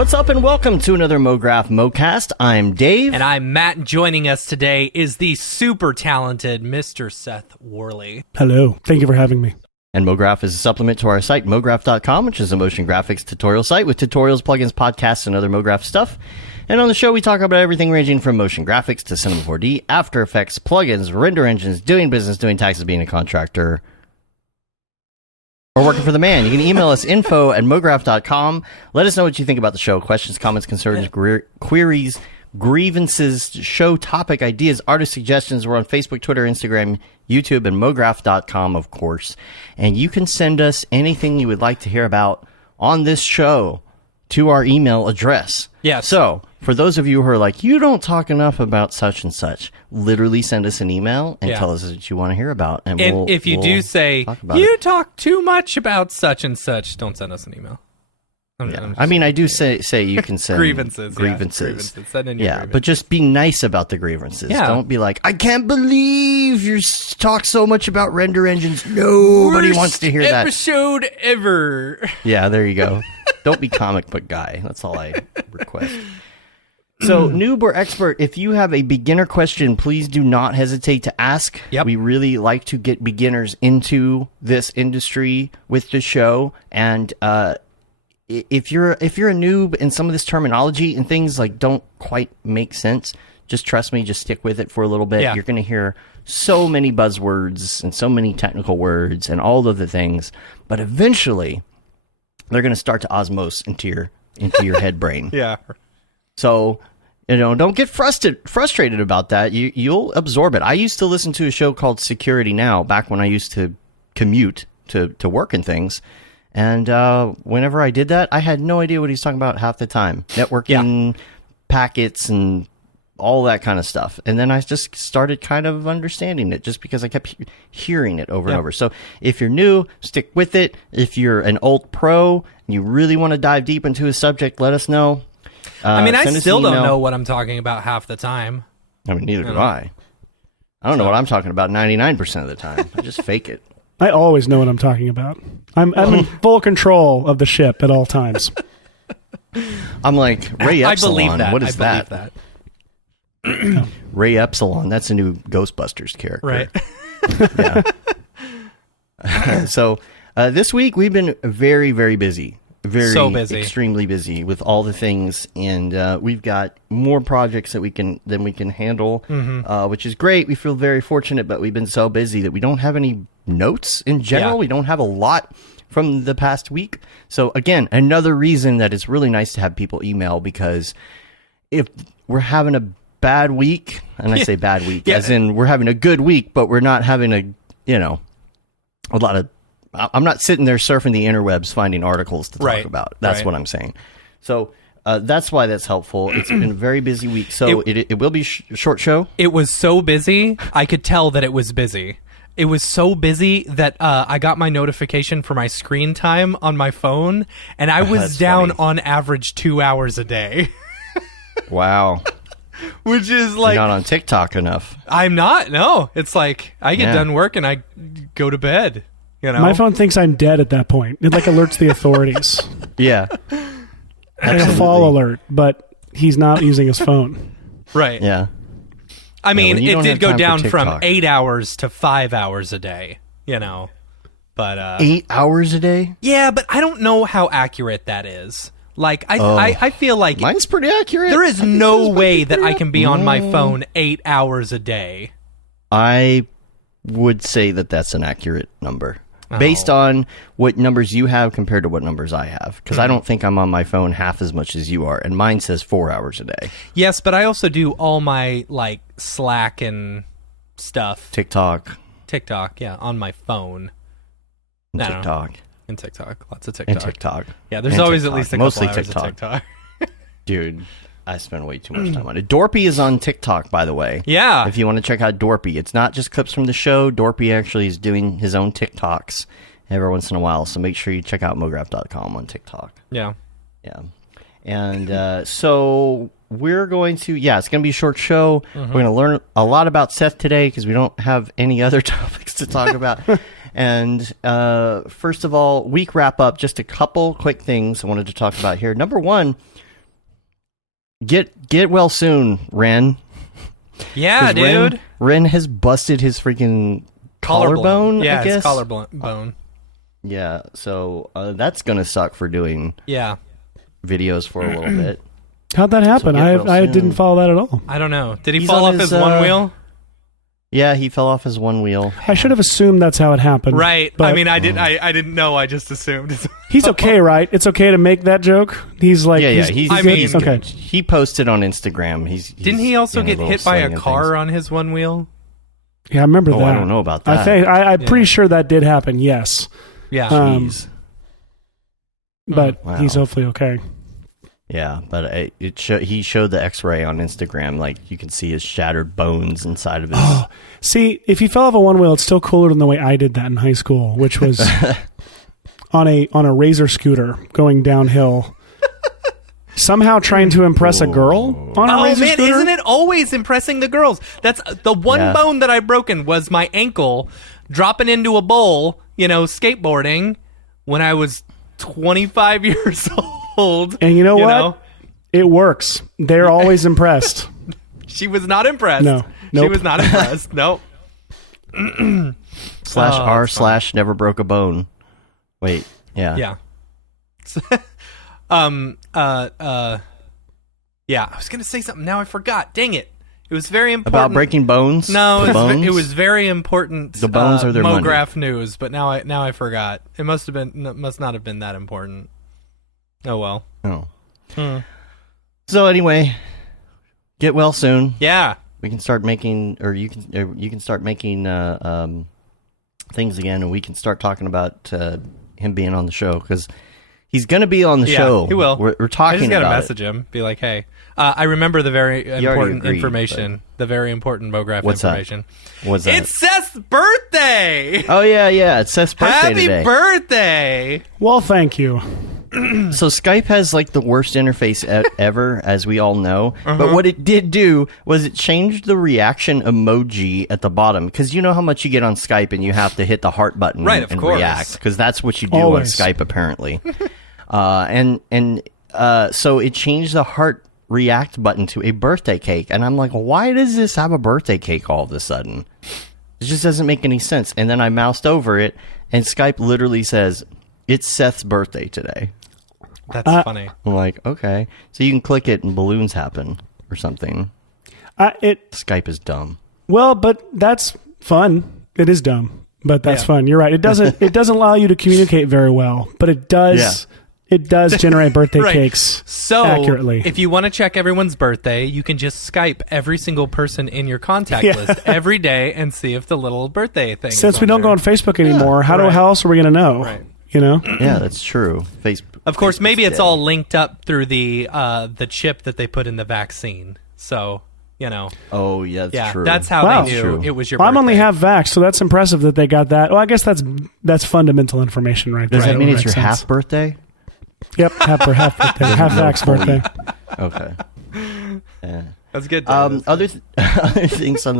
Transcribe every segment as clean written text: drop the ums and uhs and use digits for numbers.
What's up and welcome to another Mograph Mocast. I'm Dave. And I'm Matt, and joining us today is the super talented Mr. Seth Worley. Hello. Thank you for having me. And Mograph is a supplement to our site, mograph.com, which is a motion graphics tutorial site with tutorials, plugins, podcasts, and other Mograph stuff. And on the show, we talk about everything ranging from motion graphics to Cinema 4D, After Effects, plugins, render engines, doing business, doing taxes, being a contractor, or working for the man. You can email us info@mograph.com. Let us know what you think about the show. Questions, comments, concerns, queries, grievances, show topic ideas, artist suggestions. We're on Facebook, Twitter, Instagram, YouTube, and mograph.com, of course. And you can send us anything you would like to hear about on this show to our email address. Yes. So, for those of you who are like, you don't talk enough about such and such, literally send us an email and tell us what you want to hear about. And if you do say, you talk too much about such and such, don't send us an email. I do say you can send grievances. Send in your grievances. But just be nice about the grievances. Yeah. Don't be like, I can't believe you talk so much about render engines. Nobody wants to hear that. Episode ever. Yeah, there you go. Don't be comic book guy. That's all I request. So, noob or expert, if you have a beginner question, please do not hesitate to ask. Yep. We really like to get beginners into this industry with the show. And if you're a noob and some of this terminology and things like don't quite make sense, just trust me, just stick with it for a little bit. Yeah. You're going to hear so many buzzwords and so many technical words and all of the things, but eventually they're going to start to osmose into your head brain. Yeah. So, don't get frustrated about that. You'll absorb it. I used to listen to a show called Security Now back when I used to commute to work and things. And whenever I did that, I had no idea what he's talking about half the time. Networking, packets, and all that kind of stuff. And then I just started kind of understanding it just because I kept hearing it over and over. So if you're new, stick with it. If you're an old pro and you really want to dive deep into a subject, let us know. I still don't know what I'm talking about half the time. Neither do I. I don't know what I'm talking about 99% of the time. I just fake it. I always know what I'm talking about. I'm in full control of the ship at all times. I'm like, Ray Epsilon. I believe that. What is that? Ray Epsilon. That's a new Ghostbusters character. Right. Yeah. So this week we've been very, very busy. So busy. Extremely busy with all the things, and we've got more projects than we can handle, which is great. We feel very fortunate, but we've been so busy that we don't have any notes in general. We don't have a lot from the past week. So again, another reason that it's really nice to have people email, because if we're having a bad week, and I say bad week as in we're having a good week, but we're not having a lot of. I'm not sitting there surfing the interwebs finding articles to talk about. That's what I'm saying. So that's why that's helpful. It's been a very busy week. So it will be a short show. It was so busy, I could tell that it was busy. It was so busy that I got my notification for my screen time on my phone, and I was down on average 2 hours a day. Wow. Which is like... You're not on TikTok enough. I'm not, no. It's like, I get done work and I go to bed. My phone thinks I'm dead at that point. It alerts the authorities. Yeah. Like a fall alert, but he's not using his phone. Right. Yeah. I mean, it did go down from 8 hours to 5 hours a day, but 8 hours a day? Yeah, but I don't know how accurate that is. Like, I feel like mine's pretty accurate. There is no way that I can be on my phone 8 hours a day. I would say that that's an accurate number. Based on what numbers you have compared to what numbers I have. Because I don't think I'm on my phone half as much as you are. And mine says 4 hours a day. Yes, but I also do all my, Slack and stuff. TikTok, yeah, on my phone. And TikTok. And TikTok. Lots of TikTok. And TikTok. Yeah, there's always TikTok. At least a couple hours of TikTok. Dude, I spend way too much time on it. Dorpy is on TikTok, by the way. Yeah. If you want to check out Dorpy. It's not just clips from the show. Dorpy actually is doing his own TikToks every once in a while. So make sure you check out mograph.com on TikTok. Yeah. Yeah. And so we're going to, it's going to be a short show. We're going to learn a lot about Seth today because we don't have any other topics to talk about. And first of all, week wrap up, just a couple quick things I wanted to talk about here. Number one, Get well soon, Ren. Yeah, dude. Ren has busted his freaking collarbone. Yeah, I guess. his collarbone. Yeah, so that's gonna suck for doing videos for a little bit. How'd that happen? So I didn't follow that at all. I don't know. Did he He's fall on off his his, one wheel? Yeah, he fell off his one wheel. I should have assumed that's how it happened. Right. But I mean, I didn't know. I just assumed. he's okay, right? It's okay to make that joke. He's like, Yeah, he's he's okay. good. He posted on Instagram. Didn't he also in a get little hit by a sling and car things. on his one wheel? Yeah, I remember that. I don't know about that. I'm pretty sure that did happen. Yes. Yeah. Jeez. But Wow. he's hopefully okay. Yeah, but he showed the X-ray on Instagram. Like you can see his shattered bones inside of his. Oh, see, if he fell off a one wheel, it's still cooler than the way I did that in high school, which was on a Razor scooter going downhill. Somehow trying to impress a girl on a Razor scooter. Isn't it always impressing the girls? That's the one bone that I broken was my ankle dropping into a bowl, skateboarding when I was 25 years old. And you know what? It works. They're always impressed. She was not impressed. No. She was not impressed. Nope. /r/ never broke a bone. Wait. Yeah. Yeah. Yeah, I was going to say something. Now I forgot. Dang it. It was very important. About breaking bones? No, bones? it was very important. The bones are their money. Mograph news, but now I forgot. It must not have been that important. Oh well. Oh. So anyway, get well soon. Yeah. We can start making, or you can start making things again, and we can start talking about him being on the show because he's going to be on the show. He will. We're talking. I just gotta about message him. Be like, hey, I remember the very important agreed, information. The very important Mograph information. What's that? It's Seth's birthday. Oh yeah. It's Seth's birthday Happy today. birthday. Well, thank you. So Skype has like the worst interface ever, as we all know. But what it did do was it changed the reaction emoji at the bottom, because you know how much you get on Skype and you have to hit the heart button Right, and course. react, because that's what you do Always. on Skype apparently. So it changed the heart react button to a birthday cake, and I'm like, why does this have a birthday cake all of a sudden? It just doesn't make any sense. And then I moused over it, and Skype literally says, "It's Seth's birthday today." That's funny. I'm like, okay. So you can click it and balloons happen or something. Skype is dumb. Well, but that's fun. It is dumb, but that's fun. You're right. It doesn't allow you to communicate very well, but it does. Yeah. It does generate birthday Right. cakes So, accurately. if you want to check everyone's birthday, you can just Skype every single person in your contact list every day and see if the little birthday thing. Since is we don't there. go on Facebook anymore, how Right. else are we going to know? Right. You know? Yeah, that's true. Of course, Facebook's maybe it's dead. all linked up through the chip that they put in the vaccine. So, Oh, yeah, that's true. that's how Wow. they knew True. it was your Well, birthday. I'm only half vaxxed, so that's impressive that they got that. Well, I guess that's fundamental information right there. Does that mean would it's make your sense. half birthday? Yep, half birthday. Half No, vax fully. birthday. Okay. Yeah. That's good. Other things on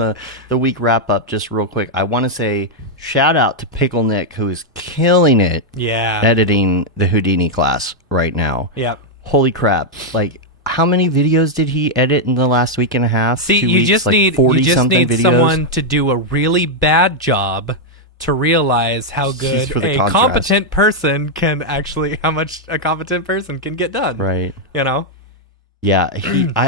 the week wrap up, just real quick. I want to say shout out to Pickle Nick, who is killing it yeah. editing the Houdini class right now. Yep. Holy crap! Like, how many videos did he edit in the last week and a half? See, 2 you weeks? just Like need 40-something videos? someone to do a really bad job to realize how good for the a contrast. competent person can actually, how much a competent person can get done. Right. Yeah,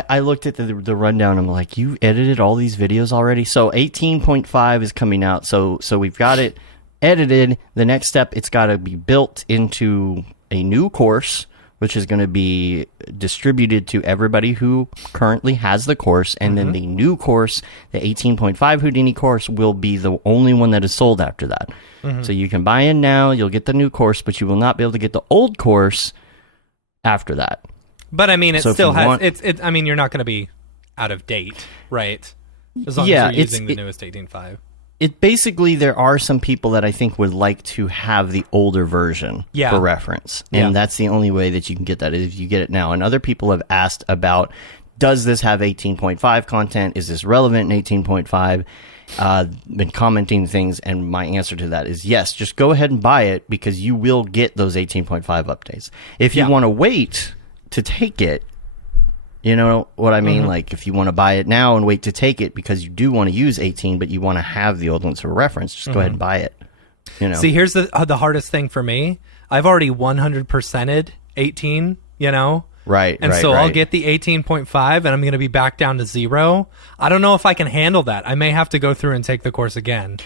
I looked at the rundown. I'm like, you edited all these videos already? So 18.5 is coming out. So we've got it edited. The next step, it's got to be built into a new course, which is going to be distributed to everybody who currently has the course. And then the new course, the 18.5 Houdini course, will be the only one that is sold after that. So you can buy in now. You'll get the new course, but you will not be able to get the old course after that. but I mean, it So if still you has. want- I mean, you're not going to be out of date, right? As long Yeah, as you're it's- using the newest 18.5. It basically, there are some people that I think would like to have the older version for reference. And Yeah. that's the only way that you can get that, is if you get it now. And other people have asked about, does this have 18.5 content? Is this relevant in 18.5? Been commenting things, and my answer to that is yes. Just go ahead and buy it, because you will get those 18.5 updates. If you want to wait to take it, You know what I mean? Like, if you want to buy it now and wait to take it because you do want to use 18, but you want to have the old ones for reference, just go ahead and buy it. You know. See, here's the hardest thing for me. I've already 100%ed 18, you know? Right, and right, so right. I'll get the 18.5 and I'm going to be back down to 0. I don't know if I can handle that. I may have to go through and take the course again.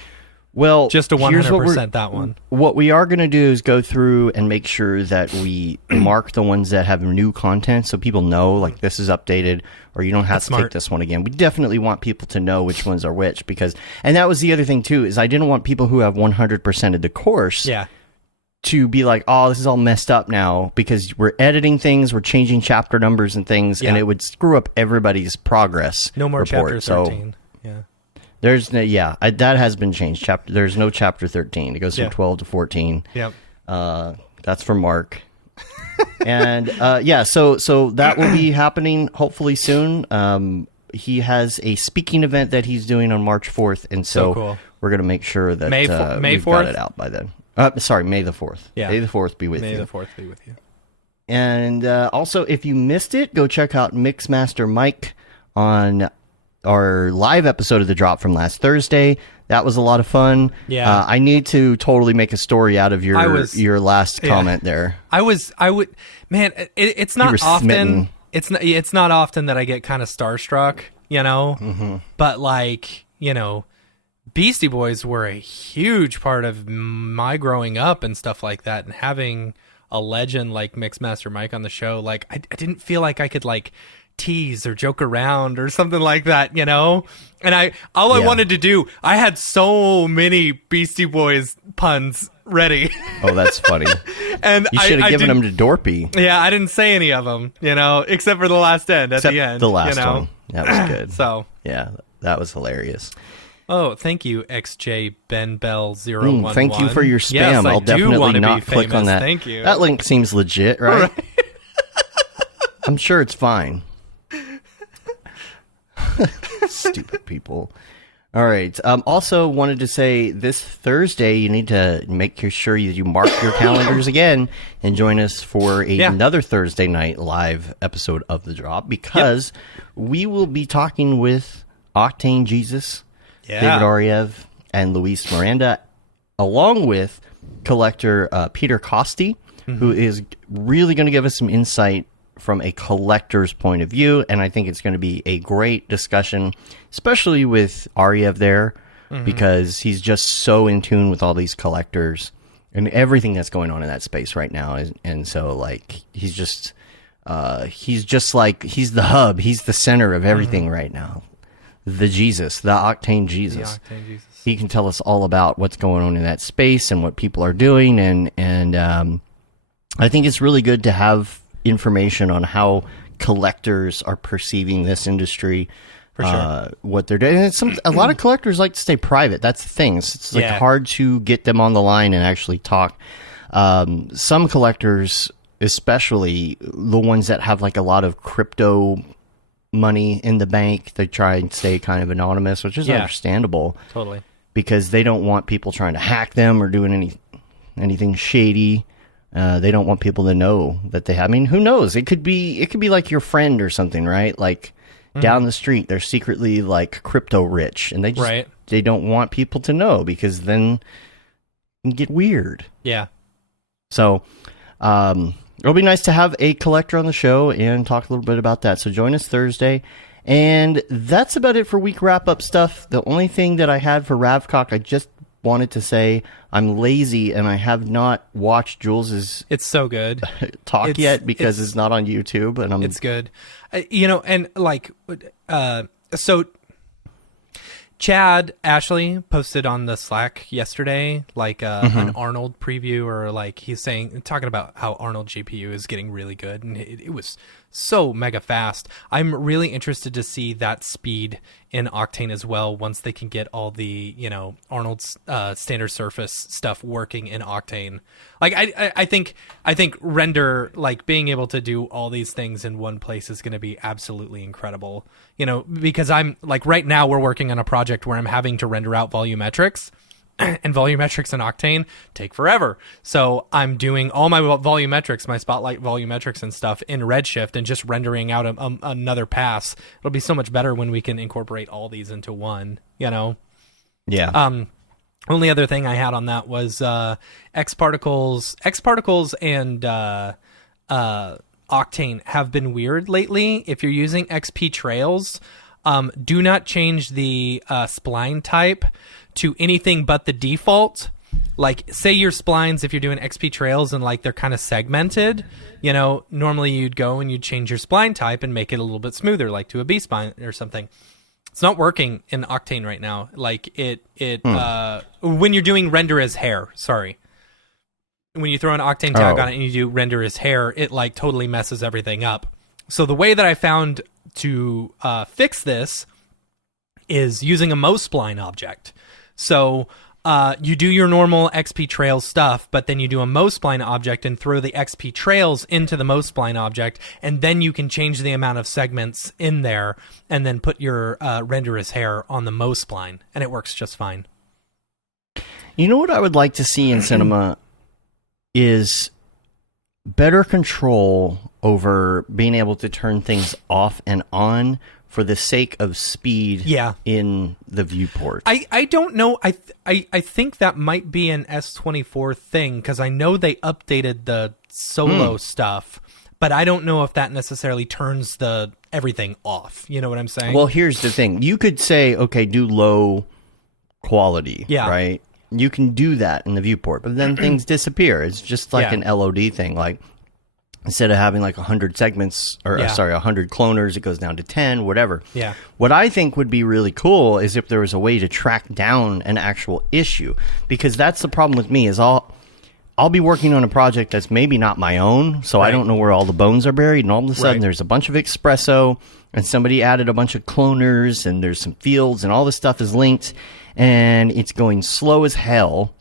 Well, Just to here's 100% that one. What we are going to do is go through and make sure that we mark the ones that have new content so people know, like, this is updated, or you don't have to take this one again. We definitely want people to know which ones are which, because, and that was the other thing too, is I didn't want people who have 100%ed the course to be like, oh, this is all messed up now, because we're editing things, we're changing chapter numbers and things, and it would screw up everybody's progress. No more report. chapter 13. There's no, that has been changed. There's no chapter 13. It goes from 12 to 14. Yep. That's for Mark. And so that will be happening hopefully soon. He has a speaking event that he's doing on March 4th, and so cool. We're going to make sure that May we've 4th? got it out by then. Sorry, May the 4th. Yeah. May the 4th be with you. May the 4th be with you. And also, if you missed it, go check out Mixmaster Mike on our live episode of The Drop from last Thursday. That was a lot of fun. Yeah. I need to totally make a story out of your last comment there. Man, it's not often. Smitten. It's not often that I get kind of starstruck, you know? Mm-hmm. But, like, you know, Beastie Boys were a huge part of my growing up and stuff like that, and having a legend like Mixmaster Mike on the show, like, I didn't feel like I could, like, tease or joke around or something like that, you know? And I wanted to do, I had so many Beastie Boys puns ready. Oh, that's funny. And you should have given them to Dorpy. Yeah, I didn't say any of them, you know, except for the last end at the end. The last you know? one. That was good. So, yeah, that was hilarious. Oh, thank you, XJ Ben Bell 011. Thank you for your spam. Yes, I'll definitely not click on that. Thank you. That link seems legit, right? I'm sure it's fine. Stupid people. All right. Also wanted to say this Thursday, you need to make sure you mark your calendars again and join us for another Thursday night live episode of The Drop, because we will be talking with Octane Jesus, David Ariev, and Luis Miranda, along with collector Peter Costi, who is really going to give us some insight from a collector's point of view, and I think it's going to be a great discussion, especially with Ariev there, because he's just so in tune with all these collectors and everything that's going on in that space right now, and so, like, he's just like, he's the hub, he's the center of everything right now. The Octane Jesus. He can tell us all about what's going on in that space and what people are doing, and I think it's really good to have information on how collectors are perceiving this industry, for sure. What they're doing. And a lot of collectors like to stay private. That's the thing. It's like hard to get them on the line and actually talk. Some collectors, especially the ones that have like a lot of crypto money in the bank, they try and stay kind of anonymous, which is understandable. Totally. Because they don't want people trying to hack them or doing anything shady. They don't want people to know that they have. I mean, who knows? It could be like your friend or something, right? Like down the street, they're secretly like crypto rich, and they don't want people to know, because then it can get weird. Yeah. So, it'll be nice to have a collector on the show and talk a little bit about that. So join us Thursday. And that's about it for week wrap-up stuff. The only thing that I had for Ravcock, I just wanted to say I'm lazy and I have not watched Jules's it's so good talk yet, because it's not on YouTube, and it's good. You know, and like so Chad Ashley posted on the Slack yesterday, like an Arnold preview, or like he's talking about how Arnold GPU is getting really good, and it was so mega fast. I'm really interested to see that speed in Octane as well, once they can get all the, you know, Arnold's standard surface stuff working in Octane. Like I think render, like being able to do all these things in one place is going to be absolutely incredible. You know, because I'm like, right now we're working on a project where I'm having to render out volumetrics, And volumetrics in Octane take forever. So I'm doing all my volumetrics, my Spotlight volumetrics and stuff in Redshift and just rendering out another pass. It'll be so much better when we can incorporate all these into one, you know? Yeah. Only other thing I had on that was X particles and Octane have been weird lately. If you're using XP trails, do not change the spline type to anything but the default. Like, say your splines, if you're doing XP trails and like they're kind of segmented, you know, normally you'd go and you'd change your spline type and make it a little bit smoother, like to a B spline or something. It's not working in Octane right now. Like when you're doing render as hair, when you throw an Octane tag on it and you do render as hair, it like totally messes everything up. So the way that I found to fix this is using a MoSpline object. So you do your normal XP Trails stuff, but then you do a MoSpline object and throw the XP Trails into the MoSpline object, and then you can change the amount of segments in there and then put your render as hair on the MoSpline, and it works just fine. You know what I would like to see in cinema is better control over being able to turn things off and on for the sake of speed in the viewport. I don't know. I think that might be an S24 thing, because I know they updated the solo stuff, but I don't know if that necessarily turns everything off. You know what I'm saying? Well, here's the thing. You could say, okay, do low quality, right? You can do that in the viewport, but then things disappear. It's just like an LOD thing. Like, instead of having like 100 segments, or 100 cloners, it goes down to 10, whatever. Yeah. What I think would be really cool is if there was a way to track down an actual issue, because that's the problem with me is I'll be working on a project that's maybe not my own, so I don't know where all the bones are buried, and all of a sudden there's a bunch of espresso, and somebody added a bunch of cloners, and there's some fields, and all this stuff is linked, and it's going slow as hell.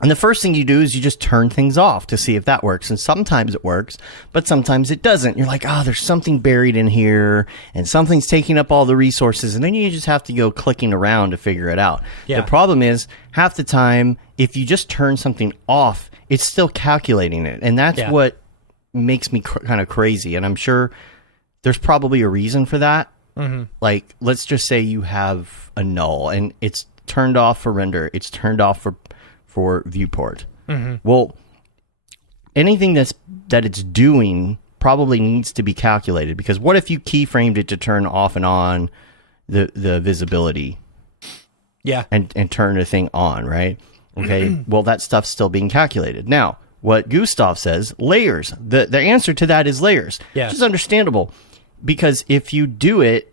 And the first thing you do is you just turn things off to see if that works. And sometimes it works, but sometimes it doesn't. You're like, there's something buried in here, and something's taking up all the resources. And then you just have to go clicking around to figure it out. Yeah. The problem is, half the time, if you just turn something off, it's still calculating it. And that's what makes me kind of crazy. And I'm sure there's probably a reason for that. Mm-hmm. Like, let's just say you have a null, and it's turned off for render. It's turned off for viewport. Mm-hmm. Well, anything that it's doing probably needs to be calculated, because what if you keyframed it to turn off and on the visibility? Yeah. And turn the thing on, right? Okay. Well, that stuff's still being calculated. Now, what Gustav says, layers. The answer to that is layers. Yeah. Which is understandable, because if you do it,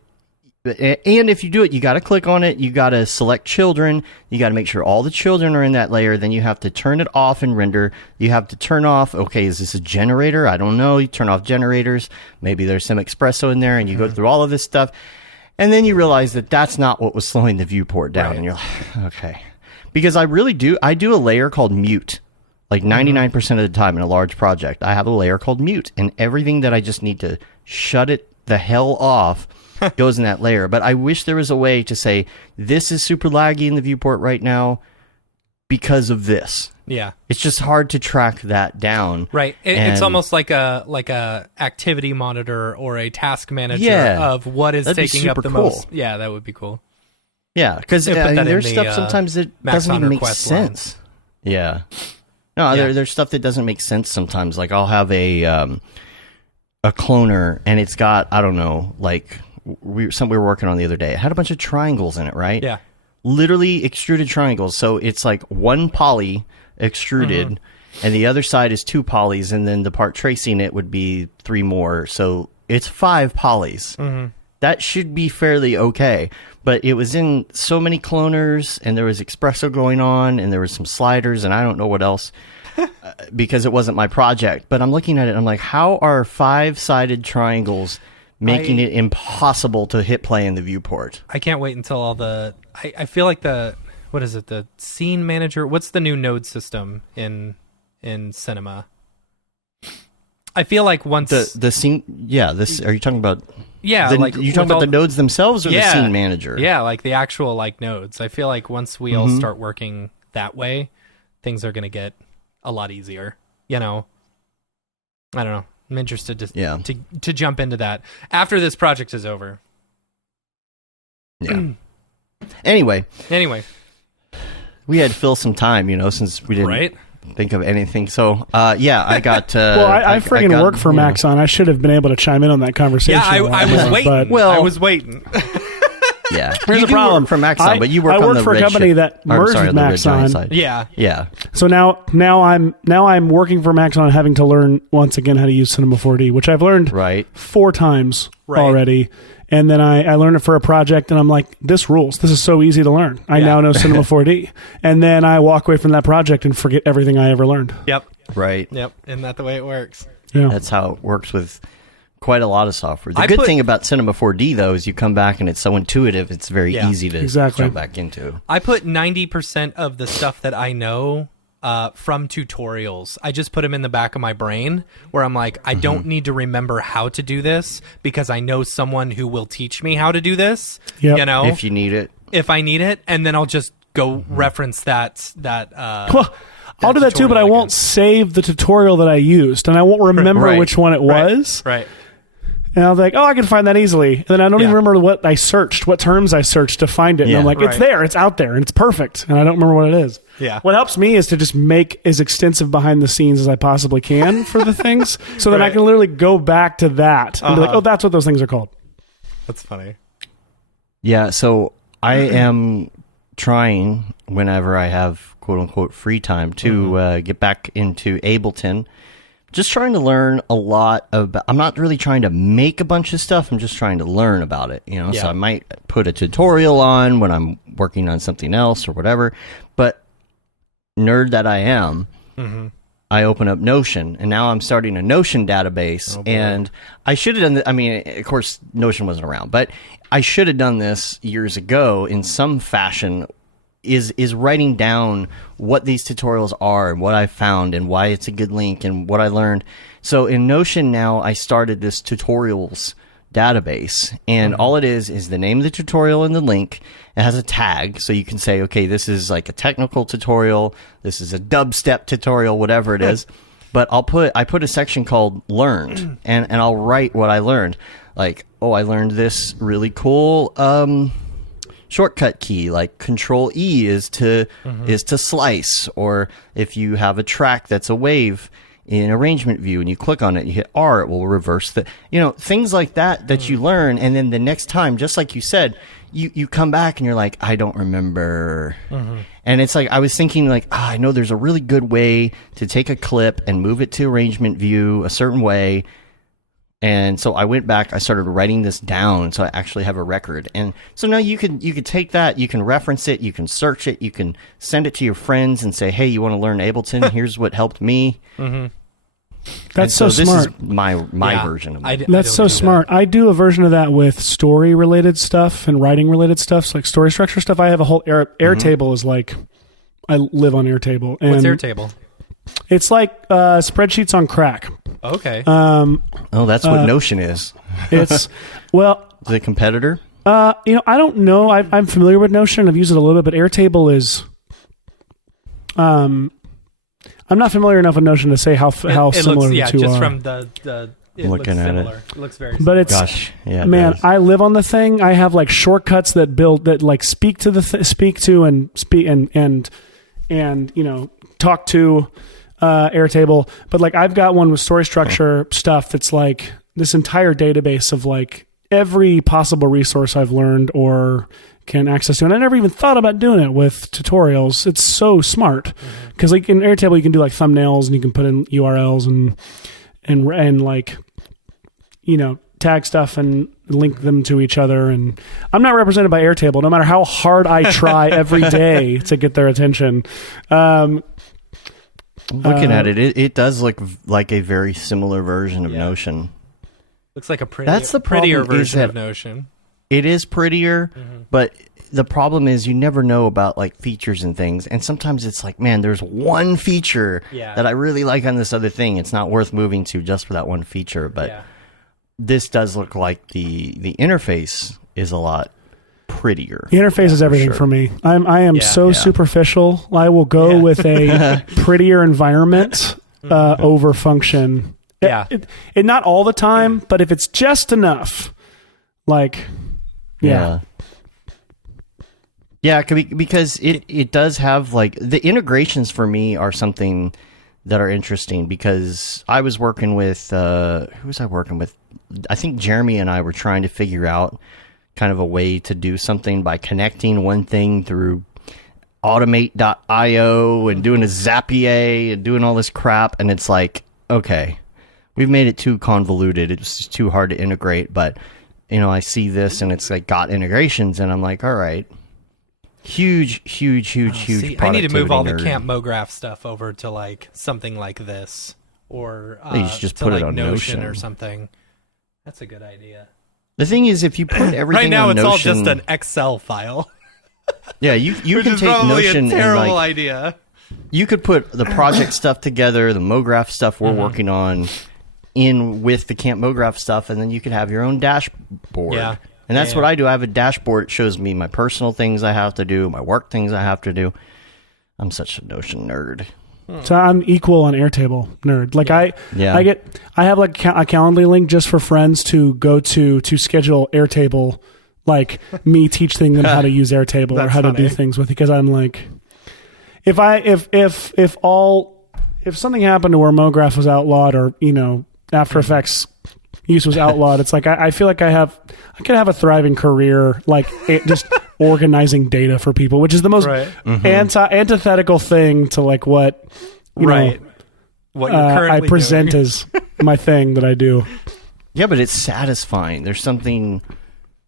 you got to click on it, you got to select children, you got to make sure all the children are in that layer, then you have to turn it off in render, you have to turn off, okay, is this a generator? I don't know, you turn off generators, maybe there's some espresso in there, and you go through all of this stuff, and then you realize that that's not what was slowing the viewport down, and you're like, okay. Because I do a layer called mute, like 99% of the time in a large project, I have a layer called mute, and everything that I just need to shut it the hell off goes in that layer. But I wish there was a way to say, this is super laggy in the viewport right now because of this. Yeah. It's just hard to track that down. Right. It's almost like a activity monitor or a task manager of what is taking up the most. Yeah, that would be cool. Yeah, because there's stuff sometimes that doesn't even make sense. Yeah. No, there's stuff that doesn't make sense sometimes. Like, I'll have a cloner, and it's got, I don't know, like, something we were working on the other day. It had a bunch of triangles in it, right? Yeah. Literally extruded triangles. So it's like one poly extruded, and the other side is 2 polys, and then the part tracing it would be 3 more. So it's 5 polys. That should be fairly okay. But it was in so many cloners, and there was espresso going on, and there was some sliders, and I don't know what else, because it wasn't my project. But I'm looking at it, and I'm like, how are 5-sided triangles making it impossible to hit play in the viewport? I can't wait until all the... I feel like the scene manager... What's the new node system in cinema? I feel like once... The scene... Yeah, this... Are you talking about... Yeah, you talking about the nodes themselves or the scene manager? Yeah, like the actual like nodes. I feel like once we all start working that way, things are going to get a lot easier. You know, I don't know. I'm interested to jump into that after this project is over. Yeah. Anyway, we had to fill some time, since we didn't think of anything. So, I got. Well, I friggin' work for Maxon. I should have been able to chime in on that conversation. Yeah, I was waiting. I was waiting. Yeah, here's the problem for Maxon, but you work on the I work for a company that merged with Maxon. Yeah. So now I'm working for Maxon, having to learn once again how to use Cinema 4D, which I've learned 4 times already. And then I learned it for a project, and I'm like, this rules. This is so easy to learn. I now know Cinema 4D. And then I walk away from that project and forget everything I ever learned. Yep. Right. Yep. Isn't that the way it works? Yeah. That's how it works with quite a lot of software. The good thing about Cinema 4D, though, is you come back and it's so intuitive, it's very easy to jump back into. I put 90% of the stuff that I know from tutorials. I just put them in the back of my brain where I'm like, I don't need to remember how to do this because I know someone who will teach me how to do this. Yep. You know, if you need it. If I need it, and then I'll just go reference that. Well, I'll do that too, but I won't save the tutorial that I used, and I won't remember which one it was. Right. And I was like, I can find that easily. And then I don't even remember what I searched, what terms I searched to find it. And I'm like, it's there, it's out there, and it's perfect. And I don't remember what it is. Yeah. What helps me is to just make as extensive behind the scenes as I possibly can for the things. So then I can literally go back to that and be like, that's what those things are called. That's funny. Yeah, so I am trying, whenever I have quote-unquote free time, to get back into Ableton. Just trying to learn a lot about. I'm not really trying to make a bunch of stuff. I'm just trying to learn about it. So I might put a tutorial on when I'm working on something else or whatever. But nerd that I am, I open up Notion, and now I'm starting a Notion database. And I should have done. I mean, of course, Notion wasn't around, but I should have done this years ago in some fashion. Is writing down what these tutorials are and what I found and why it's a good link and what I learned. So in Notion now, I started this tutorials database, and all it is the name of the tutorial and the link. It has a tag, so you can say, okay, this is like a technical tutorial, this is a dubstep tutorial, whatever it is. But I put a section called learned, and I'll write what I learned. Like, I learned this really cool shortcut key, like Control E is to slice, or if you have a track that's a wave in arrangement view and you click on it, you hit R, it will reverse the things like that you learn, and then the next time, just like you said, you come back and you're like, I don't remember. And it's like I was thinking like, I know there's a really good way to take a clip and move it to arrangement view a certain way. And so I went back, I started writing this down so I actually have a record. And so now you can take that, you can reference it, you can search it, you can send it to your friends and say, hey, you want to learn Ableton? Here's what helped me. That's so smart. This is my version of it. That's so smart. I do a version of that with story-related stuff and writing-related stuff, so like story structure stuff. I have a whole Airtable is like, I live on Airtable. And what's Airtable? It's like spreadsheets on crack. Okay. That's what Notion is. It's the competitor. I don't know. I'm familiar with Notion. I've used it a little bit, but Airtable is. I'm not familiar enough with Notion to say how similar the two just are. from the looking at it, it looks very similar. But it's man, I live on the thing. I have like shortcuts that speak to and talk to Airtable, but like I've got one with story structure stuff that's like this entire database of like every possible resource I've learned or can access to, and I never even thought about doing it with tutorials. It's so smart because like in Airtable you can do like thumbnails and you can put in URLs and like tag stuff and link them to each other. And I'm not represented by Airtable, no matter how hard I try every day to get their attention. Looking at it does look like a very similar version of Notion. Looks like a prettier version of Notion. It is prettier, but the problem is you never know about like features and things. And sometimes it's like, man, there's one feature that I really like on this other thing. It's not worth moving to just for that one feature. But this does look like the interface is a lot prettier. The interface is everything for me. I am so superficial. I will go with a prettier environment over function. Yeah. It not all the time, but if it's just enough, like, Yeah, because it does have, like, the integrations for me are something that are interesting, because I was working with, who was I working with? I think Jeremy and I were trying to figure out kind of a way to do something by connecting one thing through automate.io and doing a Zapier and doing all this crap. And it's like, okay, we've made it too convoluted. It's just too hard to integrate. But, you know, I see this and it's like got integrations and I'm like, all right. Huge See, I need to move all the Camp Mograph stuff over to like something like this, or you should just to put like it on Notion or something. That's a good idea. The thing is, if you put everything right now, on it's Notion, all just an Excel file. Yeah, you Which can is take probably Notion a terrible and, like, idea. you could put the project stuff together, the Mograph stuff we're working on, in with the Camp Mograph stuff, and then you could have your own dashboard. Yeah. And that's what I do. I have a dashboard. It shows me my personal things I have to do, my work things I have to do. I'm such a Notion nerd. So I'm equal on Airtable nerd. Like I have like a Calendly link just for friends to go to schedule Airtable, like me teaching them how to use Airtable or how to do things with it. Because I'm like, if something happened to where Mograph was outlawed, or, you know, After Effects use was outlawed, it's like I feel like I could have a thriving career, like just organizing data for people, which is the most antithetical thing to like what you know, what you're currently I present doing. as my thing that I do. Yeah, but it's satisfying. There's something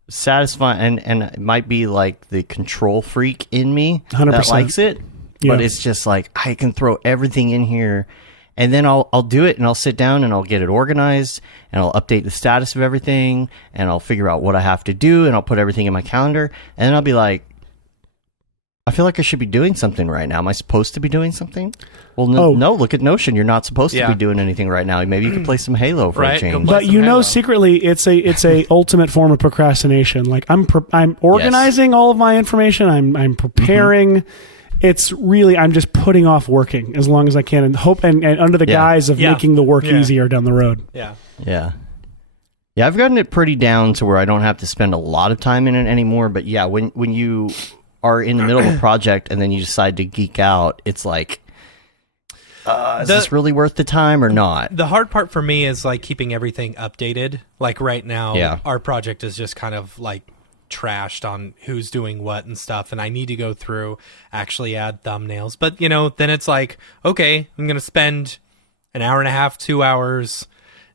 satisfying, and it might be like the control freak in me 100%. that likes it, but it's just like I can throw everything in here. And then I'll do it, and I'll sit down and I'll get it organized, and I'll update the status of everything, and I'll figure out what I have to do, and I'll put everything in my calendar, and then I'll be like, I feel like I should be doing something right now. Am I supposed to be doing something? Well, no, look at Notion. You're not supposed to be doing anything right now. Maybe you could play some Halo for a change. But you know, secretly, it's a ultimate form of procrastination. Like I'm organizing all of my information. I'm preparing. It's really, I'm just putting off working as long as I can, and hope and under the guise of making the work easier down the road. Yeah, I've gotten it pretty down to where I don't have to spend a lot of time in it anymore. But yeah, when you are in the middle of a project and then you decide to geek out, it's like, is this really worth the time or not? The hard part for me is like keeping everything updated. Like right now, our project is just kind of like trashed on who's doing what and stuff, and I need to go through, actually add thumbnails. But, you know, then it's like, okay, I'm going to spend an hour and a half, 2 hours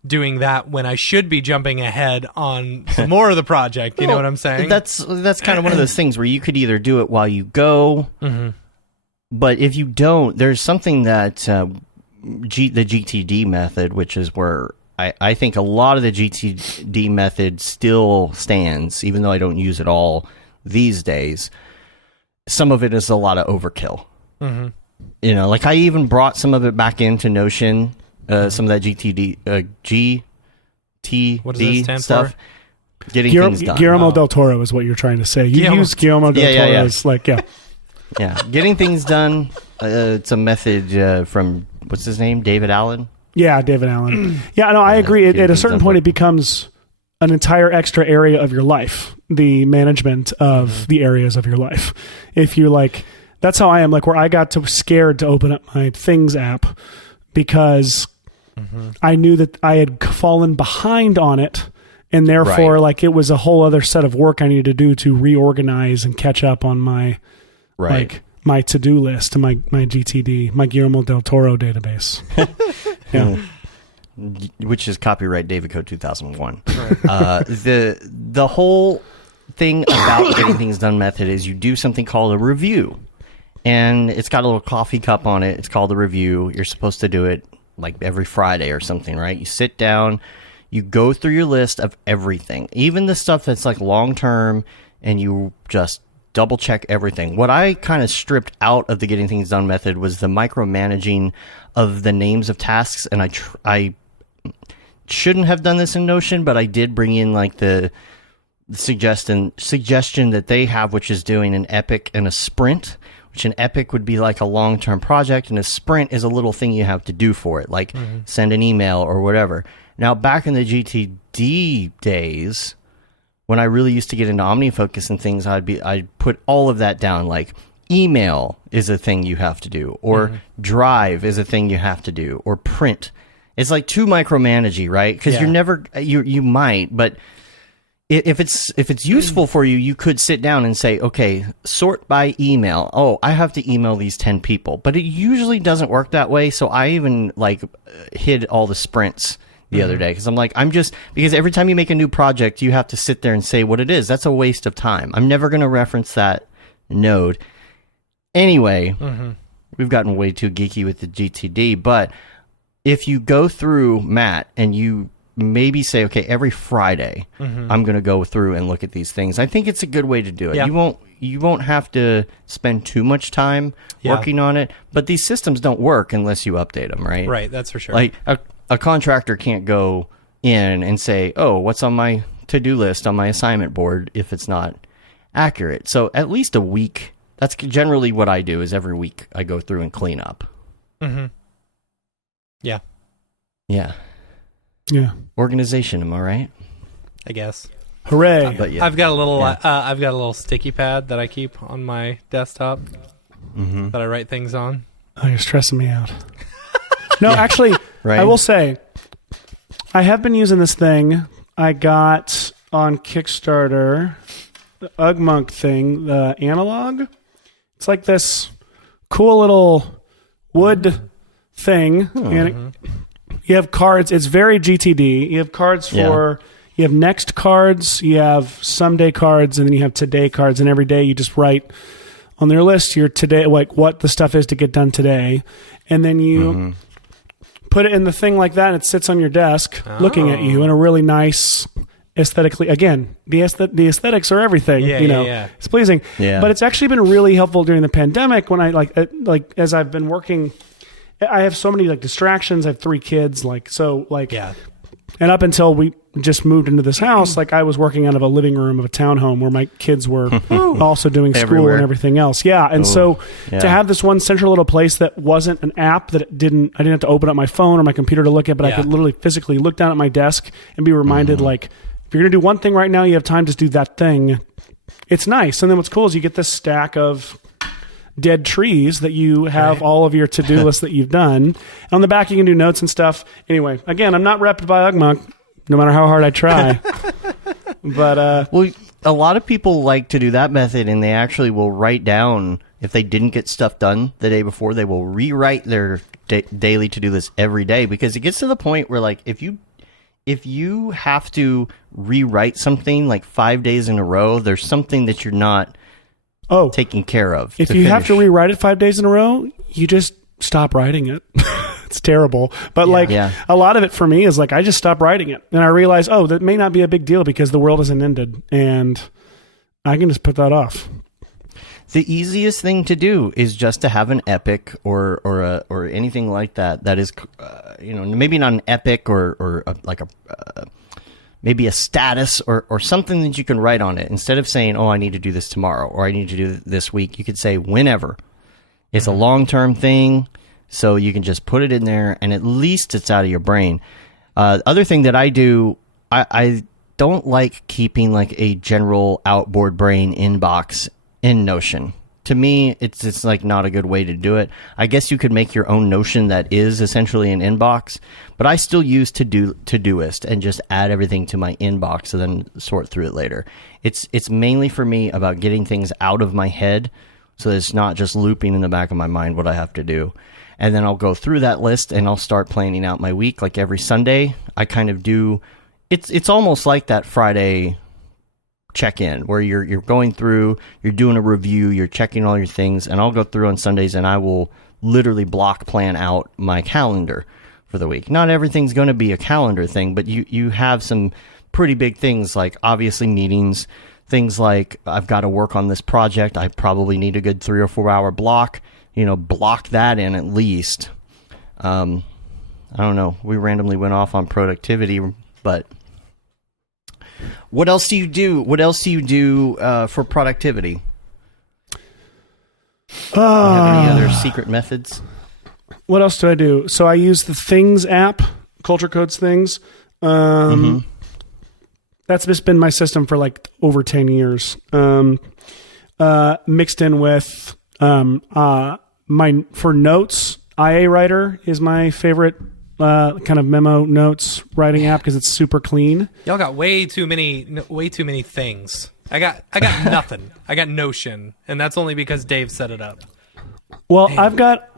doing that when I should be jumping ahead on some more of the project. You know what I'm saying? That's kind of one of those things where you could either do it while you go, but if you don't, there's something that the GTD method, which is where I think a lot of the GTD method still stands, even though I don't use it all these days. Some of it is a lot of overkill. You know, like I even brought some of it back into Notion, some of that GTD stuff. For? Getting things done. Guillermo del Toro is what you're trying to say. You use Guillermo del Toro as like, getting things done. It's a method from, what's his name? David Allen? Yeah, David Allen. Yeah, no, I agree. At a certain point, it becomes an entire extra area of your life, the management of the areas of your life. If you like, that's how I am. Like where I got scared to open up my Things app because I knew that I had fallen behind on it, and therefore, like it was a whole other set of work I needed to do to reorganize and catch up on my like my to-do list, my GTD, my Guillermo del Toro database. Which is copyright David Code 2001. The whole thing about getting things done method is you do something called a review, and it's got a little coffee cup on it. It's called a review. You're supposed to do it like every Friday or something, right? You sit down, you go through your list of everything, even the stuff that's like long term, and you just double check everything. What I kind of stripped out of the getting things done method was the micromanaging of the names of tasks, and I shouldn't have done this in Notion, but I did bring in like the suggestion that they have, which is doing an epic and a sprint, which an epic would be like a long-term project, and a sprint is a little thing you have to do for it, like send an email or whatever. Now, back in the GTD days, when I really used to get into OmniFocus and things, I'd put all of that down, like email is a thing you have to do, or drive is a thing you have to do, or print. It's like too micromanagey, right? Because you're never, you might, but if it's useful for you, you could sit down and say, okay, sort by email. Oh, I have to email these 10 people, but it usually doesn't work that way. So I even like hid all the sprints the other day, because I'm like, because every time you make a new project, you have to sit there and say what it is. That's a waste of time. I'm never going to reference that node. Anyway, we've gotten way too geeky with the GTD, but if you go through, Matt, and you maybe say, okay, every Friday, I'm going to go through and look at these things, I think it's a good way to do it. Yeah. You won't have to spend too much time working on it, but these systems don't work unless you update them, right? Right, that's for sure. Like a contractor can't go in and say, oh, what's on my to-do list on my assignment board if it's not accurate. So at least a week. That's generally what I do, is every week I go through and clean up. Yeah. Yeah. Yeah. Organization, am I right? I guess. Hooray. But yeah. I've got a little sticky pad that I keep on my desktop that I write things on. Oh, you're stressing me out. No, actually, Right. I will say, I have been using this thing I got on Kickstarter, the Ugmonk thing, the analog. It's like this cool little wood thing, and you have cards. It's very GTD. You have cards for, you have next cards, you have someday cards, and then you have today cards, and every day you just write on their list your today, like what the stuff is to get done today, and then you put it in the thing like that, and it sits on your desk looking at you in a really nice, aesthetically, again, the aesthetics are everything, it's pleasing. Yeah. But it's actually been really helpful during the pandemic when I as I've been working, I have so many like distractions. I have 3 kids, and up until we just moved into this house, like I was working out of a living room of a townhome where my kids were also doing school Everywhere. and everything else. Yeah. And so to have this one central little place that wasn't an app, that I didn't have to open up my phone or my computer to look at, but I could literally physically look down at my desk and be reminded, like, if you're going to do one thing right now, you have time to do that thing. It's nice. And then what's cool is you get this stack of dead trees that you have all of your to-do lists that you've done. And on the back, you can do notes and stuff. Anyway, again, I'm not repped by Ugmonk, no matter how hard I try. But well, a lot of people like to do that method, and they actually will write down, if they didn't get stuff done the day before, they will rewrite their daily to-do list every day, because it gets to the point where, like, if you have to rewrite something like 5 days in a row, there's something that you're not taking care of. If you have to rewrite it 5 days in a row, you just stop writing it. It's terrible. But a lot of it for me is like, I just stop writing it. And I realize, that may not be a big deal because the world isn't ended. And I can just put that off. The easiest thing to do is just to have an epic or anything like that. That is, maybe not an epic or maybe a status or something that you can write on it. Instead of saying, I need to do this tomorrow or I need to do it this week, you could say whenever. It's a long-term thing, so you can just put it in there, and at least it's out of your brain. Other thing that I do, I don't like keeping like a general outboard brain inbox in Notion. To me, it's like not a good way to do it. I guess you could make your own Notion that is essentially an inbox, but I still use Todoist and just add everything to my inbox and then sort through it later. It's mainly for me about getting things out of my head, so that it's not just looping in the back of my mind what I have to do. And then I'll go through that list and I'll start planning out my week. Like every Sunday, I kind of do. It's almost like that Friday check-in where you're going through, you're doing a review, you're checking all your things, and I'll go through on Sundays and I will literally block plan out my calendar for the week. Not everything's going to be a calendar thing, but you have some pretty big things, like obviously meetings, things like I've got to work on this project, I probably need a good 3 or 4 hour block, block that in at least. I I don't know. We randomly went off on productivity, but what else do you do? What else do you do for productivity? Do you have any other secret methods? What else do I do? So I use the Things app, Culture Codes Things. That's just been my system for like over 10 years. Mixed in with for notes, IA Writer is my favorite kind of memo notes writing app because it's super clean. Y'all got way too many things. I got nothing. I got Notion, and that's only because Dave set it up. Well, man. I've got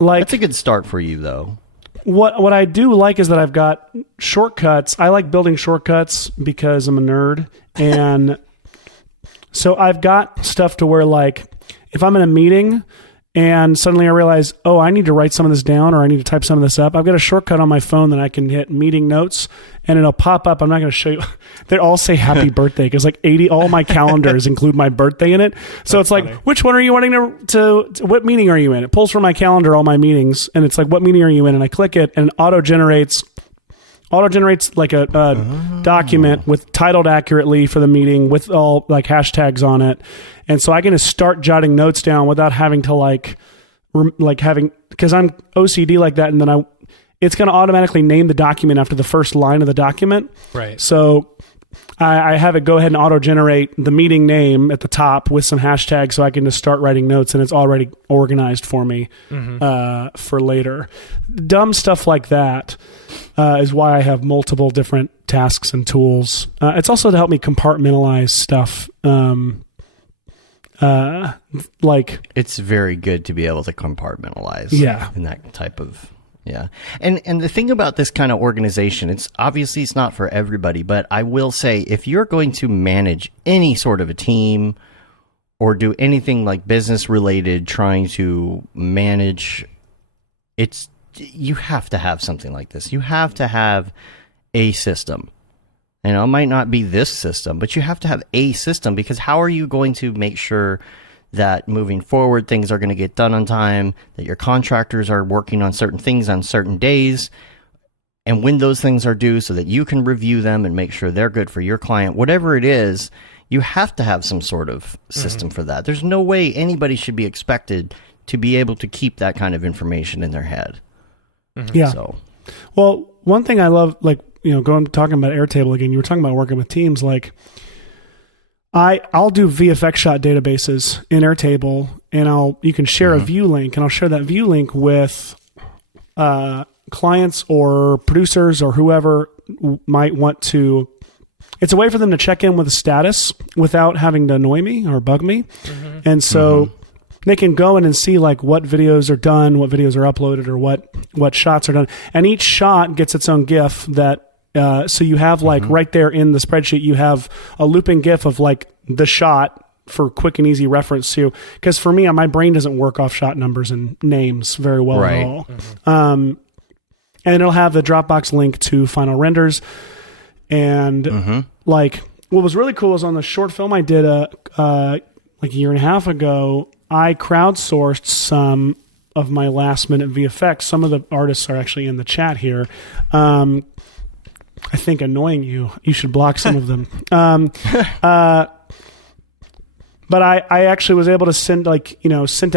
like that's a good start for you though. What I do like is that I've got shortcuts. I like building shortcuts because I'm a nerd. And so I've got stuff to where, like, if I'm in a meeting and suddenly I realize, oh, I need to write some of this down or I need to type some of this up, I've got a shortcut on my phone that I can hit meeting notes and it'll pop up. I'm not going to show you. They all say happy birthday because like all my calendars include my birthday in it. So That's it's like, funny. which one are you wanting to what meeting are you in? It pulls from my calendar all my meetings and it's like, what meeting are you in? And I click it and it auto generates like a document with titled accurately for the meeting with all like hashtags on it. And so I can just start jotting notes down without having to because I'm OCD like that. And then it's going to automatically name the document after the first line of the document. Right. So I have it go ahead and auto generate the meeting name at the top with some hashtags so I can just start writing notes and it's already organized for me for later. Dumb stuff like that is why I have multiple different tasks and tools. It's also to help me compartmentalize stuff. Like it's very good to be able to compartmentalize. Yeah. In that type of. Yeah. And the thing about this kind of organization, it's not for everybody, but I will say if you're going to manage any sort of a team or do anything like business related, trying to manage, you have to have something like this. You have to have a system. You know, it might not be this system, but you have to have a system because how are you going to make sure that moving forward, things are going to get done on time, that your contractors are working on certain things on certain days, and when those things are due so that you can review them and make sure they're good for your client, whatever it is, you have to have some sort of system for that. There's no way anybody should be expected to be able to keep that kind of information in their head. Yeah. So, well, one thing I love, like, you know, talking about Airtable again, you were talking about working with teams, like, I'll do VFX shot databases in Airtable, and you can share a view link, and I'll share that view link with clients or producers or whoever might want to. It's a way for them to check in with a status without having to annoy me or bug me, and so they can go in and see like what videos are done, what videos are uploaded, or what shots are done, and each shot gets its own GIF that. So you have like right there in the spreadsheet, you have a looping GIF of like the shot for quick and easy reference to, because for me, my brain doesn't work off shot numbers and names very well at all. And it'll have the Dropbox link to final renders. And like what was really cool is on the short film I did like a year and a half ago, I crowdsourced some of my last minute VFX. Some of the artists are actually in the chat here. I think annoying you should block some of them. But I actually was able to sent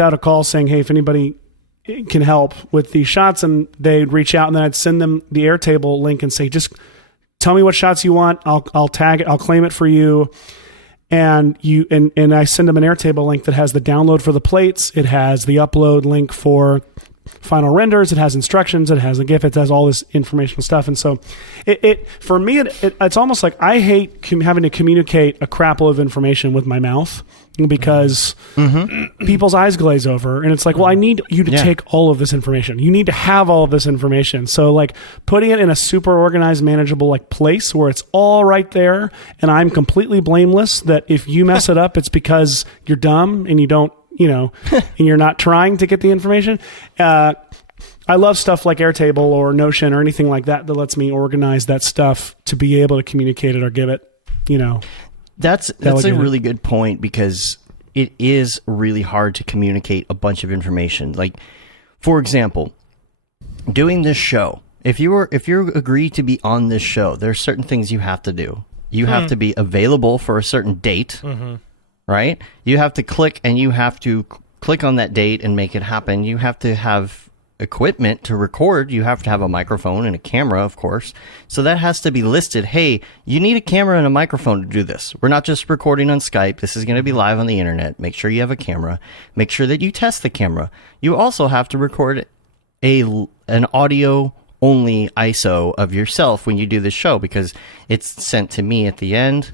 out a call saying, hey, if anybody can help with these shots, and they'd reach out and then I'd send them the Airtable link and say, just tell me what shots you want. I'll tag it. I'll claim it for you. And I send them an Airtable link that has the download for the plates. It has the upload link for final renders. It has instructions. It has a GIF. It has all this informational stuff. And so for me, it's almost like I hate having to communicate a crap load of information with my mouth because people's eyes glaze over. And it's like, well, I need you to take all of this information. You need to have all of this information. So like putting it in a super organized, manageable like place where it's all right there. And I'm completely blameless that if you mess it up, it's because you're dumb and you don't, and you're not trying to get the information. I love stuff like Airtable or Notion or anything like that lets me organize that stuff to be able to communicate it or give it, That's a really good point because it is really hard to communicate a bunch of information. Like, for example, doing this show, If you agree to be on this show, there's certain things you have to do. You have to be available for a certain date, right? You have to click on that date and make it happen. You have to have equipment to record. You have to have a microphone and a camera, of course. So that has to be listed. Hey, you need a camera and a microphone to do this. We're not just recording on Skype. This is going to be live on the internet. Make sure you have a camera. Make sure that you test the camera. You also have to record an audio only ISO of yourself when you do the show, because it's sent to me at the end.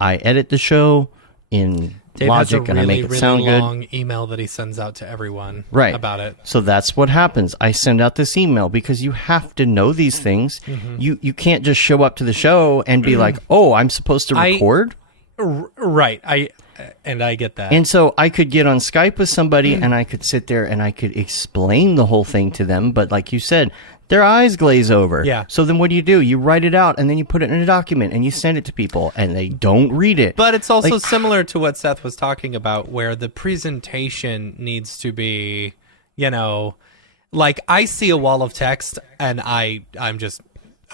I edit the show in Dave Logic has a and I make it sound good. long email that he sends out to everyone about it. So that's what happens. I send out this email because you have to know these things. You can't just show up to the show and be like, oh, I'm supposed to record. Right. I get that. And so I could get on Skype with somebody and I could sit there and I could explain the whole thing to them. But like you said, their eyes glaze over. Yeah. So then what do? You write it out and then you put it in a document and you send it to people and they don't read it. But it's also similar to what Seth was talking about, where the presentation needs to be, like I see a wall of text and I'm just,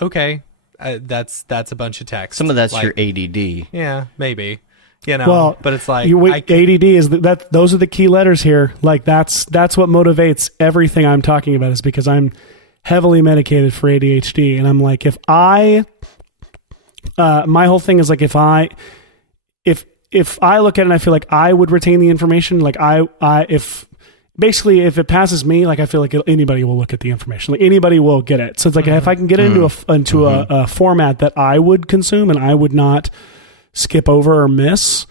okay, that's a bunch of text. Some of that's your ADD. Yeah, maybe. Well, but it's like ADD is that. Those are the key letters here. Like that's what motivates everything I'm talking about, is because I'm heavily medicated for ADHD, and I'm like, if I, my whole thing is like, if I look at it and I feel like I would retain the information, like if it passes me, like I feel like anybody will look at the information, like anybody will get it. So it's like if I can get it into a format that I would consume and I would not skip over or miss,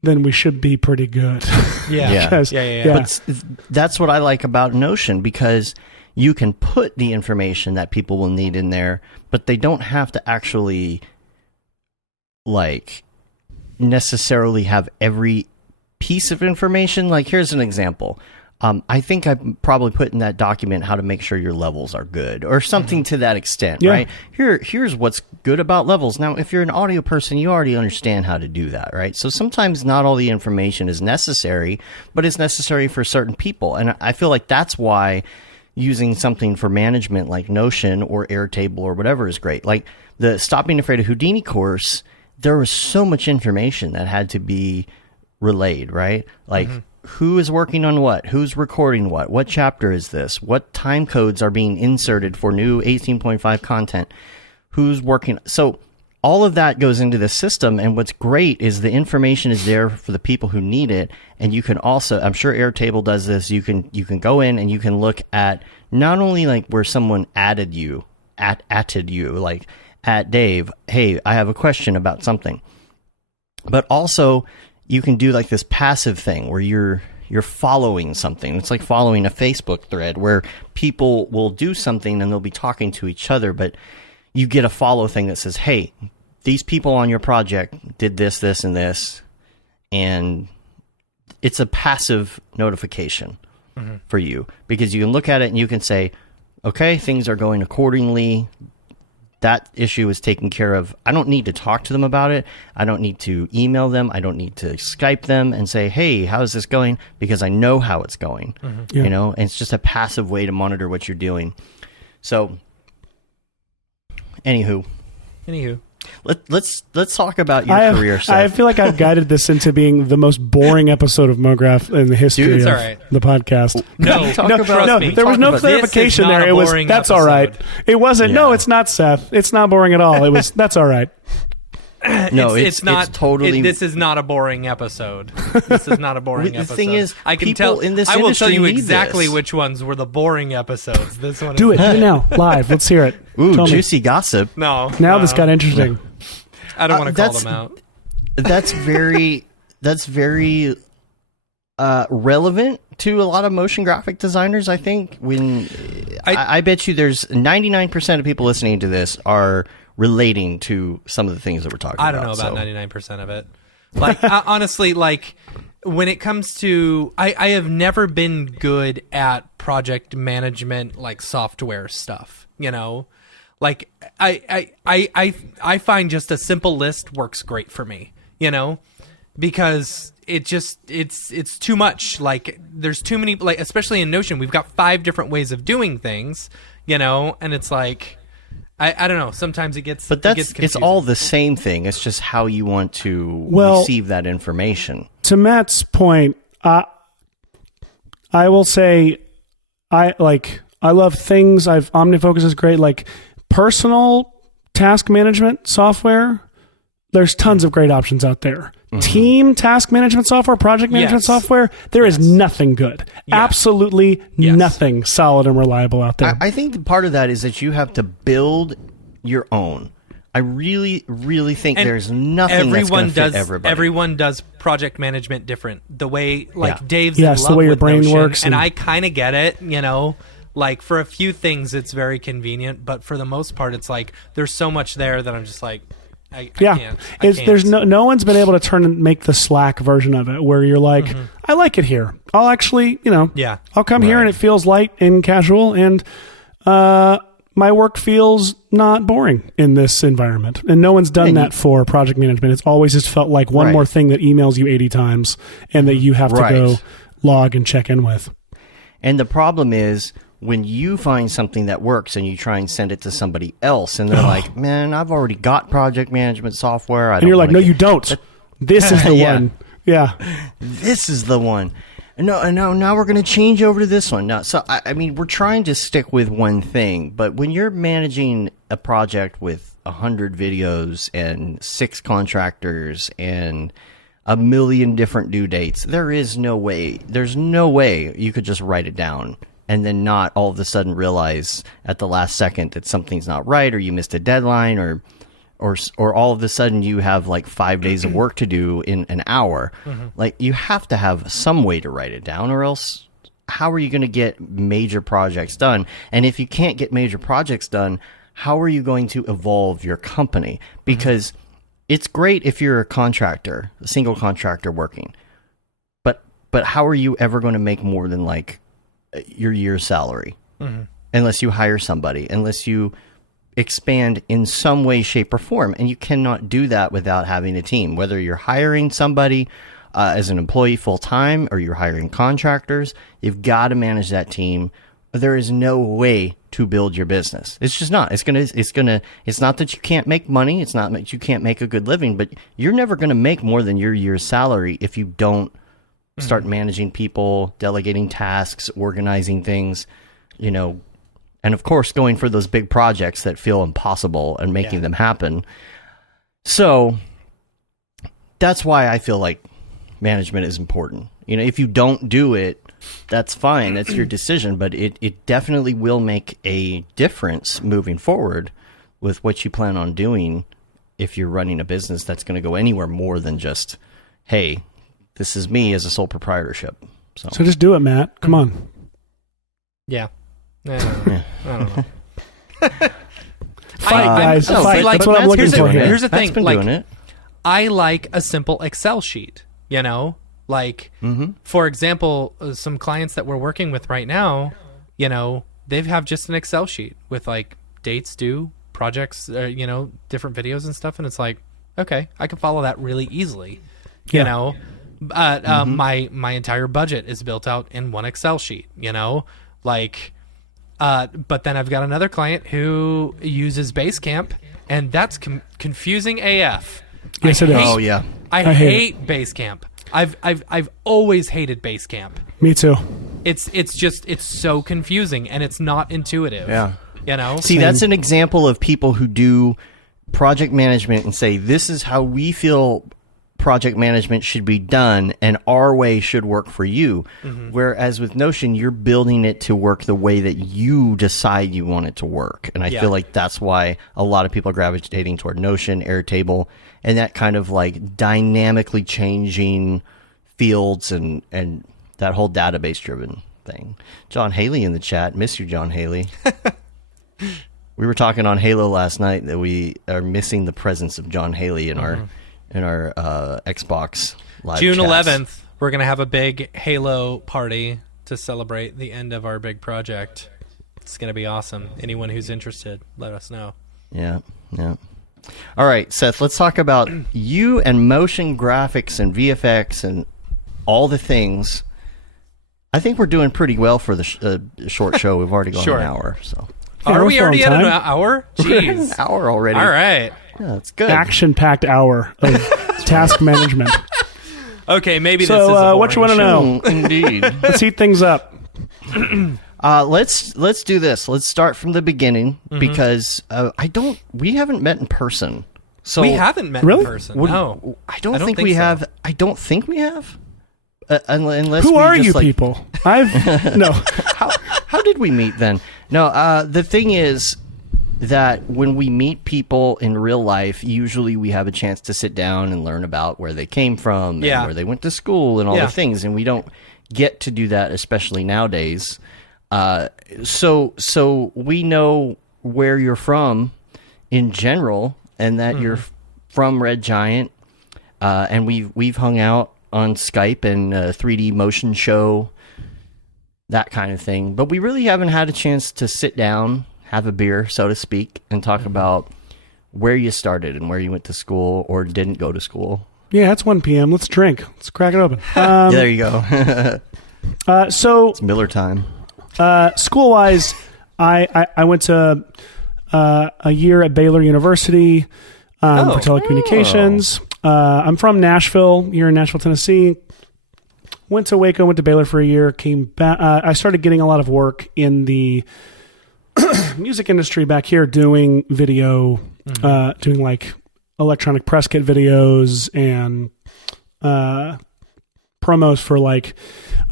then we should be pretty good. Yeah. But that's what I like about Notion, because you can put the information that people will need in there, but they don't have to actually like necessarily have every piece of information. Like, here's an example. I think I probably put in that document how to make sure your levels are good or something to that extent, right? Here's what's good about levels. Now, if you're an audio person, you already understand how to do that, right? So sometimes not all the information is necessary, but it's necessary for certain people. And I feel like that's why using something for management like Notion or Airtable or whatever is great. Like the Stop Being Afraid of Houdini course, there was so much information that had to be relayed, right? Like, who is working on what? Who's recording what? What chapter is this? What time codes are being inserted for new 18.5 content? Who's working? So all of that goes into the system, and what's great is the information is there for the people who need it, and you can also, I'm sure Airtable does this, you can go in and you can look at not only like where someone added you, like at Dave, hey, I have a question about something, but also you can do like this passive thing where you're following something. It's like following a Facebook thread where people will do something and they'll be talking to each other, but you get a follow thing that says, hey, these people on your project did this, this, and this. And it's a passive notification for you, because you can look at it and you can say, okay, things are going accordingly. That issue is taken care of. I don't need to talk to them about it. I don't need to email them. I don't need to Skype them and say, hey, how's this going? Because I know how it's going, and it's just a passive way to monitor what you're doing. So, anywho, let's talk about your career, Seth. I feel like I've guided this into being the most boring episode of Mograph in the history of the podcast. No, there was no clarification there. It was that's all right. It wasn't. Yeah. No, it's not, Seth. It's not boring at all. It was that's all right. No, it's not totally. This is not a boring episode. This is not a boring episode. The thing is, I can tell. In this I will tell you need exactly this. which ones were the boring episodes. This one. Do it now, live. Let's hear it. Ooh, tell juicy me. Gossip. No. Now this got interesting. I don't want to call them out. That's very. That's very relevant to a lot of motion graphic designers. I think when I bet you there's 99% of people listening to this are relating to some of the things that we're talking about. I don't know about 99% of it. Like, honestly, like, when it comes to... I have never been good at project management, like, software stuff, Like, I find just a simple list works great for me, because it's too much. Like there's too many, like especially in Notion, we've got 5 different ways of doing things, and it's like I don't know. Sometimes it gets it's all the same thing. It's just how you want to receive that information. To Matt's point, I will say I love things. OmniFocus is great. Like personal task management software, there's tons of great options out there. Mm-hmm. Team task management software, project management software, there is nothing good. Absolutely nothing solid and reliable out there. I think part of that is that you have to build your own. I really, really think there's nothing that's going to fit everybody. Everyone does project management different. The way, Dave's in love the way your with brain Notion, works. And I kind of get it, Like, for a few things, it's very convenient. But for the most part, it's like, there's so much there that I'm just like, I can't. There's no one's been able to turn and make the Slack version of it where you're like, I like it here. I'll actually, I'll come here and it feels light and casual, and my work feels not boring in this environment. And no one's done that for project management. It's always just felt like one more thing that emails you 80 times and that you have to go log and check in with. And the problem is, when you find something that works and you try and send it to somebody else, and they're like, man, I've already got project management software. And you're like, no, you don't. This is the one. Yeah. This is the one. No, now we're going to change over to this one. No, so, I mean, we're trying to stick with one thing, but when you're managing a project with 100 videos and 6 contractors and a million different due dates, there's no way you could just write it down and then not all of a sudden realize at the last second that something's not right, or you missed a deadline, or all of a sudden you have like 5 days of work to do in an hour. Like, you have to have some way to write it down, or else how are you going to get major projects done? And if you can't get major projects done, how are you going to evolve your company? Because it's great if you're a contractor, a single contractor working, but how are you ever going to make more than like your year's salary? Unless you hire somebody, unless you expand in some way, shape, or form. And you cannot do that without having a team, whether you're hiring somebody as an employee full-time or you're hiring contractors. You've got to manage that team. There is no way to build your business. It's just not. It's not that you can't make money. It's not that you can't make a good living, but you're never going to make more than your year's salary if you don't start managing people, delegating tasks, organizing things, and of course going for those big projects that feel impossible and making them happen. So that's why I feel like management is important. If you don't do it, that's fine. That's your decision, but it definitely will make a difference moving forward with what you plan on doing if you're running a business that's going to go anywhere more than just, hey, this is me as a sole proprietorship. So just do it, Matt. Come on. Yeah. I don't know. Fight. That's what I'm looking for here. Here's the thing. Doing it. I like a simple Excel sheet, Like, for example, some clients that we're working with right now, they have just an Excel sheet with like dates due, projects, different videos and stuff. And it's like, okay, I can follow that really easily, my entire budget is built out in one Excel sheet, like, but then I've got another client who uses Basecamp, and that's confusing AF. Yes, it is. Oh yeah, I hate Basecamp. I've always hated Basecamp. Me too. It's so confusing and it's not intuitive. Yeah. See, Same. that's an example of people who do project management and say, this is how we feel project management should be done, and our way should work for you. Whereas with Notion, you're building it to work the way that you decide you want it to work. And I feel like that's why a lot of people are gravitating toward Notion, Airtable, and that kind of like dynamically changing fields and that whole database driven thing. John Haley in the chat. Miss you, John Haley. We were talking on Halo last night that we are missing the presence of John Haley in our Xbox live June chats. 11th, we're going to have a big Halo party to celebrate the end of our big project. It's going to be awesome. Anyone who's interested, let us know. Yeah. All right, Seth, let's talk about you and motion graphics and VFX and all the things. I think we're doing pretty well for the short show. We've already gone Sure. an hour. So Are we already at time. an hour? Jeez. an hour already. All right. Yeah, that's good. Action-packed hour of task management. Okay, maybe So, this is a what you boring wanna show. know? Indeed. Let's heat things up. Let's do this. Let's start from the beginning because we haven't met in person. So We haven't met Really? in person. No. I don't think we so. have. I don't think we have. Unless Who we are just, you like, people? No. How did we meet then? No, the thing is that when we meet people in real life, usually we have a chance to sit down and learn about where they came from Yeah. and where they went to school and all Yeah. the things, and we don't get to do that, especially nowadays. So we know where you're from in general, and that you're from Red Giant, and we've hung out on Skype and 3D motion show, that kind of thing. But we really haven't had a chance to sit down, have a beer, so to speak, and talk about where you started and where you went to school or didn't go to school. Yeah, it's 1 p.m. Let's drink. Let's crack it open. There you go. So, It's Miller time. school-wise, I went to a year at Baylor University for telecommunications. I'm from Nashville, here in Nashville, Tennessee. Went to Waco, went to Baylor for a year, came back. I started getting a lot of work in the music industry back here, doing video, doing like electronic press kit videos and promos for like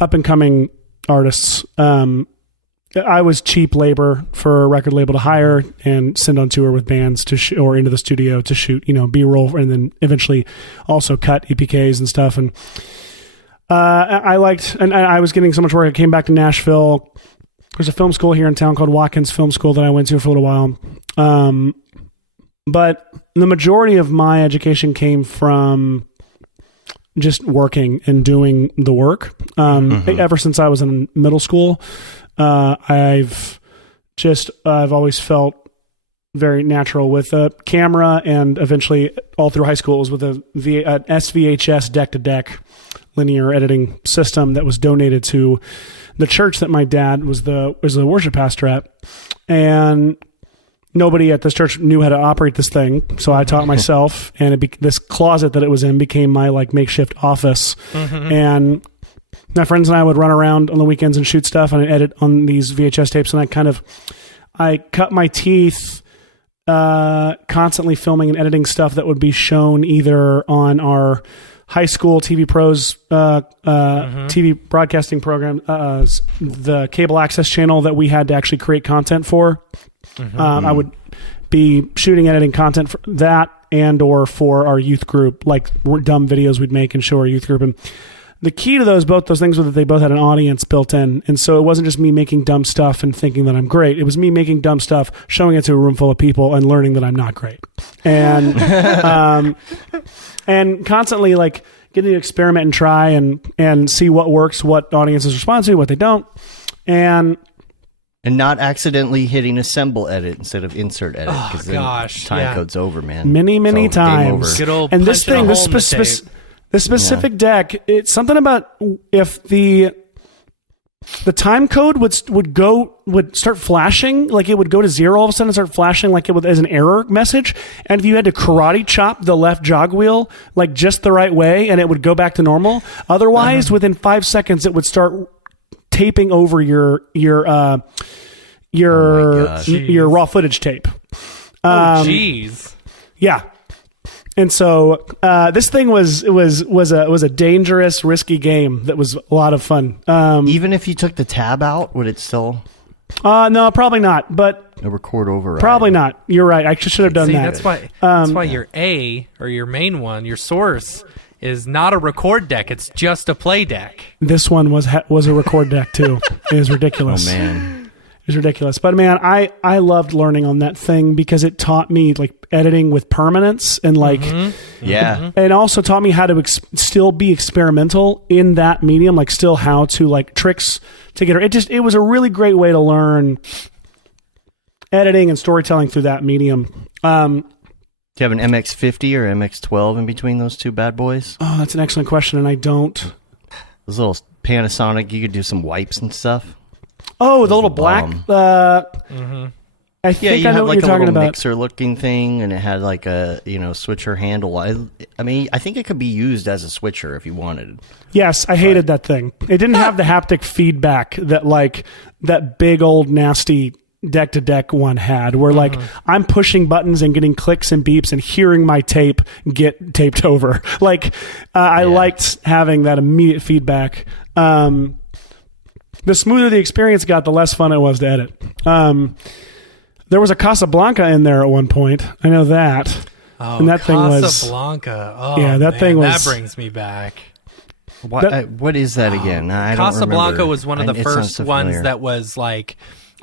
up-and-coming artists. I was cheap labor for a record label to hire and send on tour with bands to or into the studio to shoot, B-roll, and then eventually also cut EPKs and stuff. And I liked, and I was getting so much work. I came back to Nashville. There's a film school here in town called Watkins Film School that I went to for a little while. But the majority of my education came from just working and doing the work. Ever since I was in middle school, I've always felt very natural with a camera, and eventually all through high school it was with an SVHS deck-to-deck linear editing system that was donated to the church that my dad was the worship pastor at, and nobody at this church knew how to operate this thing, so I taught myself, and this closet that it was in became my like makeshift office, and my friends and I would run around on the weekends and shoot stuff, and I'd edit on these VHS tapes, and I cut my teeth constantly filming and editing stuff that would be shown either on our high school TV Pros TV broadcasting program, the cable access channel that we had to actually create content for. I would be shooting and editing content for that and or for our youth group, like dumb videos we'd make and show our youth group. And the key to both those things was that they both had an audience built in. And so it wasn't just me making dumb stuff and thinking that I'm great. It was me making dumb stuff, showing it to a room full of people and learning that I'm not great. And, and constantly like getting to experiment and try and see what works, what audiences respond to, what they don't. And not accidentally hitting assemble edit instead of insert edit. Oh, Then gosh, time yeah. code's over, man. many So, game times. over. Good old And this punching a thing, hole in the tape. this specific deck, it's something about if the time code would start flashing, like it would go to 0 all of a sudden and start flashing like it would as an error message. And if you had to karate chop the left jog wheel like just the right way, and it would go back to normal. Otherwise, within 5 seconds, it would start taping over your raw footage tape. Jeez. Yeah. And so this thing was a dangerous, risky game that was a lot of fun. Even if you took the tab out, would it still No, probably not. But record override? probably not. You're right. I should have done See, that. that's why your A, or your main one, your source, is not a record deck. It's just a play deck. This one was a record deck too. It was ridiculous. Oh man. It was ridiculous. But man, I loved learning on that thing because it taught me like editing with permanence and like, Yeah. and also taught me how to still be experimental in that medium, like still how to like tricks to get it was a really great way to learn editing and storytelling through that medium. Do you have an MX-50 or MX-12 in between those two bad boys? Oh, that's an excellent question, and I don't. Those little Panasonic, you could do some wipes and stuff. Oh, the little black. I think you I know have what like you're a talking little about. mixer-looking thing, and it had like a switcher handle. I mean, I think it could be used as a switcher if you wanted. Yes, I hated that thing. It didn't have the haptic feedback that like that big old nasty deck to deck one had, where like I'm pushing buttons and getting clicks and beeps and hearing my tape get taped over. Like I liked having that immediate feedback. The smoother the experience got, the less fun it was to edit. There was a Casablanca in there at one point. I know that. Oh, and that thing was Casablanca. Oh, yeah, that thing was. That brings me back. What is that again? I don't Casablanca remember. was one of the first ones familiar. that was like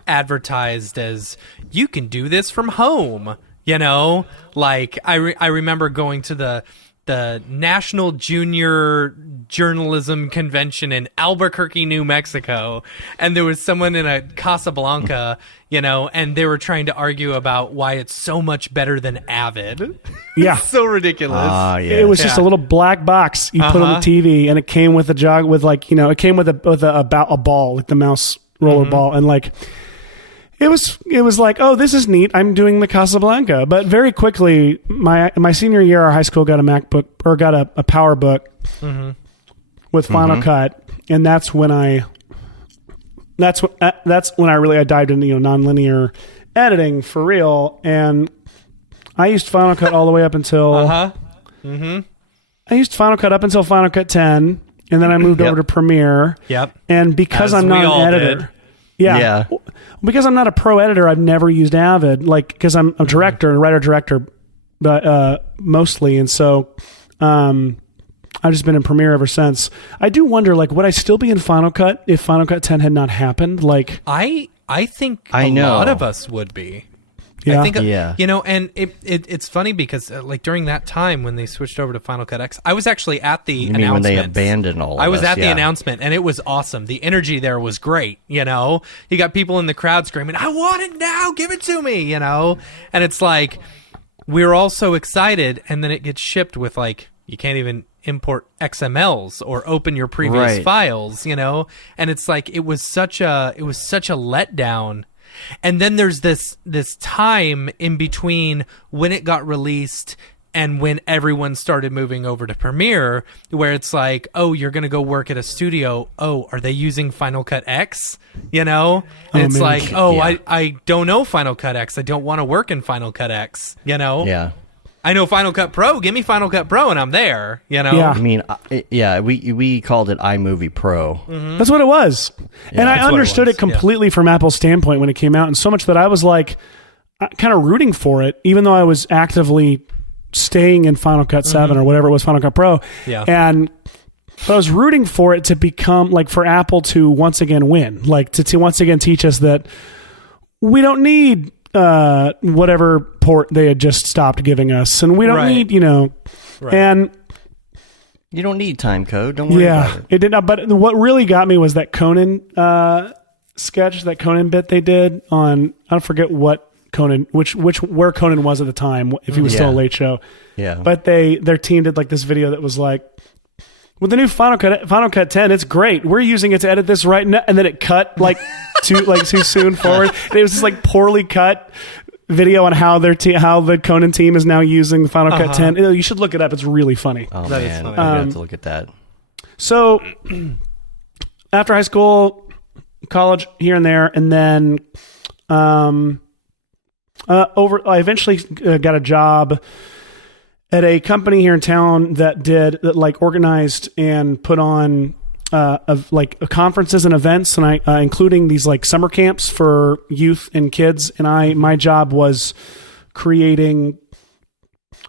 advertised as you can do this from home. You know, like I remember going to the National Junior Journalism Convention in Albuquerque, New Mexico, and there was someone in a Casablanca, you know, and they were trying to argue about why it's so much better than Avid. Yeah. So ridiculous. Yeah. It was just a little black box you put on the TV, and it came with a jog with like, you know, it came with a ball, like the mouse roller ball, and like it was like, oh, this is neat. I'm doing the Casablanca. But very quickly, my senior year, our high school got a MacBook or got a PowerBook with Final Cut, and that's when I really dived into, you know, nonlinear editing for real. And I used Final Cut all the way up until I used Final Cut up until Final Cut 10, and then I moved over to Premiere. Yep. And because As I'm not we an all editor. did. Yeah. Because I'm not a pro editor, I've never used Avid, like, because I'm a director and writer-director, but mostly, and so I've just been in Premiere ever since. I do wonder, like, would I still be in Final Cut if Final Cut 10 had not happened? Like, I think I a know. lot of us would be. Yeah. I think, Yeah. you know, and it's funny because like during that time when they switched over to Final Cut X, I was actually at the You mean when they abandoned all of I was us, at the yeah. announcement, and it was awesome. The energy there was great, you know? You got people in the crowd screaming, I want it now, give it to me, you know? And it's like, we were all so excited, and then it gets shipped with like, you can't even import XMLs or open your previous files, you know? And it's like, it was such a letdown. And then there's this time in between when it got released and when everyone started moving over to Premiere, where it's like, oh, you're going to go work at a studio. Oh, are they using Final Cut X? You know? And it's man. like, oh, I don't know Final Cut X. I don't want to work in Final Cut X, you know? Yeah. I know Final Cut Pro. Give me Final Cut Pro and I'm there, you know? Yeah. I mean, we called it iMovie Pro. that's what it was. And I That's what it understood was, it completely from Apple's standpoint when it came out, and so much that I was like kind of rooting for it, even though I was actively staying in Final Cut 7 or whatever it was, Final Cut Pro. Yeah. And I was rooting for it to become, like, for Apple to once again win, like to once again teach us that we don't need whatever port they had just stopped giving us, and we don't need, you know, and You don't need time code. Don't worry about it. it did not. But what really got me was that Conan sketch, that Conan bit they did on, I don't forget what Conan, where Conan was at the time, if he was still a late show. Yeah. But their team did like this video that was like, with the new Final Cut 10, it's great. We're using it to edit this right now, and then it cut like too soon forward. And it was this like poorly cut video on how how the Conan team is now using the Final Cut 10. You should look it up. It's really funny. Oh, That is man. funny. I'm going to have to look at that. So after high school, college here and there, and then I eventually got a job at a company here in town that like organized and put on conferences and events, and including these like summer camps for youth and kids. And my job was creating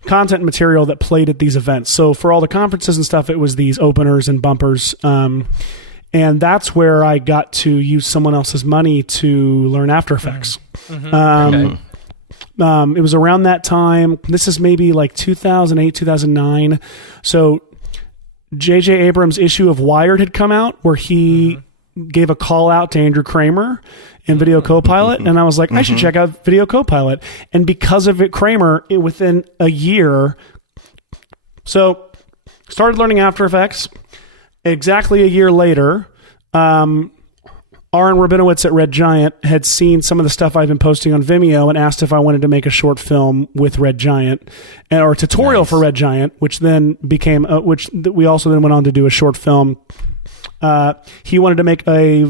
content material that played at these events. So for all the conferences and stuff, it was these openers and bumpers. And that's where I got to use someone else's money to learn After Effects. Okay. It was around that time. This is maybe like 2008, 2009. So J.J. Abrams' issue of Wired had come out where he gave a call out to Andrew Kramer in Video Copilot, and I was like, I should check out Video Copilot. And because of it, Kramer, within a year, so started learning After Effects. Exactly a year later, Aaron Rabinowitz at Red Giant had seen some of the stuff I've been posting on Vimeo and asked if I wanted to make a short film with Red Giant, or a tutorial for Red Giant, which then became, which we also then went on to do a short film. He wanted to make a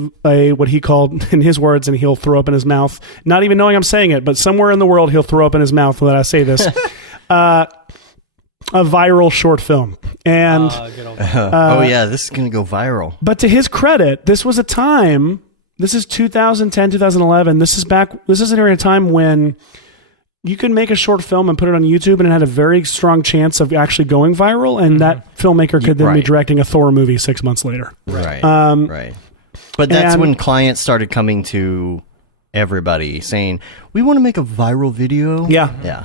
what he called, in his words, and he'll throw up in his mouth, not even knowing I'm saying it, but somewhere in the world he'll throw up in his mouth when I say this. A viral short film. And this is going to go viral. But to his credit, this was a time, this is 2010, 2011. This is during a time when you could make a short film and put it on YouTube, and it had a very strong chance of actually going viral, and that filmmaker could then be directing a Thor movie 6 months later. Right. Right. But that's when clients started coming to everybody saying, we want to make a viral video. Yeah.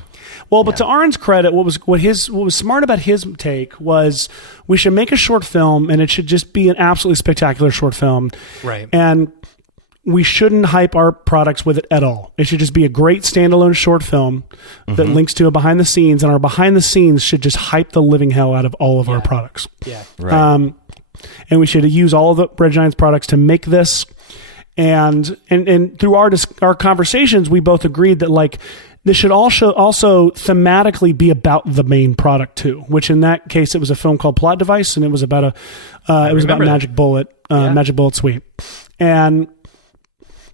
Well, but to Aaron's credit, what was smart about his take was we should make a short film, and it should just be an absolutely spectacular short film. Right. And we shouldn't hype our products with it at all. It should just be a great standalone short film that links to a behind the scenes, and our behind the scenes should just hype the living hell out of all of our products. Yeah. Right. And we should use all of the Red Giant's products to make this. And through our conversations, we both agreed that like this should also thematically be about the main product too. Which in that case, it was a film called Plot Device, and it was about Magic Bullet, Magic Bullet Suite, and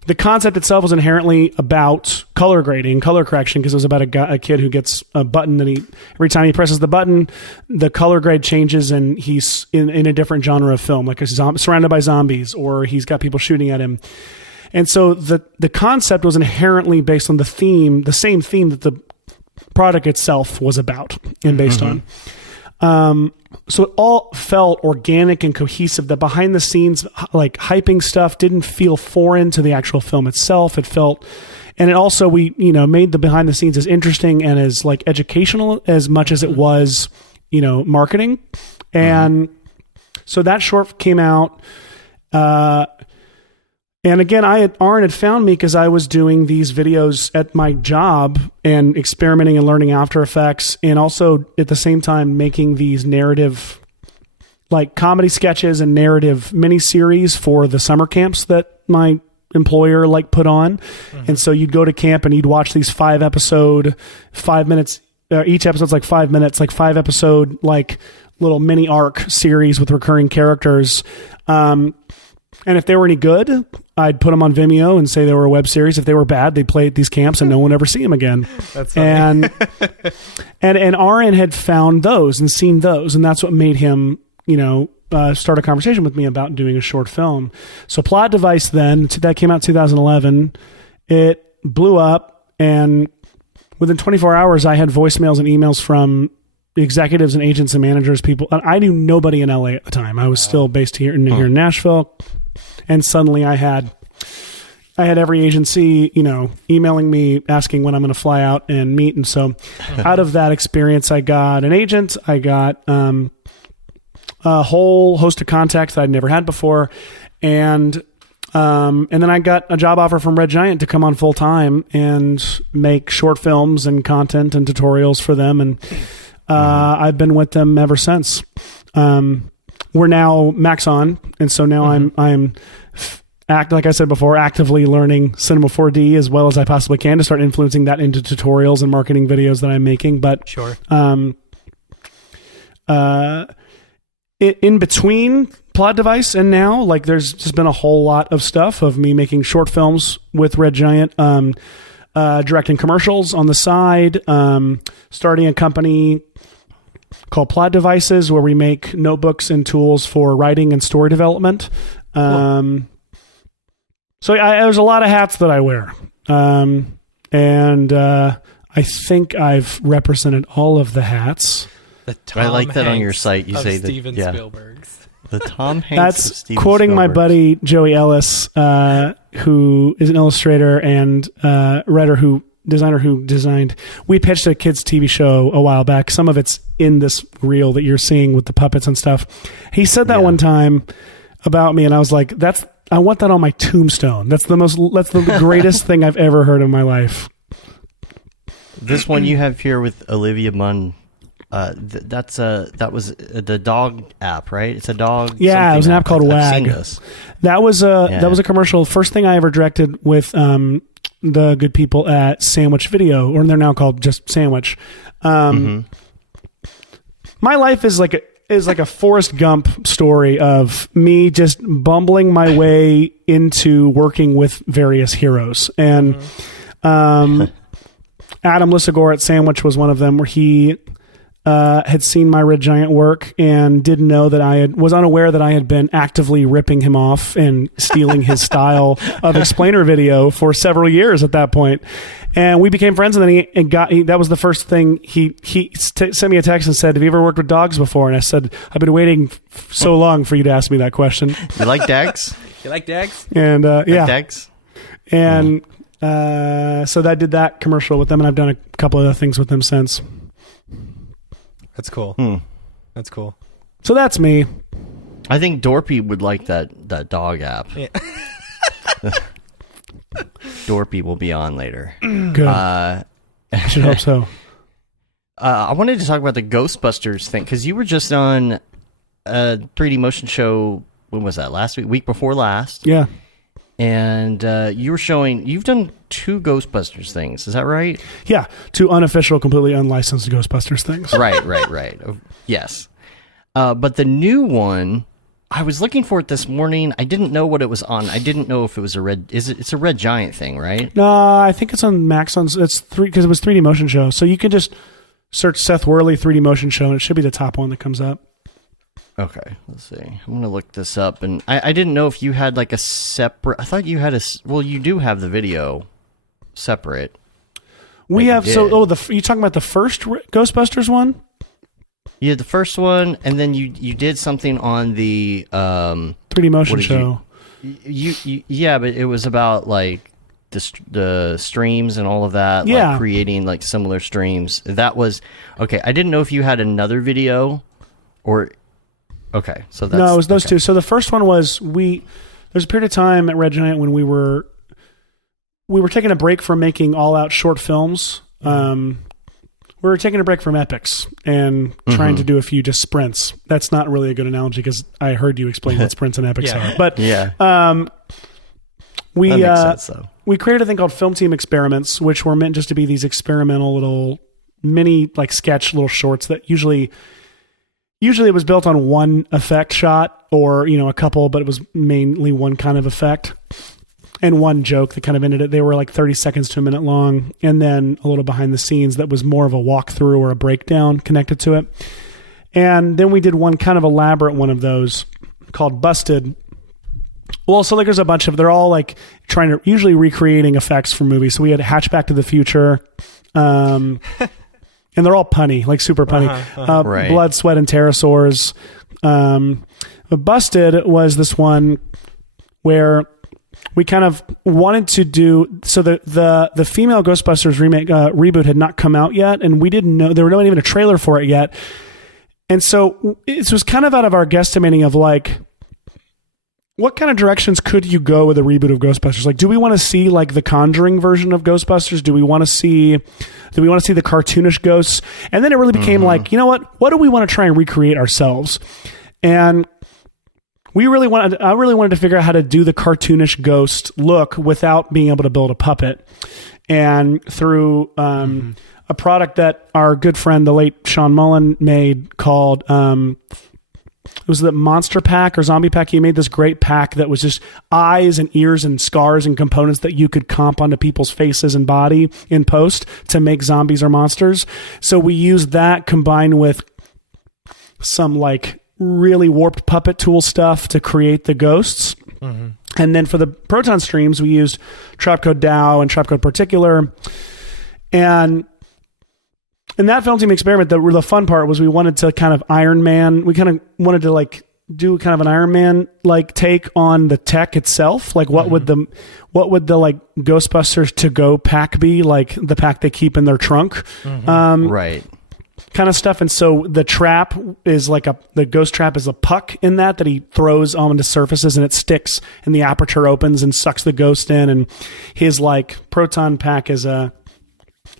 the concept itself was inherently about color grading, color correction, because it was about a kid who gets a button, and every time he presses the button, the color grade changes, and he's in a different genre of film, like surrounded by zombies, or he's got people shooting at him. And so the concept was inherently based on the same theme that the product itself was about and based on. So it all felt organic and cohesive. The behind the scenes, like hyping stuff, didn't feel foreign to the actual film itself. It felt, and it also, we, made the behind the scenes as interesting and as like educational as much as it was, marketing. And so that short came out, and again, Aaron had found me because I was doing these videos at my job and experimenting and learning After Effects, and also at the same time making these narrative, like comedy sketches and narrative miniseries for the summer camps that my employer put on. And so you'd go to camp and you'd watch these 5-episode, 5 minutes. Each episode's like 5 minutes, like 5-episode, like little mini arc series with recurring characters. And if they were any good, I'd put them on Vimeo and say they were a web series. If they were bad, they'd play at these camps and no one would ever see them again. That's funny. And Aaron had found those and seen those, and that's what made him, start a conversation with me about doing a short film. So Plot Device then, that came out in 2011. It blew up, and within 24 hours, I had voicemails and emails from executives and agents and managers, people. I knew nobody in LA at the time. I was still based here in Nashville. And suddenly I had every agency, emailing me asking when I'm going to fly out and meet. And so out of that experience, I got an agent. I got a whole host of contacts that I'd never had before. And then I got a job offer from Red Giant to come on full time and make short films and content and tutorials for them. And I've been with them ever since. We're now Maxon, and so now I'm like I said before, actively learning Cinema 4D as well as I possibly can to start influencing that into tutorials and marketing videos that I'm making. But sure. In between Plot Device and now, there's just been a whole lot of stuff of me making short films with Red Giant, directing commercials on the side, starting a company called Plot Devices, where we make notebooks and tools for writing and story development. So there's a lot of hats that I wear. And I think I've represented all of the hats. I like that on your site. You say Steven that Spielberg's. The Tom Hanks. That's quoting my buddy Joey Ellis, who is an illustrator and designer who designed. We pitched a kids' TV show a while back. Some of it's in this reel that you're seeing with the puppets and stuff. He said that one time about me, and I was like, "That's on my tombstone. That's the greatest thing I've ever heard in my life. This one you have here with Olivia Munn. That was the dog app, right? It's a dog. Yeah, it was an app called Wag. I've seen this. That was a commercial. First thing I ever directed with the good people at Sandwich Video, or they're now called just Sandwich. My life is like a Forrest Gump story of me just bumbling my way into working with various heroes, and Adam Lissagore at Sandwich was one of them, where he had seen my Red Giant work and didn't know that was unaware that I had been actively ripping him off and stealing his style of explainer video for several years at that point. And we became friends, and then that was the first thing he sent me a text and said, "Have you ever worked with dogs before?" And I said, "I've been waiting so long for you to ask me that question." You like Dags? You like Dags? And yeah, Dags. And so I did that commercial with them, and I've done a couple other things with them since. That's cool. That's cool. So that's me. I think Dorpy would like that dog app. Yeah. Dorpy will be on later. Good. I should hope so. I wanted to talk about the Ghostbusters thing, because you were just on a 3D motion show. When was that? Last week before last. Yeah. And you were showing, you've done 2 Ghostbusters things. Is that right? Yeah. 2 unofficial, completely unlicensed Ghostbusters things. Right. Yes. But the new one, I was looking for it this morning. I didn't know what it was on. I didn't know if it was it's a Red Giant thing, right? No, I think it's on Maxon's. It's 3 because it was 3D motion show. So you can just search Seth Worley 3D motion show, and it should be the top one that comes up. Okay, let's see. I'm going to look this up. And I didn't know if you had like a separate... I thought you had well, you do have the video separate. We have... So, you talking about the first Ghostbusters one? You had the first one, and then you did something on the... 3D motion show. Yeah, but it was about like the streams and all of that. Yeah. Like creating like similar streams. That was... Okay, I didn't know if you had another video or... Okay, so that's... No, it was those 2. So the first one was there's a period of time at Red Giant when we were taking a break from making all-out short films. We were taking a break from epics and trying to do a few just sprints. That's not really a good analogy because I heard you explain what sprints and epics are. But yeah, that makes sense, though. We created a thing called Film Team Experiments, which were meant just to be these experimental little mini like sketch little shorts that usually it was built on one effect shot or, a couple, but it was mainly one kind of effect and one joke that kind of ended it. They were like 30 seconds to a minute long. And then a little behind the scenes that was more of a walkthrough or a breakdown connected to it. And then we did one kind of elaborate one of those called Busted. Well, so like there's a bunch of, they're all like usually recreating effects from movies. So we had Hatchback to the Future, and they're all punny, like super punny. Right. Blood, Sweat, and Pterosaurs. But Busted was this one where we kind of wanted to do... So the female Ghostbusters remake reboot had not come out yet, and we didn't know... There was not even a trailer for it yet. And so it was kind of out of our guesstimating of like... What kind of directions could you go with a reboot of Ghostbusters? Like, do we want to see like the Conjuring version of Ghostbusters? Do we want to see the cartoonish ghosts? And then it really became like, you know what? What do we want to try and recreate ourselves? And I really wanted to figure out how to do the cartoonish ghost look without being able to build a puppet. And through a product that our good friend, the late Sean Mullen, made called... it was the Monster Pack or Zombie Pack. He made this great pack that was just eyes and ears and scars and components that you could comp onto people's faces and body in post to make zombies or monsters. So we used that combined with some like really warped puppet tool stuff to create the ghosts. And then for the proton streams, we used Trapcode DAO and Trapcode Particular. And in that Film Team Experiment, the fun part was we wanted to kind of Iron Man. We kind of wanted to like do kind of an Iron Man like take on the tech itself. Like what would the like Ghostbusters to go pack be, like the pack they keep in their trunk? Right. kind of stuff. And so the trap is the ghost trap is a puck in that he throws onto surfaces, and it sticks, and the aperture opens and sucks the ghost in. And his proton pack is a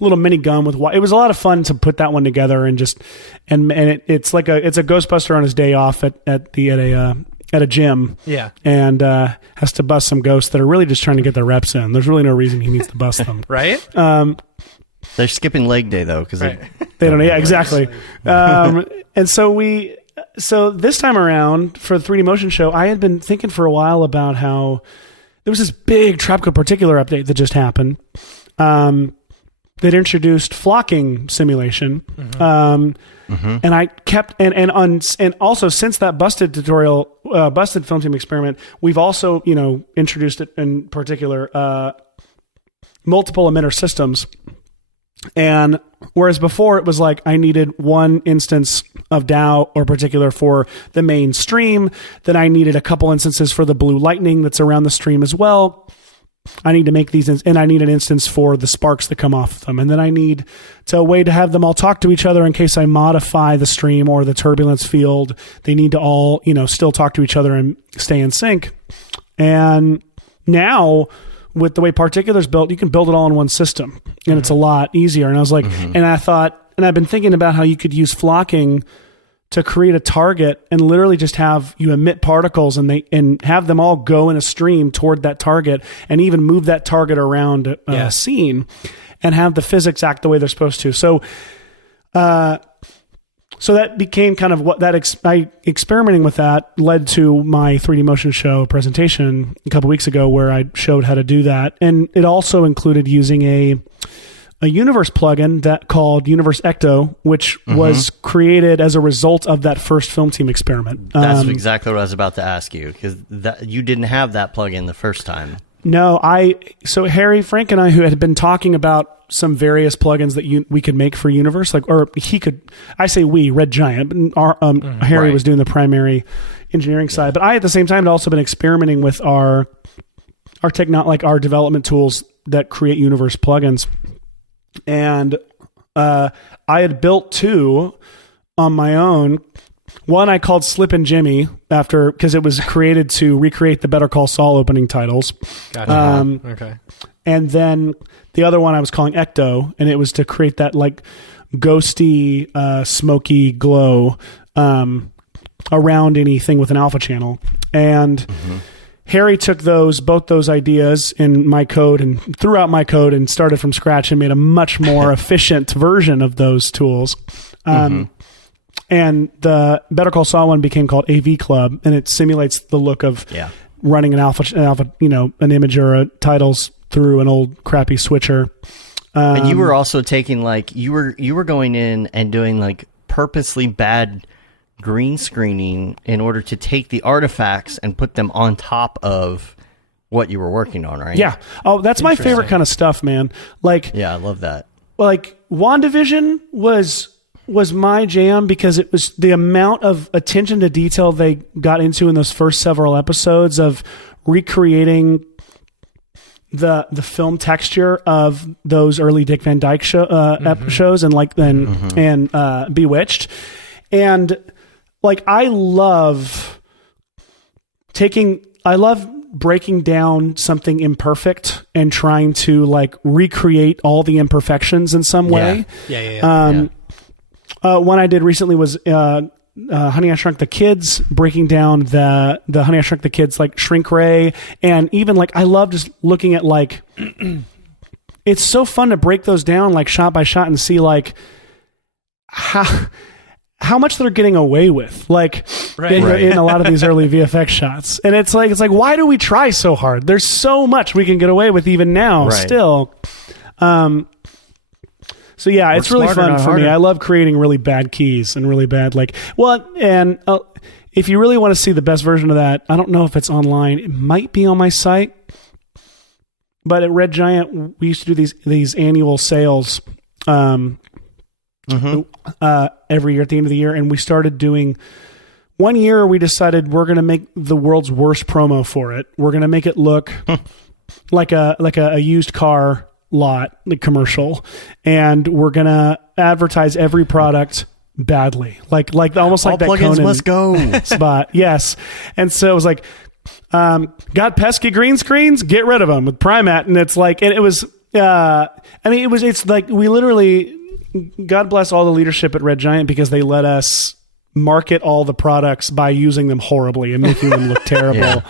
little mini gun with it was a lot of fun to put that one together, and it's a Ghostbuster on his day off at a gym. Yeah. And has to bust some ghosts that are really just trying to get their reps in. There's really no reason he needs to bust them. Right? They're skipping leg day though, because right. they don't. Yeah, exactly. And so this time around for the 3D motion show, I had been thinking for a while about how there was this big Trapco Particular update that just happened. That introduced flocking simulation. And I kept and also since that busted film team experiment, we've also introduced it in particular multiple emitter systems. And whereas before it was I needed one instance of DAO or particular for the main stream, then I needed a couple instances for the blue lightning that's around the stream as well. I need to make these, and I need an instance for the sparks that come off of them. And then I need a way to have them all talk to each other in case I modify the stream or the turbulence field. They need to all, still talk to each other and stay in sync. And now with the way Particular's built, you can build it all in one system, and it's a lot easier. And I was and I thought, and I've been thinking about how you could use flocking to create a target and literally just have you emit particles and have them all go in a stream toward that target, and even move that target around a scene and have the physics act the way they're supposed to. So that became kind of what experimenting with that led to my 3D motion show presentation a couple weeks ago, where I showed how to do that. And it also included using a Universe plugin that called Universe Ecto, which was created as a result of that first film team experiment. That's exactly what I was about to ask you, because you didn't have that plugin the first time. No, so Harry, Frank, and I, who had been talking about some various plugins that we could make for Universe, I say we, Red Giant, but Harry was doing the primary engineering side. But I, at the same time, had also been experimenting with our our development tools that create Universe plugins. And I had built two on my own. One I called Slip and Jimmy because it was created to recreate the Better Call Saul opening titles. Gotcha. Okay. And then the other one I was calling Ecto, and it was to create that ghosty, smoky glow around anything with an alpha channel. And Harry took both those ideas in my code and threw out my code and started from scratch and made a much more efficient version of those tools. And the Better Call Saul one became called AV Club, and it simulates the look of running an alpha, an image or titles through an old crappy switcher. And you were also taking you were going in and doing purposely bad green screening in order to take the artifacts and put them on top of what you were working on, right? Yeah. Oh, that's my favorite kind of stuff, man. Yeah, I love that. WandaVision was my jam because it was the amount of attention to detail they got into in those first several episodes of recreating the film texture of those early Dick Van Dyke shows and Bewitched. And I love breaking down something imperfect and trying to recreate all the imperfections in some way. One I did recently was Honey, I Shrunk the Kids, breaking down the Honey, I Shrunk the Kids shrink ray, and even I love just looking at it's so fun to break those down shot by shot and see how much they're getting away with in a lot of these early VFX shots. And it's why do we try so hard? There's so much we can get away with even now still. So yeah, it's really fun for me. I love creating really bad keys and really bad if you really want to see the best version of that, I don't know if it's online. It might be on my site. But at Red Giant, we used to do these annual sales every year at the end of the year, and we started doing. One year, we decided we're going to make the world's worst promo for it. We're going to make it look like a used car lot, the commercial, and we're gonna advertise every product badly, like almost like that plugins Conan must go spot. Yes, and so it was like, got pesky green screens, get rid of them with Primat, and it's like, and it was, it's like we literally, God bless all the leadership at Red Giant because they let us market all the products by using them horribly and making them look terrible.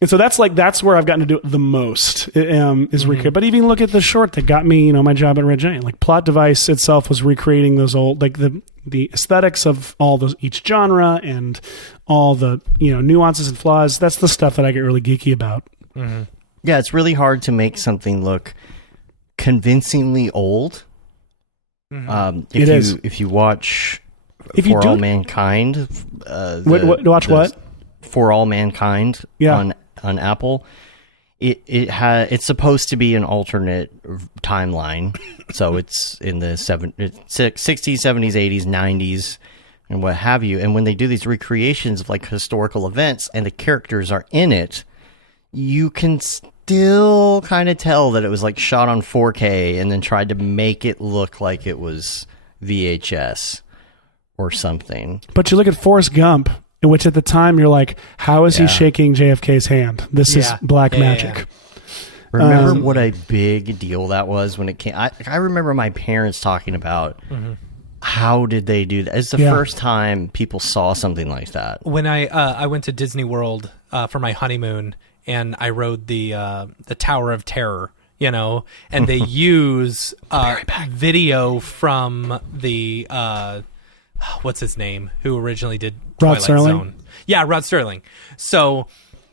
And so that's where I've gotten to do it the most, is recreate. But even look at the short that got me, my job at Red Giant. Like Plot Device itself was recreating those old, like the aesthetics of all those, each genre and all the, nuances and flaws. That's the stuff that I get really geeky about. Mm-hmm. Yeah, it's really hard to make something look convincingly old. Mm-hmm. If you watch For All Mankind, watch what? For All Mankind on Apple, it's supposed to be an alternate timeline, so it's in the 60s, 70s, 80s, 90s, and what have you. And when they do these recreations of like historical events and the characters are in it, you can still kind of tell that it was like shot on 4K and then tried to make it look like it was VHS or something. But you look at Forrest Gump, in which at the time you're like, how is he shaking JFK's hand? This is black magic. Yeah. Remember what a big deal that was when it came? I remember my parents talking about how did they do that. It's the first time people saw something like that. When I went to Disney World for my honeymoon, and I rode the Tower of Terror, and they use video from the what's his name, who originally did Twilight Zone. Yeah, Rod Serling. So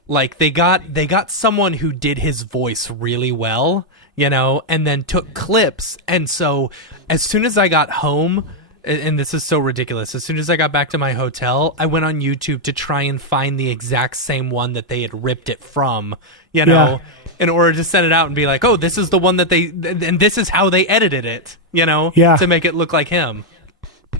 like they got someone who did his voice really well, and then took clips. And so as soon as I got home, and this is so ridiculous, as soon as I got back to my hotel, I went on YouTube to try and find the exact same one that they had ripped it from, in order to send it out and be like, oh, this is the one that and this is how they edited it, to make it look like him.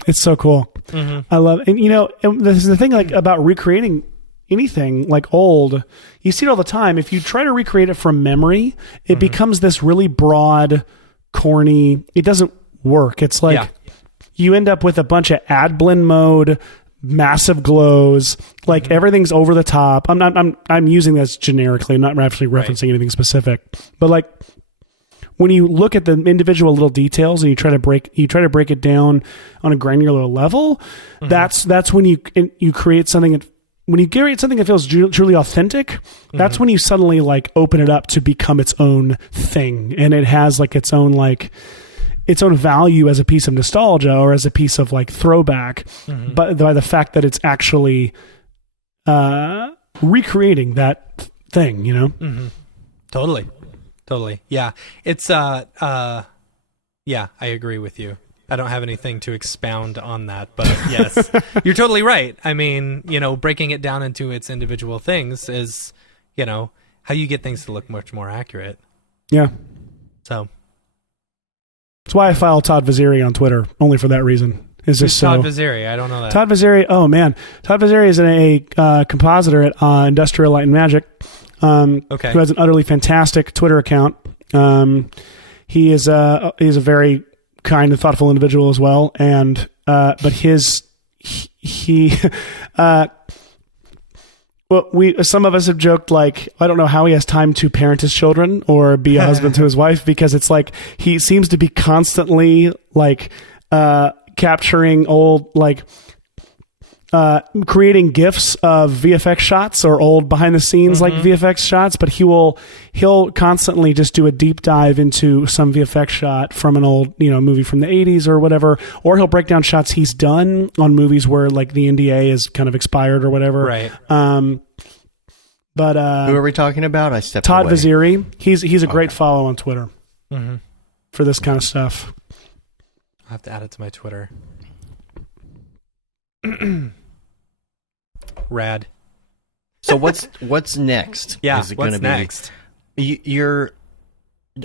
It's so cool. Mm-hmm. I love it. And this is the thing, like, about recreating anything like old, you see it all the time. If you try to recreate it from memory, it becomes this really broad, corny, it doesn't work. It's like you end up with a bunch of ad blend mode, massive glows, like everything's over the top. I'm using this generically. I'm not actually referencing anything specific, but like, when you look at the individual little details and you try to break it down on a granular level, that's when you create something. When you create something that feels truly authentic, that's when you suddenly like open it up to become its own thing, and it has like its own value as a piece of nostalgia or as a piece of like throwback, but by the fact that it's actually recreating that thing, Totally. Yeah. It's, I agree with you. I don't have anything to expound on that, but yes, you're totally right. I mean, breaking it down into its individual things is, how you get things to look much more accurate. Yeah. So. That's why I follow Todd Vaziri on Twitter, only for that reason. Is this Todd Vaziri? I don't know that. Todd Vaziri, oh man. Todd Vaziri is a compositor at Industrial Light and Magic. Who has an utterly fantastic Twitter account. He is a very kind and thoughtful individual as well, and but some of us have joked, like, I don't know how he has time to parent his children or be a husband to his wife, because it's like he seems to be constantly like capturing old, like, creating GIFs of VFX shots or old behind the scenes like VFX shots, but he'll constantly just do a deep dive into some VFX shot from an old movie from the 80s or whatever, or he'll break down shots he's done on movies where like the NDA is kind of expired or whatever. Right. But who are we talking about? I stepped Todd away. Vaziri. He's a great follow on Twitter for this kind of stuff. I'll have to add it to my Twitter. Rad. So what's next? Yeah, Is it what's gonna be, next?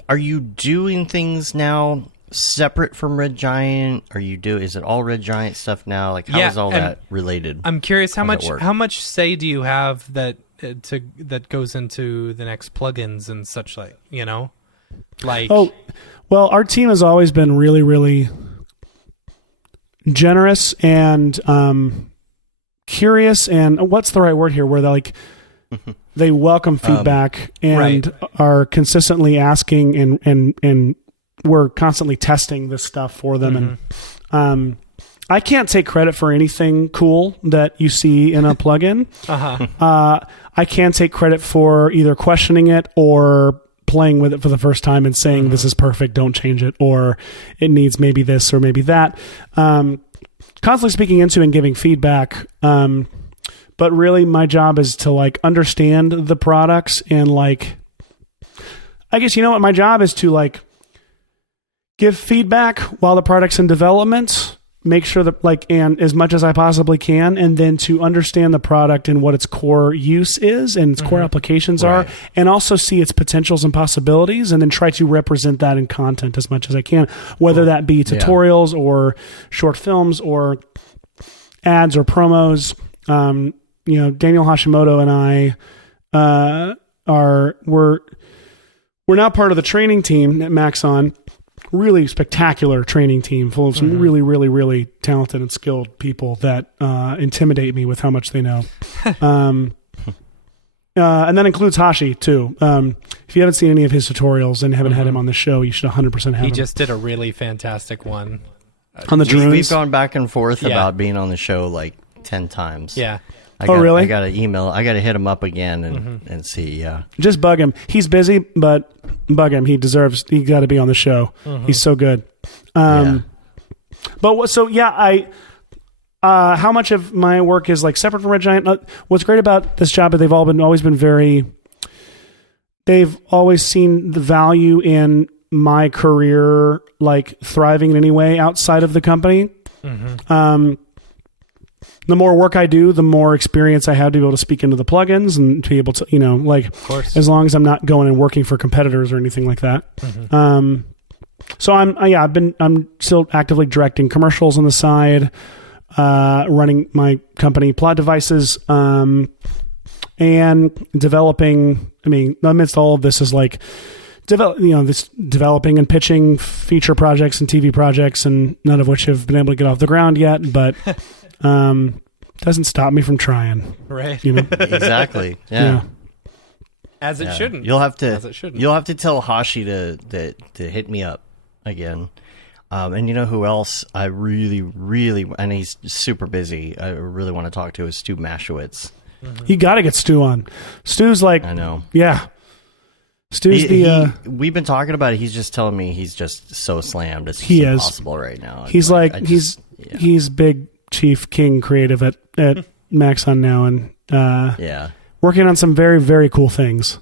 Are you doing things now separate from Red Giant? Is it all Red Giant stuff now? Like, how is all that related? I'm curious how much say do you have that that goes into the next plugins and such, like, you know, like. Oh, well, our team has always been really, really generous and curious, and what's the right word here? Where they're like, they welcome feedback and are consistently asking, and we're constantly testing this stuff for them. And I can't take credit for anything cool that you see in a plugin. I can take credit for either questioning it or playing with it for the first time and saying, this is perfect, don't change it, or it needs maybe this or maybe that. Constantly speaking into and giving feedback. But really my job is to like understand the products and like, I guess, you know what, my job is to like give feedback while the product's in development, make sure that like, and as much as I possibly can, and then to understand the product and what its core use is and its core applications are, and also see its potentials and possibilities, and then try to represent that in content as much as I can, whether that be tutorials or short films or ads or promos. You know, Daniel Hashimoto and I we're now part of the training team at Maxon. Really spectacular training team full of some really, really, really talented and skilled people that intimidate me with how much they know. And that includes Hashi too. If you haven't seen any of his tutorials and haven't had him on the show, you should 100% have him. He just did a really fantastic one. On the drones. We've gone back and forth about being on the show like 10 times. Yeah. Really? I got an email. I got to hit him up again and see. Yeah. Just bug him. He's busy, but bug him. He got to be on the show. He's so good. But how much of my work is like separate from Red Giant? What's great about this job is they've always seen the value in my career, like thriving in any way outside of the company. The more work I do, the more experience I have to be able to speak into the plugins and to be able to, you know, like, as long as I'm not going and working for competitors or anything like that. So I'm still actively directing commercials on the side, running my company Plot Devices, and developing. I mean, amidst all of this is like developing and pitching feature projects and TV projects, and none of which have been able to get off the ground yet, but doesn't stop me from trying. Right. You know? Exactly. Yeah. As it shouldn't. You'll have to tell Hashi to hit me up again. And you know who else I really, really, and he's super busy, I really want to talk to is Stu Maschwitz. You got to get Stu on. Stu's like, I know. Yeah. Stu's we've been talking about it. He's just telling me he's just so slammed. It's just impossible right now. He's he's big chief king creative at Maxon now, and working on some very, very cool things.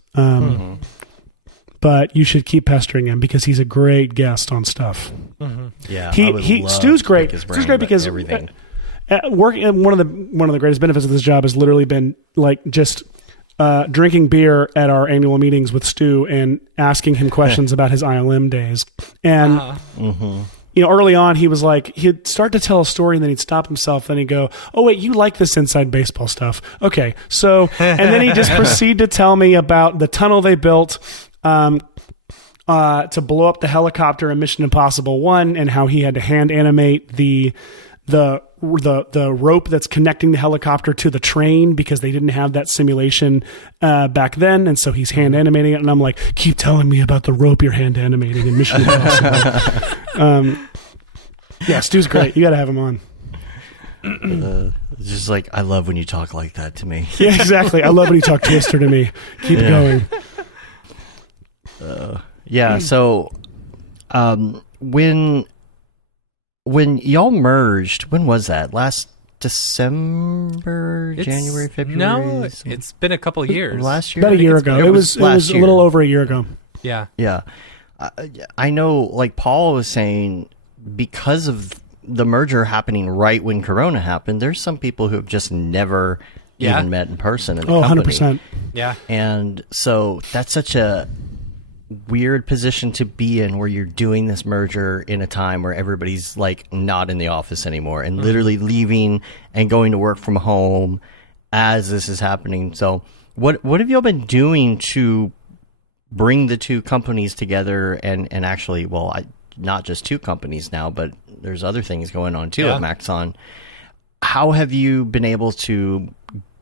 But you should keep pestering him because he's a great guest on stuff. Yeah, Stu's great. Stu's great because everything. Working one of the greatest benefits of this job has literally been like just drinking beer at our annual meetings with Stu and asking him questions about his ILM days. And you know, early on, he was like, he'd start to tell a story and then he'd stop himself. Then he'd go, "Oh wait, you like this inside baseball stuff? Okay." So, and then he just proceed to tell me about the tunnel they built to blow up the helicopter in Mission Impossible 1, and how he had to hand animate the rope that's connecting the helicopter to the train because they didn't have that simulation back then, and so he's hand animating it. And I'm like, "Keep telling me about the rope you're hand animating in Mission Impossible." Yeah, Stu's great. You got to have him on. It's just like, I love when you talk like that to me. Yeah, exactly. I love when you talk Twister to me. Keep going. So when y'all merged, when was that? Last December, January, February? No, it's been a couple of years. Last year? About a year ago. It was a little over a year ago. Yeah. Yeah. I know, like Paul was saying, because of the merger happening right when Corona happened, there's some people who have just never even met in person in the company. 100%. Yeah. And so that's such a weird position to be in, where you're doing this merger in a time where everybody's like not in the office anymore and literally leaving and going to work from home as this is happening. So What have y'all been doing to bring the two companies together and actually, well, not just two companies now, but there's other things going on too at Maxon. How have you been able to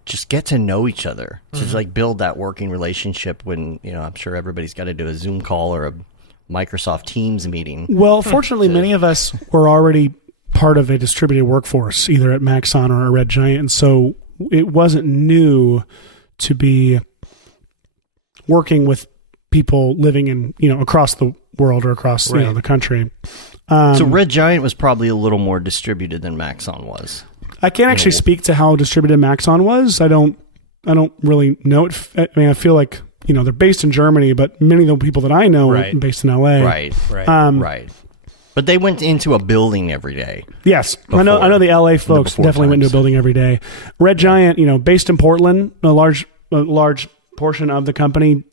just get to know each other, to like build that working relationship when, I'm sure everybody's got to do a Zoom call or a Microsoft Teams meeting? Well, fortunately, many of us were already part of a distributed workforce, either at Maxon or a Red Giant, and so it wasn't new to be working with people living in, across the world or across the country. So Red Giant was probably a little more distributed than Maxon was. I can't actually speak to how distributed Maxon was. I don't really know it. I mean, I feel like they're based in Germany, but many of the people that I know are based in LA. Right. Right. But they went into a building every day. Yes, I know the LA folks definitely went into a building every day. Red Giant, based in Portland, a large portion of the company,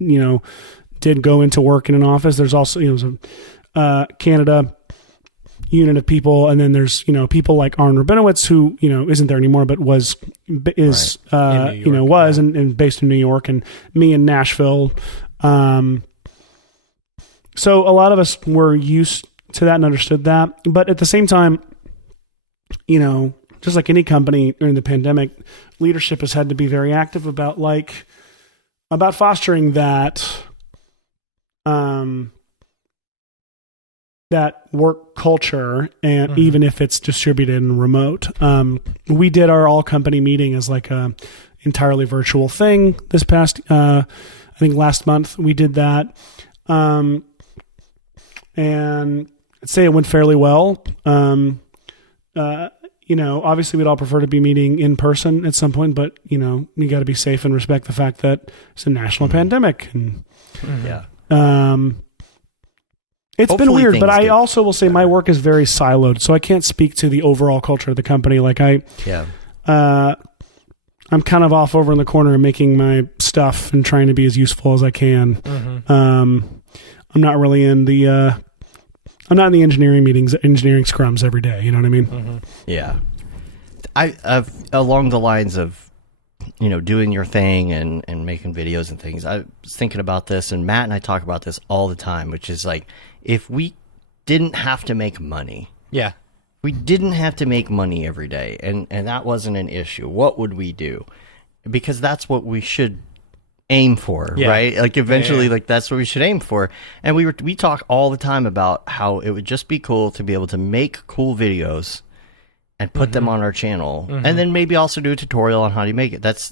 did go into work in an office. There's also Canada unit of people, and then there's people like Arn Rabinowitz, who isn't there anymore, but was and based in New York, and me in Nashville. So a lot of us were used to that and understood that, but at the same time, just like any company during the pandemic, leadership has had to be very active about fostering that that work culture, and even if it's distributed and remote. We did our all company meeting as like a entirely virtual thing this past, I think last month we did that. And I'd say it went fairly well. Obviously we'd all prefer to be meeting in person at some point, but you got to be safe and respect the fact that it's a national pandemic. And, it's Hopefully been weird, but I also will say my work is very siloed, so I can't speak to the overall culture of the company. Like I'm kind of off over in the corner making my stuff and trying to be as useful as I can. I'm not really in the I'm not in the engineering meetings, engineering scrums every day. You know what I mean? Yeah. I've along the lines of doing your thing and making videos and things. I was thinking about this, and Matt and I talk about this all the time, which is like, if we didn't have to make money, we didn't have to make money every day, and that wasn't an issue, what would we do? Because that's what we should aim for, right? Like eventually, like that's what we should aim for. And we talk all the time about how it would just be cool to be able to make cool videos and put them on our channel, and then maybe also do a tutorial on how to make it. That's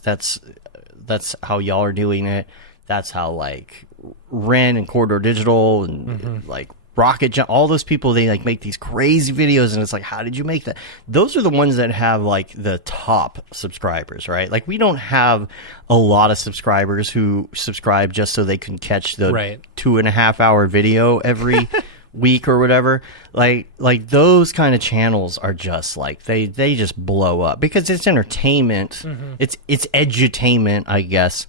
how y'all are doing it. That's how like Ren and Corridor Digital and like Rocket Jump, all those people, they like make these crazy videos, and it's like, how did you make that? Those are the ones that have like the top subscribers, right? Like we don't have a lot of subscribers who subscribe just so they can catch the 2.5 hour video every week or whatever. Like those kind of channels are just like they just blow up because it's entertainment. It's edutainment, I guess.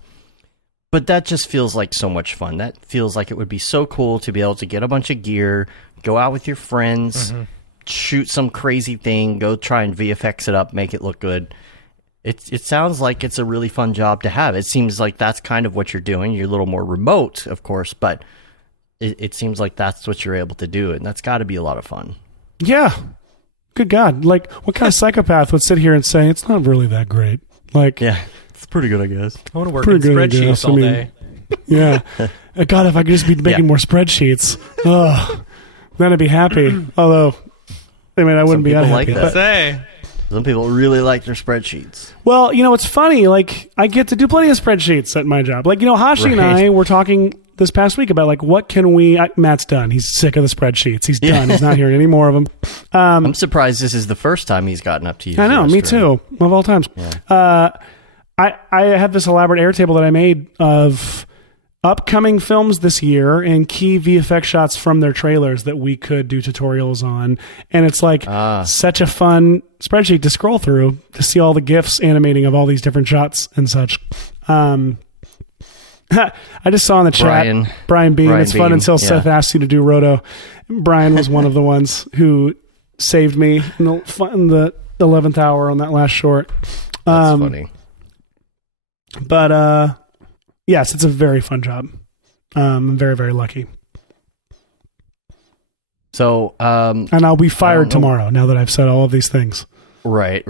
But that just feels like so much fun. That feels like it would be so cool to be able to get a bunch of gear, go out with your friends, shoot some crazy thing, go try and VFX it up, make it look good. It sounds like it's a really fun job to have. It seems like that's kind of what you're doing. You're a little more remote, of course, but it seems like that's what you're able to do, and that's got to be a lot of fun. Yeah. Good God. Like, what kind of psychopath would sit here and say, it's not really that great? Like, yeah, it's pretty good, I guess. I want to work in spreadsheets all day. Yeah. God, if I could just be making more spreadsheets, then I'd be happy. Although, I mean, I wouldn't be that happy. Like that. Some people really like their spreadsheets. Well, it's funny. Like, I get to do plenty of spreadsheets at my job. Like, Hashi and I were talking this past week about, like, what can we... Matt's done. He's sick of the spreadsheets. He's done. He's not hearing any more of them. I'm surprised this is the first time he's gotten up to use. I know, me too. Of all times. Yeah. I have this elaborate Airtable that I made of upcoming films this year and key VFX shots from their trailers that we could do tutorials on. And it's like such a fun spreadsheet to scroll through to see all the GIFs animating of all these different shots and such. I just saw in the chat, Brian Bean, it's fun until Seth asks you to do Roto. Brian was one of the ones who saved me in the 11th hour on that last short. That's funny. But Yes, it's a very fun job. I'm very, very lucky. So, and I'll be fired tomorrow now that I've said all of these things. Right.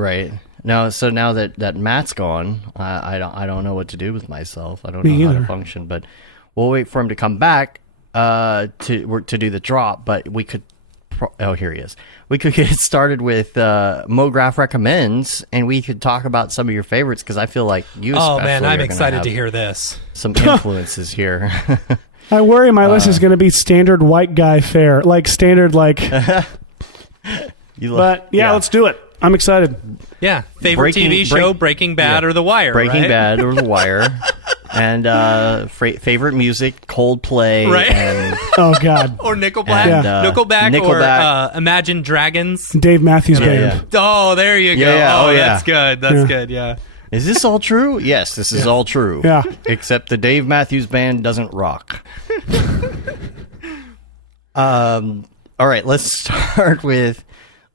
Now that Matt's gone, I don't know what to do with myself. I don't know how to function, but we'll wait for him to come back to do the drop. But we could. Oh, here he is. We could get started with Mograph recommends, and we could talk about some of your favorites because I feel like you. Oh man, I'm excited to hear this. Some influences here. I worry my list is going to be standard white guy fare, like standard like. But yeah, let's do it. I'm excited. Yeah, favorite TV show: Breaking Bad or The Wire. Breaking Bad or The Wire. And favorite music, Coldplay. Right. And, oh, God. Or Nickelback. And, Nickelback or Imagine Dragons. Dave Matthews Band. Yeah. Oh, there you go. Yeah. That's good. That's good, yeah. Is this all true? Yes, this is all true. Yeah. Except the Dave Matthews Band doesn't rock. All right, let's start with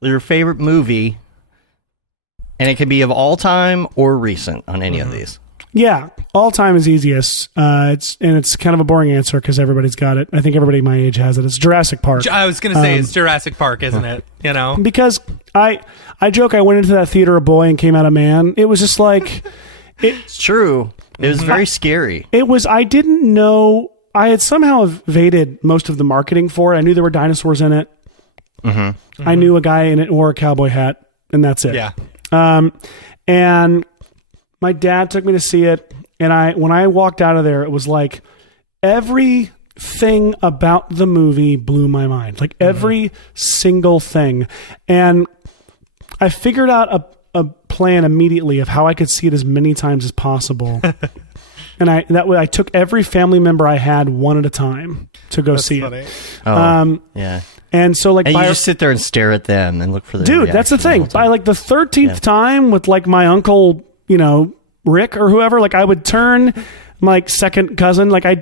your favorite movie. And it can be of all time or recent on any of these. Yeah, all time is easiest. It's kind of a boring answer because everybody's got it. I think everybody my age has it. It's Jurassic Park. I was going to say it's Jurassic Park, isn't it? You know, because I joke I went into that theater a boy and came out a man. It was just like it's true. It was very scary. It was. I didn't know. I had somehow evaded most of the marketing for it. I knew there were dinosaurs in it. I knew a guy in it wore a cowboy hat, and that's it. Yeah. And my dad took me to see it, and when I walked out of there, it was like everything about the movie blew my mind. Like every single thing. And I figured out a plan immediately of how I could see it as many times as possible. And I took every family member I had one at a time to go see funny. it. Yeah. And so like, and you just sit there and stare at them and look for the dude. That's the thing. By like the 13th time with like my uncle, Rick or whoever, like I would turn my second cousin, like I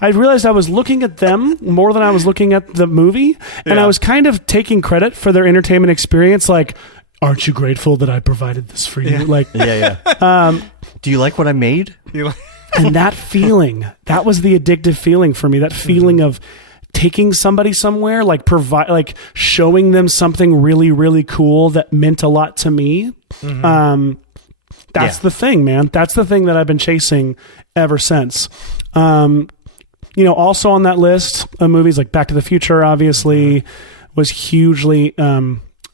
realized I was looking at them more than I was looking at the movie, and I was kind of taking credit for their entertainment experience. Like, aren't you grateful that I provided this for you? Like, do you like what I made? And that feeling, that was the addictive feeling for me. That feeling of taking somebody somewhere, like showing them something really, really cool that meant a lot to me. That's the thing, man. That's the thing that I've been chasing ever since. Also on that list of movies like Back to the Future, obviously, was hugely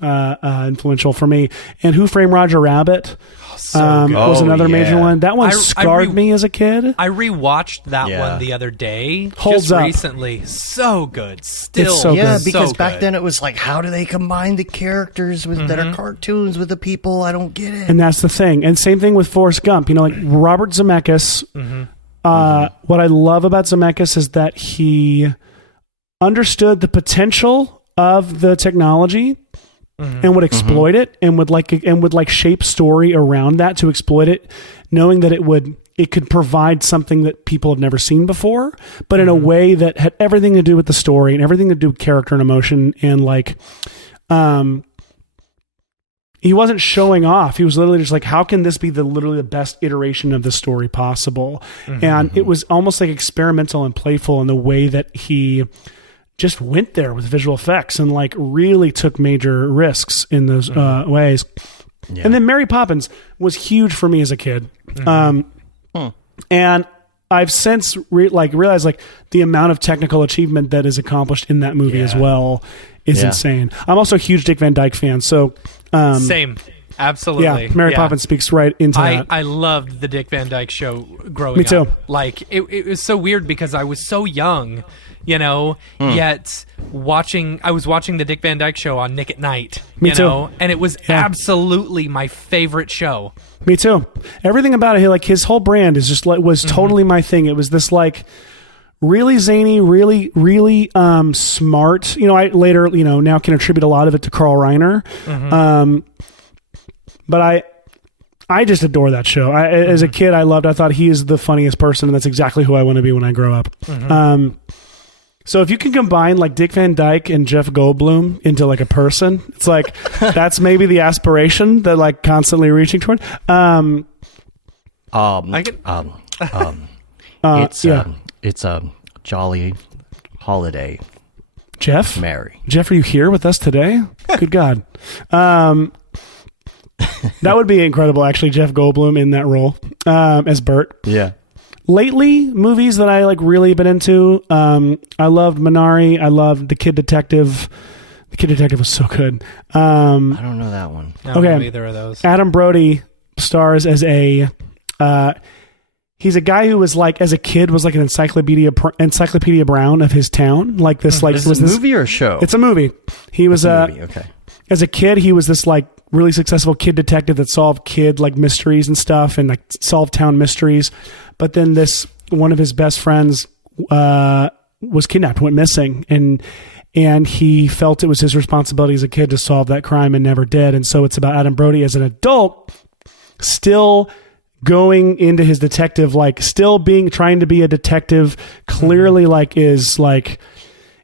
influential for me. And Who Framed Roger Rabbit was another major one. That one scarred me as a kid. I rewatched that one the other day. Holds just up recently. So good. Still, it's so good. Because back then it was like, how do they combine the characters that are cartoons with the people? I don't get it. And that's the thing. And same thing with Forrest Gump. Like Robert Zemeckis. What I love about Zemeckis is that he understood the potential of the technology. And would exploit it, and would shape story around that to exploit it, knowing that it could provide something that people have never seen before, but in a way that had everything to do with the story and everything to do with character and emotion. And he wasn't showing off. He was literally just like, how can this be literally the best iteration of the story possible? And it was almost like experimental and playful in the way that he just went there with visual effects and really took major risks in those ways. Yeah. And then Mary Poppins was huge for me as a kid. And I've since realized the amount of technical achievement that is accomplished in that movie as well is insane. I'm also a huge Dick Van Dyke fan. So same. Absolutely. Yeah, Mary Poppins speaks right into that. I loved the Dick Van Dyke Show growing up. Me too. It was so weird because I was so young, yet I was watching the Dick Van Dyke Show on Nick at Night, Me too. And it was absolutely my favorite show. Me too. Everything about it, his whole brand is just was totally my thing. It was this really zany, really, really smart. I later, now can attribute a lot of it to Carl Reiner. But I just adore that show. As a kid, I thought he is the funniest person, and that's exactly who I want to be when I grow up. So if you can combine Dick Van Dyke and Jeff Goldblum into a person, it's that's maybe the aspiration that constantly reaching toward. It's a jolly holiday. Jeff? Mary. Jeff, are you here with us today? Good God. That would be incredible, actually, Jeff Goldblum in that role as Bert. Yeah. Lately, movies that I really been into, I loved Minari. I loved The Kid Detective. The Kid Detective was so good. I don't know that one. I don't know either of those. Adam Brody stars as he's a guy who was as a kid was an encyclopedia Brown of his town. Is it a movie or a show? It's a movie. He was a movie. Okay. As a kid, he was this really successful kid detective that solved kid mysteries and stuff and solved town mysteries. But then one of his best friends was kidnapped, went missing, and he felt it was his responsibility as a kid to solve that crime and never did. And so it's about Adam Brody as an adult, still going into his detective, still trying to be a detective, clearly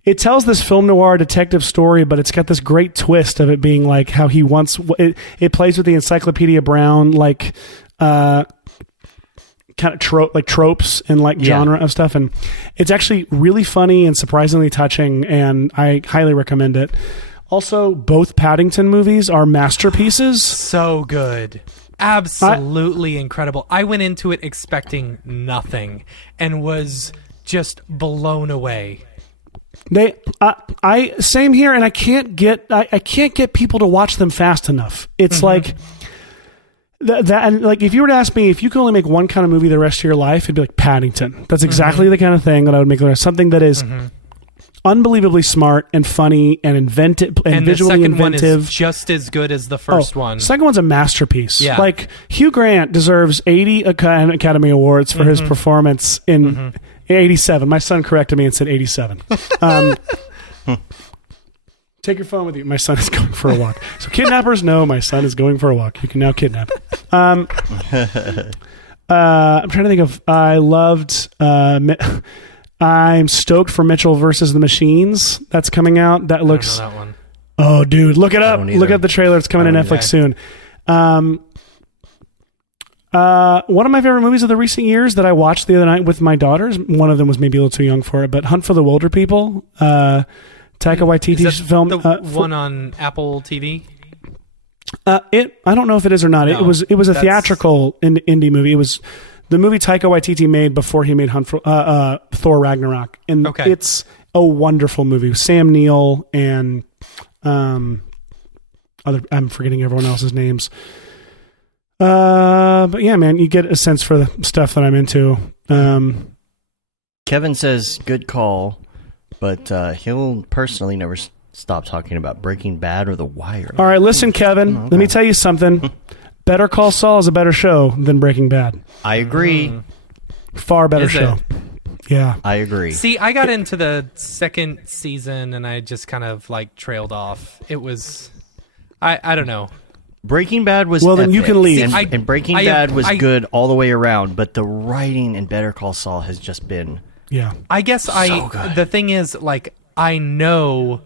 it tells this film noir detective story, but it's got this great twist of it being how he wants it plays with the Encyclopedia Brown kind of tropes and genre of stuff, and it's actually really funny and surprisingly touching, and I highly recommend it. Also, both Paddington movies are masterpieces. So good. Absolutely incredible. I went into it expecting nothing and was just blown away. I same here, and I can't get people to watch them fast enough. It's that if you were to ask me if you could only make one kind of movie the rest of your life, it'd be Paddington. That's exactly the kind of thing that I would make. Something that is unbelievably smart and funny and inventive and visually inventive. The second one is just as good as the first one. The second one's a masterpiece. Yeah. Hugh Grant deserves 80 Academy Awards for his performance in 87. My son corrected me and said 87. Take your phone with you. My son is going for a walk. So kidnappers, no, my son is going for a walk. You can now kidnap. I'm trying to think of. I loved. I'm stoked for Mitchell versus the Machines. That's coming out. That looks. I don't know that one. Oh, dude, look it up. Look up the trailer. It's coming to Netflix soon. One of my favorite movies of the recent years that I watched the other night with my daughters. One of them was maybe a little too young for it, but Hunt for the Wilder People. Taika Waititi's film. The one on Apple TV? I don't know if it is or not. No, it was a theatrical indie movie. It was the movie Taika Waititi made before he made Thor Ragnarok, and it's a wonderful movie. Sam Neill and I'm forgetting everyone else's names. But yeah, man, you get a sense for the stuff that I'm into. Kevin says, good call, but he'll personally never stop talking about Breaking Bad or The Wire. All right, listen, Kevin, let me tell you something. Better Call Saul is a better show than Breaking Bad. I agree. Far better show. Yeah. I agree. See, I got into the second season and I just kind of trailed off. It was, I don't know. Breaking Bad was then you can leave. And Breaking Bad was good all the way around, but the writing in Better Call Saul has just been I guess so good. The thing is, I know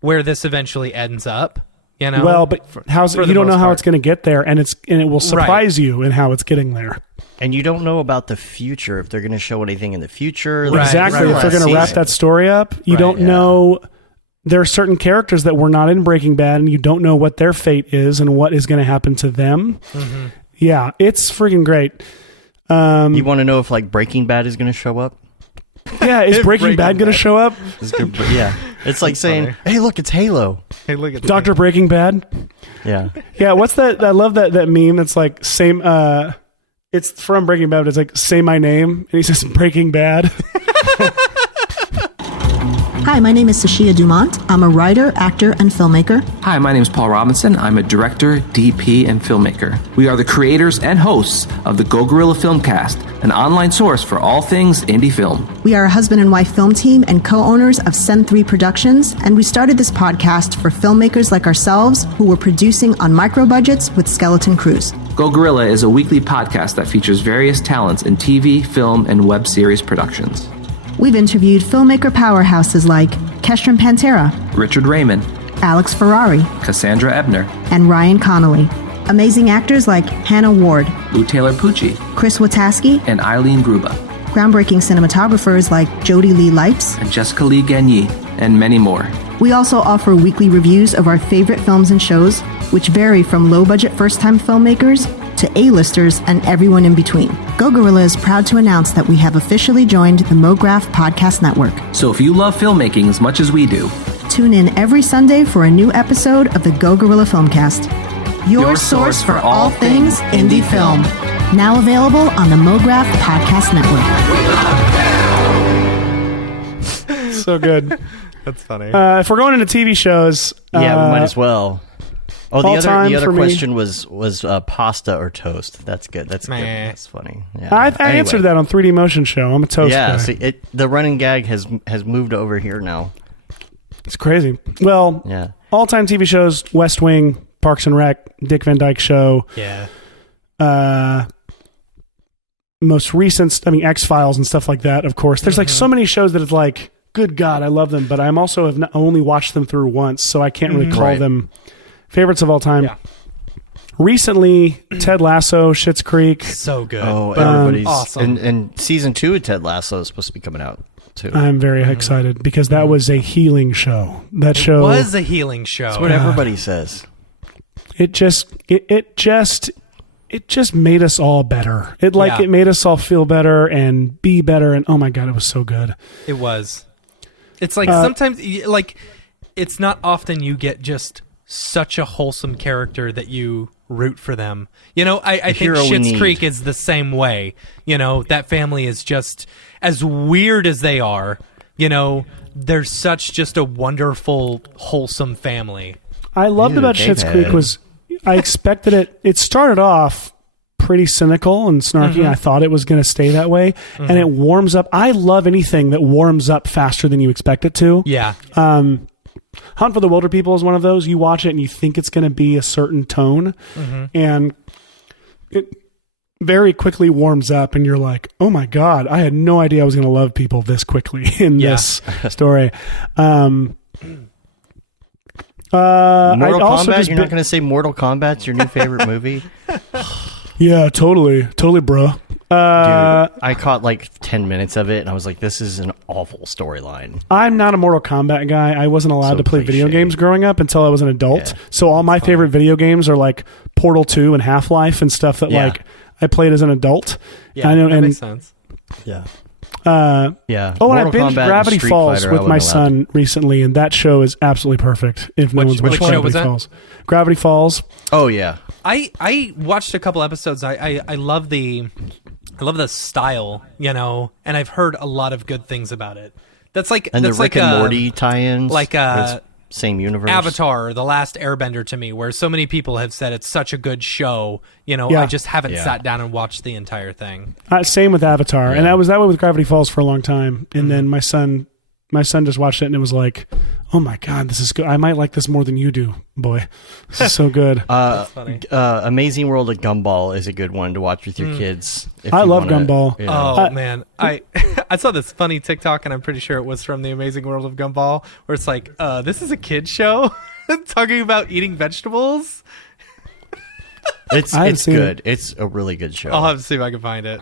where this eventually ends up, you know? Well, but you don't know how it's going to get there, and it will surprise you in how it's getting there. And you don't know about the future, if they're going to show anything in the future. Exactly. If they're going to wrap that story up, you don't know. There are certain characters that were not in Breaking Bad, and you don't know what their fate is and what is going to happen to them. Mm-hmm. Yeah, it's freaking great. You want to know if Breaking Bad is going to show up? Yeah, is Breaking Bad going to show up? It's like saying, "Hey, look, it's Halo." Hey, look at Dr. Breaking Bad. Yeah, yeah. What's that? I love that meme. That's same. It's from Breaking Bad. But it's say my name, and he says Breaking Bad. Hi, my name is Sashia Dumont. I'm a writer, actor, and filmmaker. Hi, my name is Paul Robinson. I'm a director, DP, and filmmaker. We are the creators and hosts of the Go Gorilla Filmcast, an online source for all things indie film. We are a husband and wife film team and co-owners of Send 3 Productions, and we started this podcast for filmmakers like ourselves who were producing on micro budgets with skeleton crews. Go Gorilla is a weekly podcast that features various talents in TV, film, and web series productions. We've interviewed filmmaker powerhouses like Kestrin Pantera, Richard Raymond, Alex Ferrari, Cassandra Ebner, and Ryan Connolly. Amazing actors like Hannah Ward, Lou Taylor Pucci, Chris Wataski, and Eileen Gruba. groundbreaking cinematographers like Jody Lee Lipes, and Jessica Lee Gagné, and many more. We also offer weekly reviews of our favorite films and shows, which vary from low-budget first-time filmmakers to A-listers and everyone in between. Go Gorilla is proud to announce that we have officially joined the Mograph Podcast Network. So if you love filmmaking as much as we do, tune in every Sunday for a new episode of the Go Gorilla Filmcast, your source for all things indie film. Now available on the Mograph Podcast Network. So good. That's funny. If we're going into TV shows, Yeah, we might as well. Oh, the all-time other for me. question was pasta or toast. That's good. That's Meh. good. That's funny. Yeah. I Anyway. answered that on 3D Motion Show. I'm a toast Yeah, guy. see, the running gag has moved over here now. It's crazy. Well, Yeah. all-time TV shows: West Wing, Parks and Rec, Dick Van Dyke Show. Yeah. Most recent, X-Files and stuff like that. Of course, there's like so many shows that it's like, good God, I love them, but I'm also have only watched them through once, so I can't really call Right. them favorites of all time. Yeah. Recently, Ted Lasso, Schitt's Creek. So good. Oh, everybody's awesome. And season 2 of Ted Lasso is supposed to be coming out too. I'm very excited because that was a healing show. That show was a healing show. That's what everybody says. it just made us all better. It Yeah. made us all feel better and be better. And oh my God, it was so good. It was. It's like sometimes, like, it's not often you get just such a wholesome character that you root for them. I think hero we Schitt's need. Creek is the same way. That family is just as weird as they are. They're such just a wonderful, wholesome family. I loved Dude, about they've Schitt's Creek had- was I expected it. It started off pretty cynical and snarky. I thought it was going to stay that way, and it warms up. I love anything that warms up faster than you expect it to. Yeah. Hunt for the Wilder People is one of those. You watch it and you think it's going to be a certain tone, and it very quickly warms up, and you're like, "Oh my God, I had no idea I was going to love people this quickly in this story." Mortal I'd also Kombat? just You're not going to say Mortal Kombat's your new favorite movie? Yeah, totally, bro. Dude, I caught like 10 minutes of it, and I was like, this is an awful storyline. I'm not a Mortal Kombat guy. I wasn't allowed So to play video cliche. games growing up until I was an adult. Yeah. So all my favorite video games are like Portal 2 and Half-Life and stuff that Yeah. like I played as an adult. Yeah, I know, that and makes sense. Yeah. yeah. Yeah. Oh, and I Mortal binged Kombat and Gravity Street Falls Fighter, I with my wasn't allowed son recently, and that show is absolutely perfect. If no one's watched which show Gravity was that? Falls, Gravity Falls. Oh, yeah. I watched a couple episodes. I love the style, and I've heard a lot of good things about it. That's like And that's the Rick like and Morty tie-ins. like it's same universe. Avatar, The Last Airbender to me, where so many people have said it's such a good show. Yeah. I just haven't Yeah. sat down and watched the entire thing. Same with Avatar, and Yeah. I was that way with Gravity Falls for a long time. And then my son just watched it, and it was like, "Oh my God, this is good! I might like this more than you do, boy. This is so good." That's funny. Amazing World of Gumball is a good one to watch with your kids. if I you love wanna, Gumball. you know. Oh man, I saw this funny TikTok, and I'm pretty sure it was from The Amazing World of Gumball, where it's like, this is a kid show talking about eating vegetables. It's I haven't seen good. It's a really good show. I'll have to see if I can find it.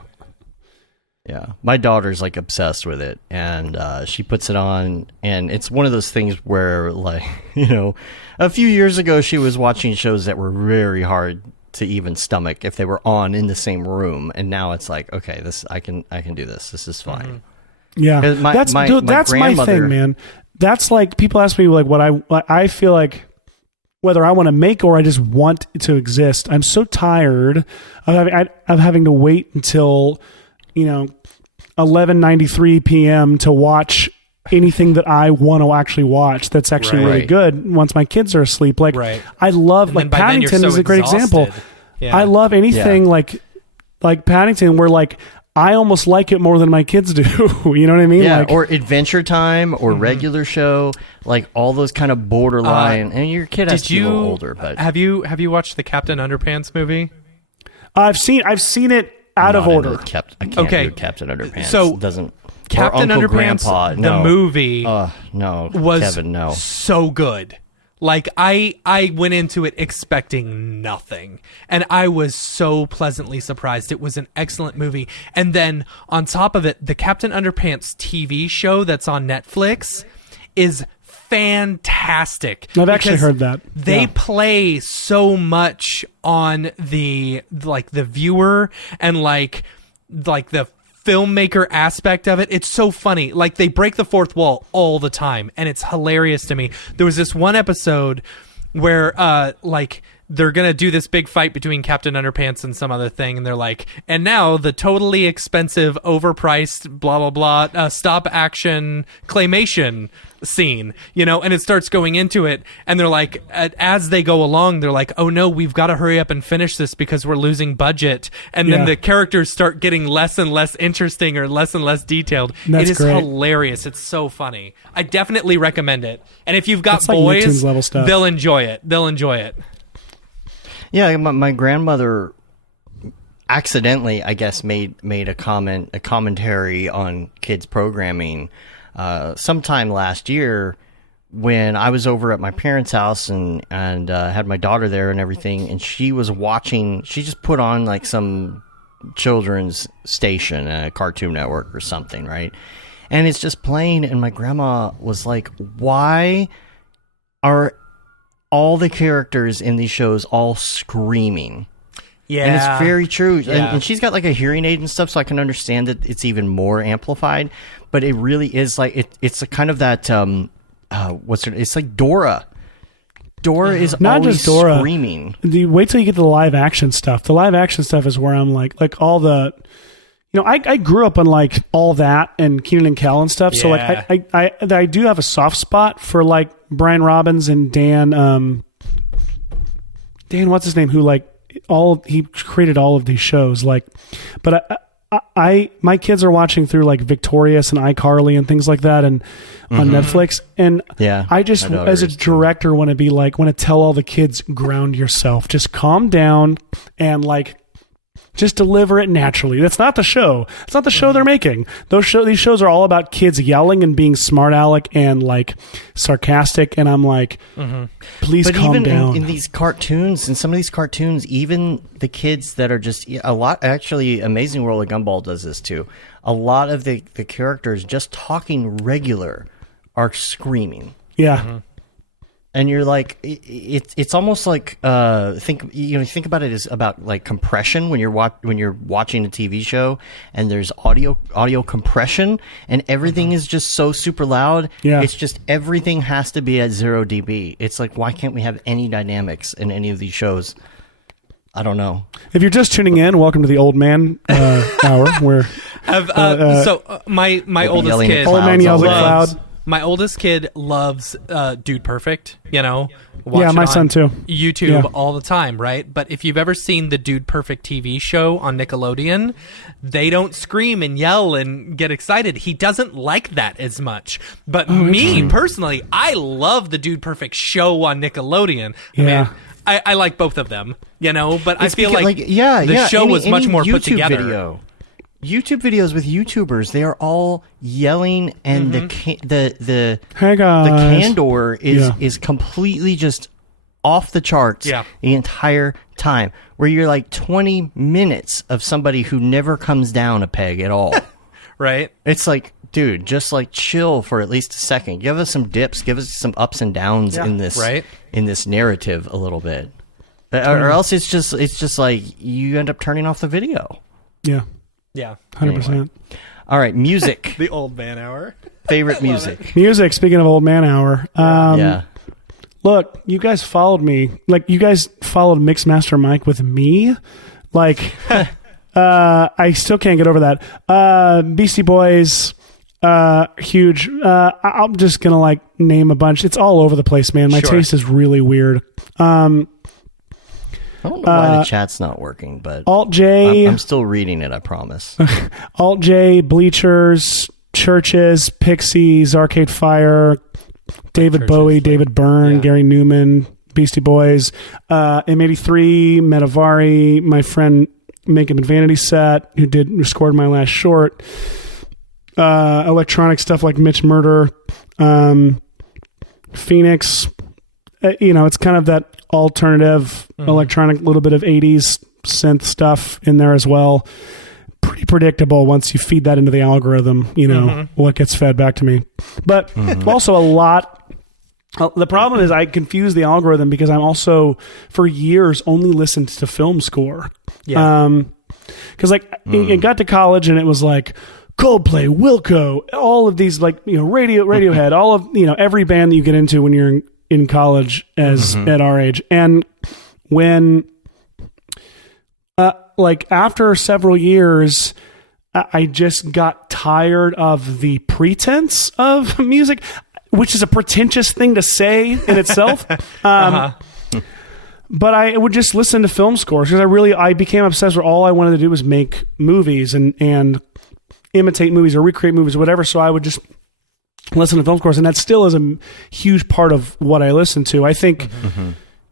Yeah, my daughter's like obsessed with it, and she puts it on, and it's one of those things where, like, a few years ago she was watching shows that were very hard to even stomach if they were on in the same room, and now it's like, okay, this I can do this. This is fine. Yeah, 'Cause my- that's my- dude, my that's my grandmother- thing, man. That's like people ask me like what I feel like whether I want to make or I just want to exist. I'm so tired of having to wait until 11:93 p.m. to watch anything that I want to actually watch. That's actually really Right. good once my kids are asleep. Like Right. I love And like then by then you're Paddington so is a great example. exhausted. Yeah. I love anything like Paddington where like I almost like it more than my kids do. You know what I mean? Yeah, Like, or Adventure Time, or regular show, like all those kind of borderline. And your kid has Did to be a little you older, but have you watched the Captain Underpants movie? I've seen it out of not order. into I can't Okay. do Captain Underpants. So, It doesn't. Captain or Uncle Underpants, Grandpa. the No. movie, No, was Kevin, no. so good. Like I went into it expecting nothing, and I was so pleasantly surprised. It was an excellent movie. And then on top of it, the Captain Underpants TV show that's on Netflix is fantastic. I've actually heard that. They play so much on the viewer and like the filmmaker aspect of it. It's so funny. Like, they break the fourth wall all the time, and it's hilarious to me. There was this one episode where they're gonna do this big fight between Captain Underpants and some other thing, and they're like, and now the totally expensive, overpriced, blah blah blah, stop action claymation scene, and it starts going into it, and they're like, as they go along, they're like, oh no, we've got to hurry up and finish this because we're losing budget, and then the characters start getting less and less interesting or less and less detailed. That's it is great. Hilarious. It's so funny. I definitely recommend it, and if you've got That's like boys, Nicktoons level stuff. they'll enjoy it. Yeah, my grandmother accidentally, I guess, made a commentary on kids programming sometime last year when I was over at my parents' house and had my daughter there and everything, and she was watching. She just put on like some children's station, a Cartoon Network or something, right? And it's just playing, and my grandma was like, "Why are all the characters in these shows all screaming?" Yeah, and it's very true. Yeah. And she's got like a hearing aid and stuff, so I can understand that it's even more amplified. But it really is like it's a kind of that it's like Dora. Dora is Not always just Dora. screaming. Wait till you get to the live action stuff. The live action stuff is where I'm like all the, I grew up on like all that and Keenan and Kel and stuff. So like I do have a soft spot for like Brian Robbins and Dan what's his name, who like he created all of these shows, like, but my kids are watching through like Victorious and iCarly and things like that, and on Netflix. And I just, as a director, want to tell all the kids, ground yourself, just calm down and like, just deliver it naturally. That's not the show. It's not the show they're making. These shows are all about kids yelling and being smart aleck and like sarcastic. And I'm like, please calm down. But even in these cartoons, in some of these cartoons, even the kids that are just a lot. Actually, Amazing World of Gumball does this too. A lot of the characters just talking regular are screaming. Yeah. And you're like, it's almost like think about it as about like compression when you're watching a TV show and there's audio compression and everything is just so super loud. Yeah. It's just everything has to be at 0 dB. It's like, why can't we have any dynamics in any of these shows? I don't know. If you're just tuning in, welcome to the Old Man Hour. Where my oldest kid, Old Man yells at cloud. My oldest kid loves Dude Perfect, watch my it son on too. YouTube all the time, right? But if you've ever seen the Dude Perfect TV show on Nickelodeon, they don't scream and yell and get excited. He doesn't like that as much. But me, personally, I love the Dude Perfect show on Nickelodeon. I mean, I like both of them, but I feel like the show was much more put together. YouTube videos with YouTubers, they are all yelling, and the hey guys, the candor is completely just off the charts the entire time. Where you're like 20 minutes of somebody who never comes down a peg at all. Right? It's like, dude, just like chill for at least a second. Give us some dips, give us some ups and downs in this narrative a little bit, or else it's just like you end up turning off the video. Yeah, 100%. Anyway. All right, music. The Old Man Hour. Favorite music. Music. Speaking of Old Man Hour, look, you guys followed me. Like, you guys followed Mixmaster Mike with me. Like, I still can't get over that. Beastie Boys, huge. I'm just gonna like name a bunch. It's all over the place, man. My taste is really weird. I don't know why the chat's not working, but Alt J. I'm still reading it, I promise. Alt J, Bleachers, Churches, Pixies, Arcade Fire, David Bowie, David Byrne, Gary Newman, Beastie Boys, M83, Metavari, my friend Make 'Em Vanity Set, who scored my last short, electronic stuff like Mitch Murder, Phoenix, it's kind of that alternative electronic, little bit of 80s synth stuff in there as well. Pretty predictable once you feed that into the algorithm, what gets fed back to me. But also a lot. The problem is I confuse the algorithm because I'm also, for years, only listened to film score. Yeah. Because it got to college and it was like Coldplay, Wilco, all of these Radiohead, all of every band that you get into when you're in college at our age. And when after several years, I just got tired of the pretense of music, which is a pretentious thing to say in itself. But I would just listen to film scores because I became obsessed with all I wanted to do was make movies and imitate movies or recreate movies or whatever. So I would just listen to film scores, and that still is a huge part of what I listen to. I think,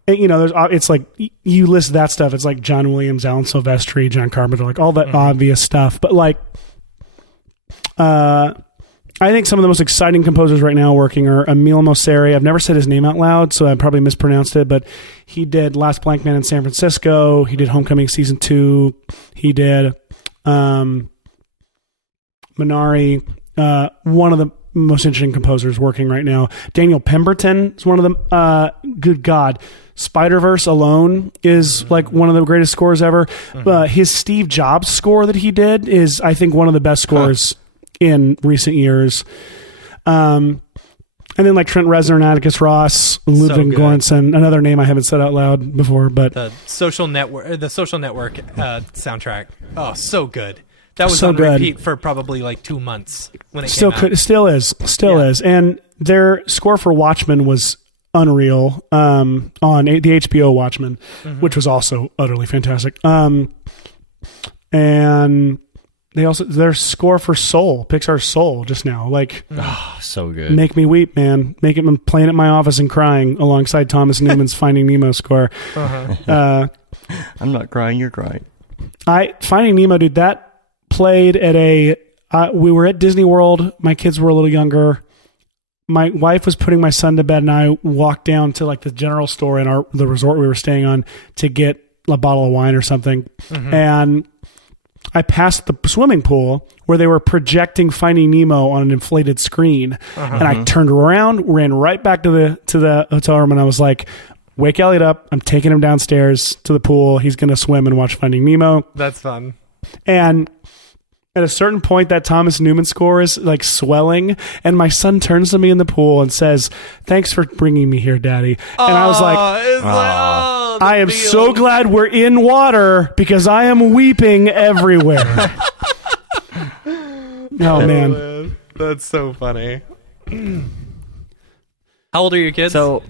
it's like you list that stuff. It's like John Williams, Alan Silvestri, John Carpenter, like all that obvious stuff. But I think some of the most exciting composers right now working are Emile Mosseri. I've never said his name out loud, so I probably mispronounced it, but he did Last Blank Man in San Francisco. He did Homecoming Season 2. He did Minari. One of the most interesting composers working right now. Daniel Pemberton is one of them. Good God. Spider-Verse alone is like one of the greatest scores ever. His Steve Jobs score that he did is, I think, one of the best scores in recent years. And then Trent Reznor and Atticus Ross, Ludwig Göransson, another name I haven't said out loud before, but the Social Network soundtrack. Oh, so good. That was so on good. Repeat for probably 2 months when it came out. Still is. And their score for Watchmen was unreal on the HBO Watchmen, which was also utterly fantastic. And they also, their score for Soul, Pixar's Soul, just now, so good. Make me weep, man. I'm playing at my office and crying alongside Thomas Newman's Finding Nemo score. I'm not crying, you're crying. Finding Nemo, dude, that played at we were at Disney World. My kids were a little younger. My wife was putting my son to bed, and I walked down to the general store in the resort we were staying on to get a bottle of wine or something. And I passed the swimming pool where they were projecting Finding Nemo on an inflated screen. And I turned around, ran right back to the hotel room, and I was like, wake Elliot up. I'm taking him downstairs to the pool. He's going to swim and watch Finding Nemo. That's fun. And at a certain point, that Thomas Newman score is swelling, and my son turns to me in the pool and says, "Thanks for bringing me here, Daddy." And I was like, I am so glad we're in water because I am weeping everywhere. Man. That's so funny. How old are your kids? So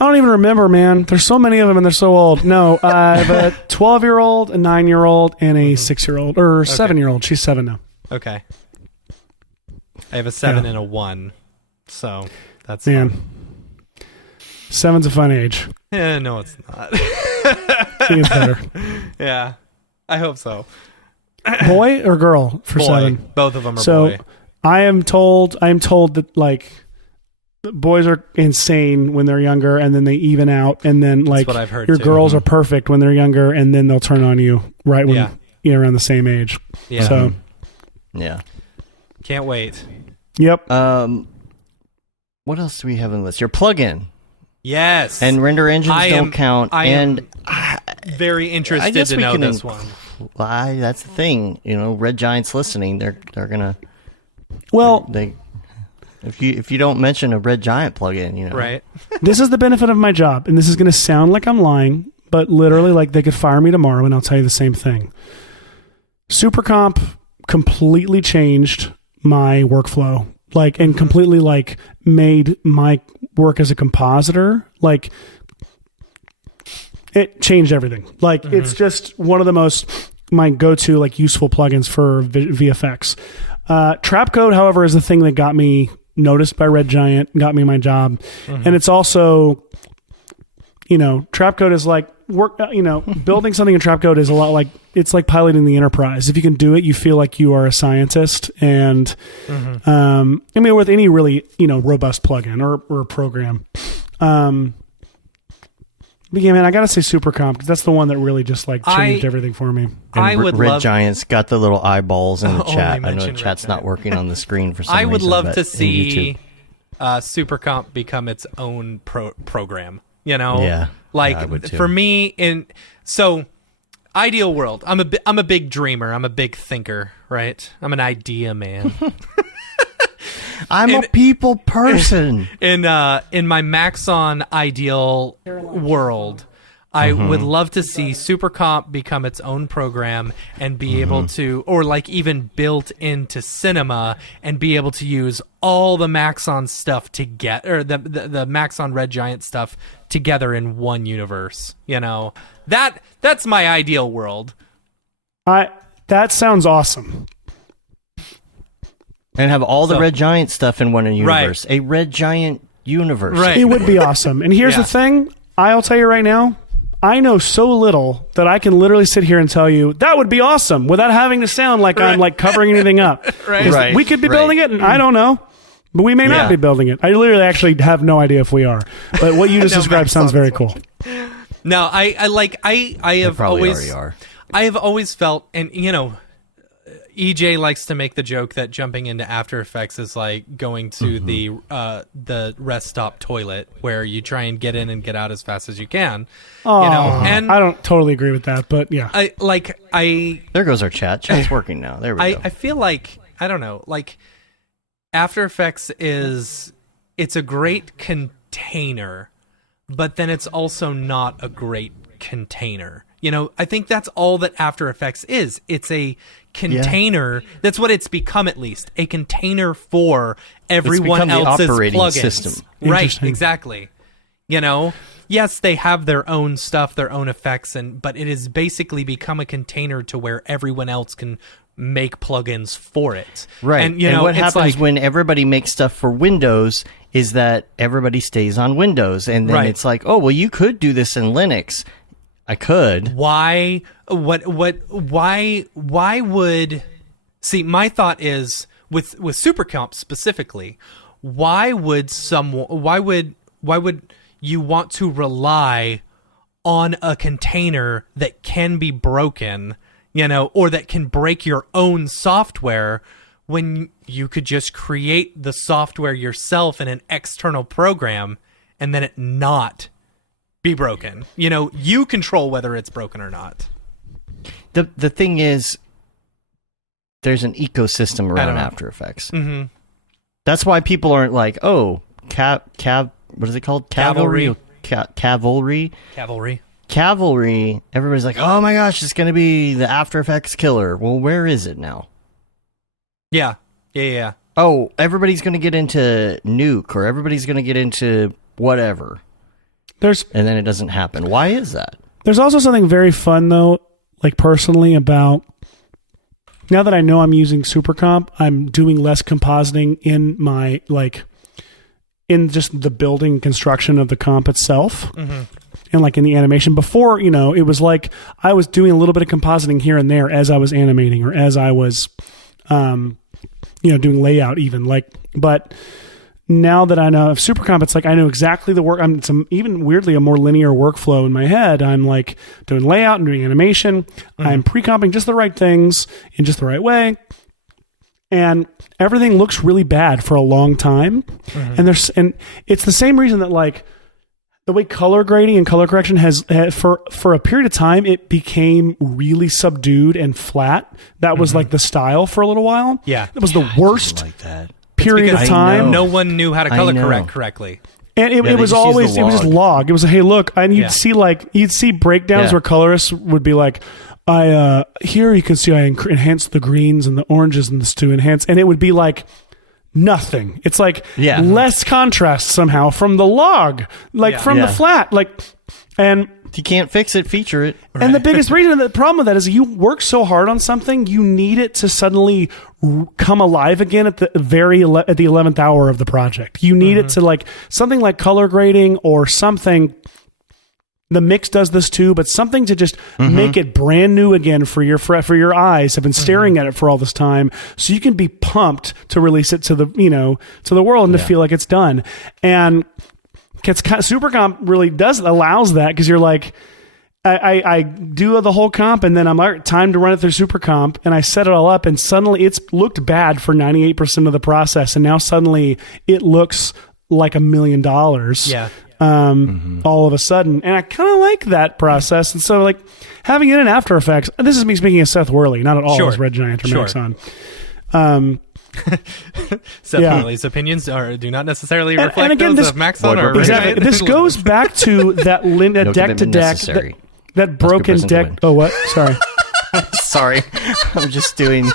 I don't even remember, man. There's so many of them and they're so old. No, I have a 12-year-old, a 9-year-old, and a 6-year-old, or 7-year-old. She's 7 now. Okay. I have a 7 and a 1. So that's man. Fun. 7's a fun age. Yeah, no, it's not. I think it's better. Yeah, I hope so. Boy or girl for boy. 7? Both of them are so boy. I am told that boys are insane when they're younger, and then they even out, and then That's what I've heard your too. girls are perfect when they're younger, and then they'll turn on you right when you're around the same age. Yeah. So yeah, can't wait. Yep. What else do we have on the list? Your plugin. Yes. And render engines don't count. I'm very interested to know this one. That's the thing. Red Giant's listening. They're gonna. Well, if you don't mention a Red Giant plugin, right. This is the benefit of my job, and this is going to sound like I'm lying, but literally, they could fire me tomorrow, and I'll tell you the same thing. SuperComp completely changed my workflow, and completely made my work as a compositor. It changed everything. It's just one of the my go-to useful plugins for VFX. Trapcode, however, is the thing that got me noticed by Red Giant, got me my job. And it's also, Trapcode is building something in Trapcode is a lot it's like piloting the Enterprise. If you can do it, you feel like you are a scientist. And, with any really, robust plugin or program. But yeah, man, I gotta say Super Comp because that's the one that really just like changed everything for me. And Red Giant's got the little eyeballs in the chat. I know the chat's Red not working on the screen for some reason. I would love to in see YouTube. Super Comp become its own program. You know, Yeah, like I would too. for me, ideal world. I'm a big dreamer. I'm a big thinker. Right. I'm an idea man. I'm a people person. In my Maxon ideal world, I would love to see Super Comp become its own program and be able to, or like even built into cinema and be able to use all the Maxon stuff together, or the Maxon Red Giant stuff together in one universe. You know, that's my ideal world. That sounds awesome. And have all the Red Giant stuff in one universe. Right. A Red Giant universe. Right. It would be awesome. And here's Yeah. the thing. I'll tell you right now, I know so little that I can literally sit here and tell you that would be awesome without having to sound like I'm like covering anything up. Right. We could be building it, and I don't know. But we may not be building it. I literally actually have no idea if we are. But what you just described sounds very cool. No, I have probably always already are. I have always felt, and you know, EJ likes to make the joke that jumping into After Effects is like going to the rest stop toilet where you try and get in and get out as fast as you can. Oh, you know, and I don't totally agree with that, but yeah. There goes our chat. Chat's working now. There we go. I feel like, I don't know, like After Effects it's a great container, but then it's also not a great container. You know, I think that's all that After Effects is. It's a container. Yeah. That's what it's become, at least. A container for everyone else's the operating plugins. system. Right, exactly. You know, yes, they have their own stuff, their own effects, but it has basically become a container to where everyone else can make plugins for it. Right. And, you know, what it's happens like, when everybody makes stuff for Windows is that everybody stays on Windows. And then it's like, oh, well, you could do this in Linux. I could. Why would... See, my thought is, with SuperComp specifically, why would you want to rely on a container that can be broken, you know, or that can break your own software when you could just create the software yourself in an external program and then it not be broken? You know, you control whether it's broken or not. The thing is, there's an ecosystem around After Effects. Mm-hmm. That's why people aren't like, oh, what is it called? Cavalry. Cavalry. Everybody's like, oh my gosh, it's going to be the After Effects killer. Well, where is it now? Yeah. Oh, everybody's going to get into Nuke, or everybody's going to get into whatever. And then it doesn't happen. Why is that? There's also something very fun, though, like personally, about now that I know I'm using SuperComp, I'm doing less compositing in my, like, in just the building construction of the comp itself. Mm-hmm. And like in the animation. Before, you know, it was like I was doing a little bit of compositing here and there as I was animating, or as I was, doing layout even. Like, but now that I know of SuperComp, it's like I know exactly the work. It's even weirdly a more linear workflow in my head. I'm like doing layout and doing animation. Mm-hmm. I'm pre-comping just the right things in just the right way. And everything looks really bad for a long time. Mm-hmm. And it's the same reason that like the way color grading and color correction has for a period of time, it became really subdued and flat. That was like the style for a little while. Yeah. It was the worst like that. period of time. No one knew how to color correct correctly. And it was always, it was just log. It was, hey, look, and you'd see breakdowns where colorists would be like, here you can see I enhanced the greens and the oranges and this to enhance, and it would be like nothing. It's like less contrast somehow from the log, like from the flat, like, and if you can't fix it, feature it. Right. And the biggest reason, the problem with that is you work so hard on something, you need it to suddenly come alive again at the 11th hour of the project. You need it to, like, something like color grading or something. The mix does this too, but something to just make it brand new again for your eyes have been staring at it for all this time, so you can be pumped to release it to the world and to feel like it's done. And Super Comp really allows that, because you're like, I do the whole comp, and then I'm like, time to run it through Super Comp, and I set it all up, and suddenly it's looked bad for 98% of the process, and now suddenly it looks like $1 million. Yeah. All of a sudden, and I kind of like that process. And so, like, having it in After Effects, this is me speaking of Seth Worley, not at all as Red Giant or Maxon. Seth Worley's opinions do not necessarily reflect again, those of Maxon or Red exactly. Giant. This goes back to that deck to deck, that broken deck. Oh, what? Sorry. Sorry, I'm just doing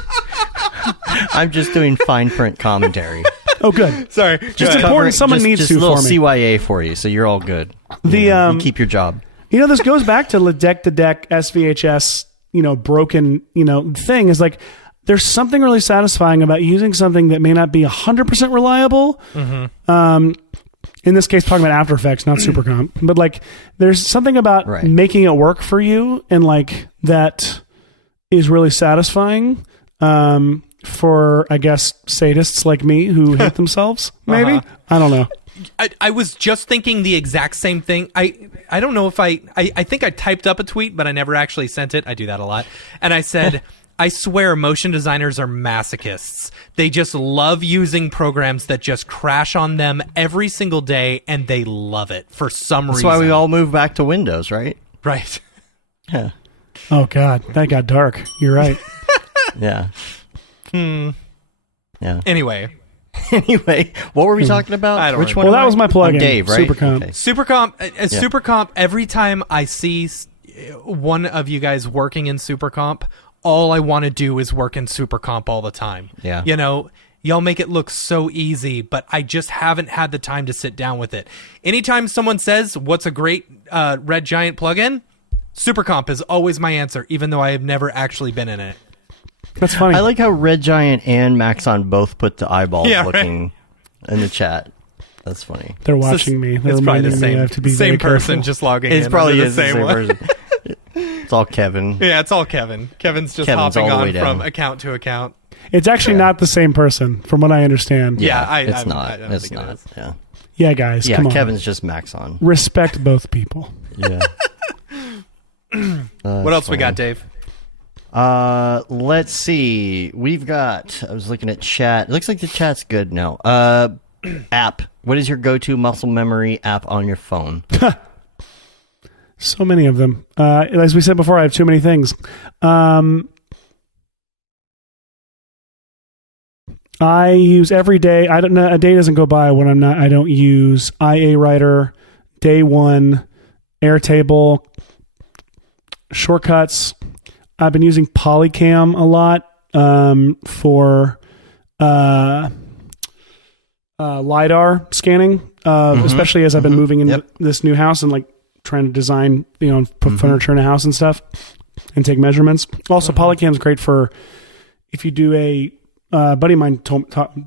fine print commentary. Oh, good. Sorry, just important. Someone needs just to a little for me. CYA for you, so you're all good. You keep your job. This goes back to the deck to deck SVHS. Broken. Thing is like, there's something really satisfying about using something that may not be 100% reliable. In this case, talking about After Effects, not Super Comp, but like, there's something about making it work for you, and like that is really satisfying. For, I guess, sadists like me who hate themselves, maybe? I don't know. I was just thinking the exact same thing. I don't know if I think I typed up a tweet, but I never actually sent it. I do that a lot. And I said, I swear motion designers are masochists. They just love using programs that just crash on them every single day, and they love it for some reason. That's why we all moved back to Windows, right? Right. Yeah. Oh, God. That got dark. You're right. Yeah. Yeah. Anyway, what were we talking about? I don't Which remember. one? Well, that was my plug-in. Dave, right? Super Comp. Okay. Super Comp, every time I see one of you guys working in Super Comp, all I want to do is work in Super Comp all the time. Yeah. Y'all make it look so easy, but I just haven't had the time to sit down with it. Anytime someone says, what's a great Red Giant plugin? Super Comp is always my answer, even though I have never actually been in it. That's funny. I like how Red Giant and Maxon both put the eyeballs looking in the chat. That's funny. They're watching me. They're It's probably the reminding me I have to be same very person careful. just logging It's in. probably under is the the same same one. person. It's all Kevin. Yeah, it's all Kevin. Kevin's just Kevin's hopping all the way on down. from account to account. It's actually not the same person, from what I understand. Yeah, it's not. I don't It's think it not. is. Yeah. Yeah, guys, Yeah, come on. Kevin's just Maxon. Respect both people. Yeah. What else we got, Dave? Let's see. We've got. I was looking at chat. It looks like the chat's good now. App. What is your go-to muscle memory app on your phone? So many of them. As we said before, I have too many things. I use every day. I don't know. A day doesn't go by when I don't use IA Writer, Day One, Airtable, Shortcuts. I've been using Polycam a lot for LiDAR scanning, especially as I've been moving into this new house and like trying to design, put furniture in a house and stuff and take measurements. Also, Polycam's great for if you do a buddy of mine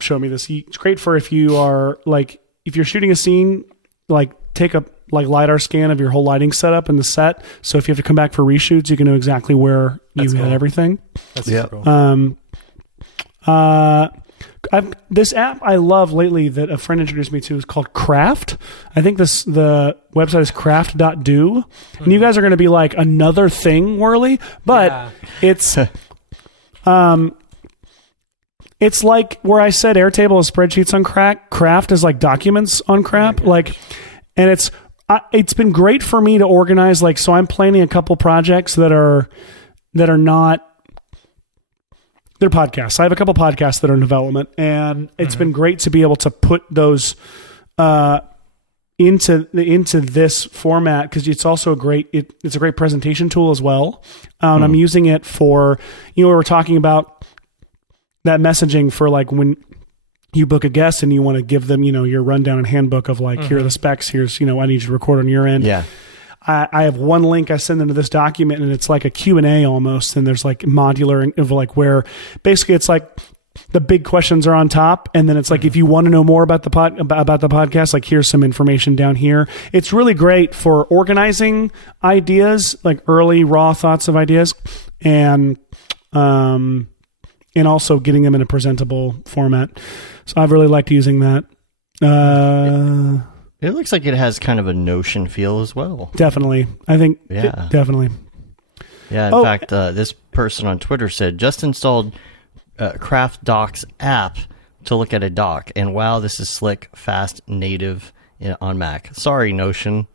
showed me this. It's great for if you are like, if you're shooting a scene, like take a like LiDAR scan of your whole lighting setup in the set. So if you have to come back for reshoots, you can know exactly where you had everything. That's super cool. This app I love lately that a friend introduced me to is called Craft. I think the website is craft.do. And you guys are going to be like, another thing, Worley? But it's it's like where I said Airtable is spreadsheets on crack. Craft is like documents on crap. And it's been great for me to organize. Like, so I'm planning a couple projects that are not, they're podcasts. I have a couple podcasts that are in development, and it's been great to be able to put those into this format, because it's also it's a great presentation tool as well. And I'm using it for, we were talking about that messaging for like when you book a guest and you want to give them, your rundown and handbook of like, here are the specs. Here's, I need you to record on your end. Yeah. I have one link I send them to this document, and it's like a Q&A almost. And there's like modular of like where basically it's like the big questions are on top. And then it's like, if you want to know more about the podcast, like here's some information down here. It's really great for organizing ideas, like early raw thoughts of ideas, and also getting them in a presentable format. So I've really liked using that. It looks like it has kind of a Notion feel as well. Definitely. I think definitely. Yeah, in fact, this person on Twitter said, just installed Craft Docs app to look at a doc. And wow, this is slick, fast, native on Mac. Sorry, Notion.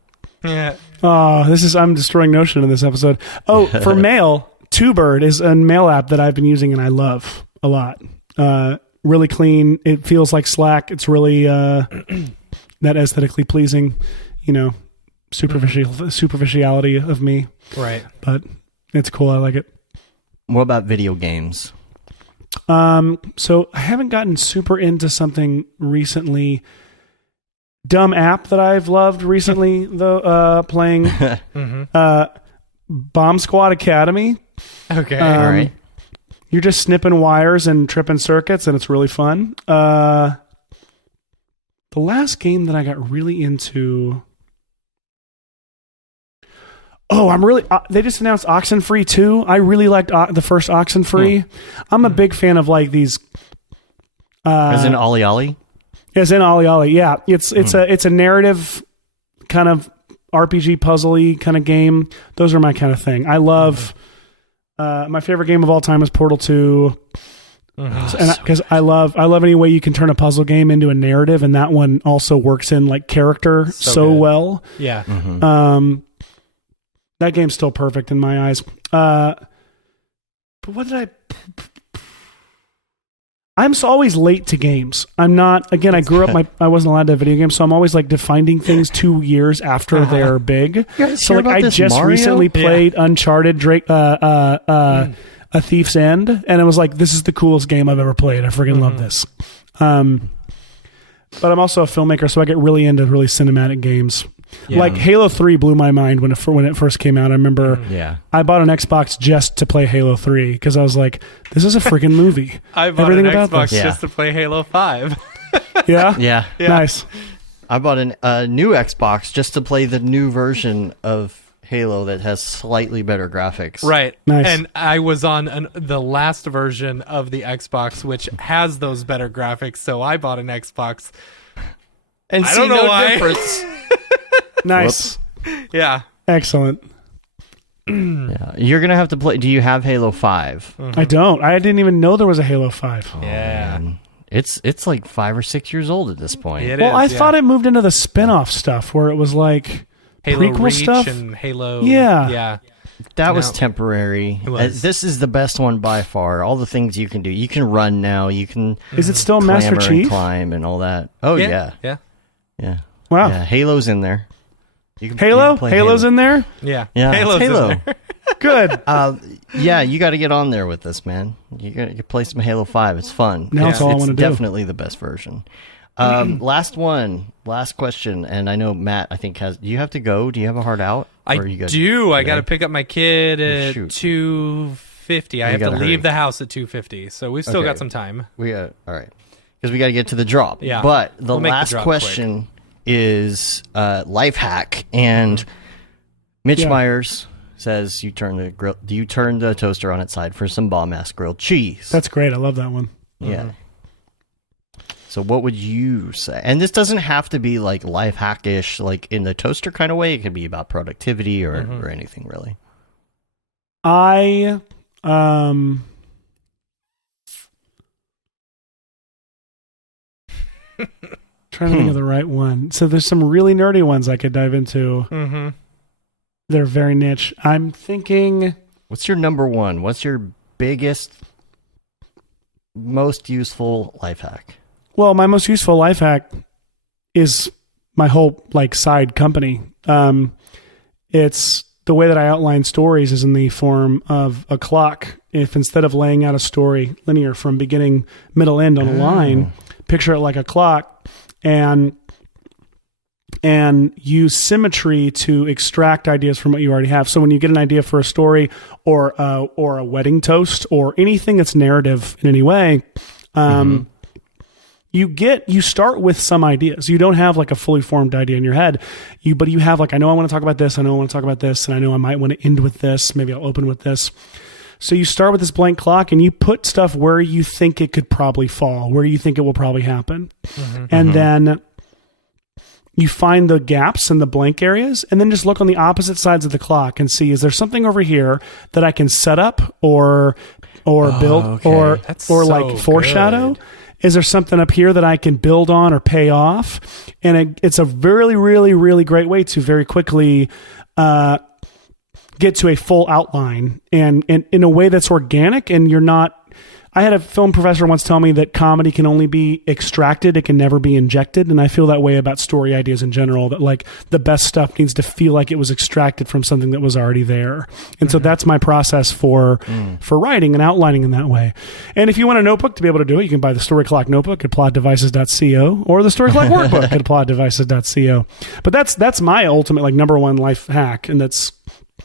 Yeah. Oh, I'm destroying Notion in this episode. Oh, for mail, Two-Bird is a mail app that I've been using and I love a lot. Really clean. It feels like Slack. It's really that aesthetically pleasing, superficiality of me. Right. But it's cool. I like it. What about video games? So I haven't gotten super into something recently. Dumb app that I've loved recently, though, playing Bomb Squad Academy. Okay. All right. You're just snipping wires and tripping circuits, and it's really fun. The last game that I got really into... Oh, they just announced Oxenfree 2. I really liked the first Oxenfree. I'm a big fan of like these... As in Ollie Ollie? As in Ollie Ollie, yeah. It's a narrative kind of RPG puzzly kind of game. Those are my kind of thing. I love... my favorite game of all time is Portal 2. Because I love any way you can turn a puzzle game into a narrative, and that one also works in like character so well. Yeah. That game's still perfect in my eyes. But what did I'm always late to games. I'm not, again, I grew up, I wasn't allowed to have video games, so I'm always like defining things 2 years after they're big. So like I just recently played Uncharted, A Thief's End, and it was like, this is the coolest game I've ever played. I freaking love this. But I'm also a filmmaker, so I get really into really cinematic games. Yeah. Like Halo 3 blew my mind when it first came out. I remember I bought an Xbox just to play Halo 3 because I was like, this is a freaking movie. I bought an Xbox just to play Halo 5. Yeah? Yeah. Nice. I bought a new Xbox just to play the new version of Halo that has slightly better graphics. Right. Nice. And I was on the last version of the Xbox, which has those better graphics, so I bought an Xbox. And I don't know why. difference. Nice. Yeah. Excellent. Yeah. You're going to have to play. Do you have Halo 5? I don't. I didn't even know there was a Halo 5. Yeah. Man. It's like 5 or 6 years old at this point. I thought it moved into the spin-off stuff where it was like Halo prequel Reach stuff and Halo. Yeah. That was temporary. This is the best one by far. All the things you can do. You can run now. You can. Is it still Master clamber Chief? And climb and all that. Oh yeah. Yeah. Wow. Yeah, Halo's in there. Halo's in there? Yeah. Halo's Halo. in there. Good. Yeah, you got to get on there with this, man. You got to play some Halo 5. It's fun. Now that's all I want to do. It's definitely the best version. Last question, and I know Matt, I think, do you have to go? Do you have a hard out? I do. I got to pick up my kid at 2:50. I have to leave the house at 2:50, so we've still got some time. All right. Because we got to get to the drop. Yeah. But the last question is life hack, and Mitch Myers says you turn the toaster on its side for some bomb-ass grilled cheese. That's great. I love that one. Yeah. So what would you say? And this doesn't have to be like life hack-ish, like in the toaster kind of way. It could be about productivity or anything really. Trying to think of the right one. So there's some really nerdy ones I could dive into. They're very niche. I'm thinking... What's your number one? What's your biggest, most useful life hack? Well, my most useful life hack is my whole side company. It's the way that I outline stories is in the form of a clock. If instead of laying out a story linear from beginning, middle, end on a line, picture it like a clock and use symmetry to extract ideas from what you already have. So when you get an idea for a story or a wedding toast or anything that's narrative in any way, you start with some ideas. You don't have a fully formed idea in your head, but you have I know I want to talk about this, I know I want to talk about this, and I know I might want to end with this. Maybe I'll open with this. So you start with this blank clock and you put stuff where you think it could probably fall, where you think it will probably happen. And then you find the gaps and the blank areas, and then just look on the opposite sides of the clock and see, is there something over here that I can set up or build or like foreshadow? Good. Is there something up here that I can build on or pay off? And it's a really, really, really great way to very quickly get to a full outline and in a way that's organic, and you're not. I had a film professor once tell me that comedy can only be extracted, it can never be injected, and I feel that way about story ideas in general, that like the best stuff needs to feel like it was extracted from something that was already there. And so that's my process for writing and outlining in that way. And if you want a notebook to be able to do it, you can buy the Story Clock notebook at plotdevices.co or the Story Clock workbook at plotdevices.co. But that's my ultimate like number one life hack, and that's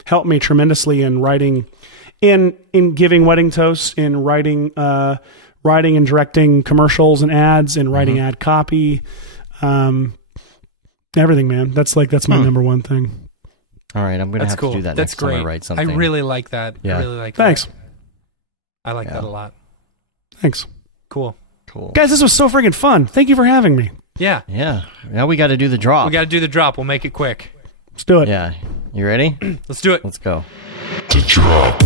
helped me tremendously in writing, in giving wedding toasts, in writing and directing commercials and ads, and writing ad copy, everything, man. That's my number one thing. All right, I'm gonna have to do that. That's next great. time I write something. I really like that. Yeah. I really like Thanks. that. I like that a lot. Thanks. Cool. Guys, this was so freaking fun. Thank you for having me. Yeah. Now we got to do the drop. We got to do the drop. We'll make it quick. Let's do it. Yeah. You ready? Let's do it. Let's go. Drop.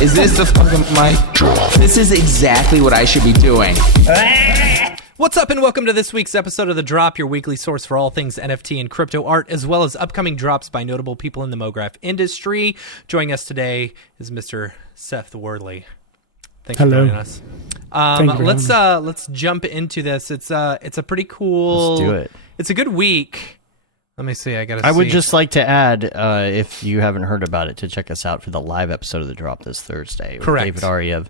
Is this the fucking mic? This is exactly what I should be doing. What's up, and welcome to this week's episode of The Drop, your weekly source for all things NFT and crypto art, as well as upcoming drops by notable people in the Mograph industry. Joining us today is Mr. Seth Worley. Thanks for joining us. Let's jump into this. It's a pretty cool. Let's do it. It's a good week. Let me see. I would just like to add, if you haven't heard about it, to check us out for the live episode of The Drop this Thursday with Correct. David Ariev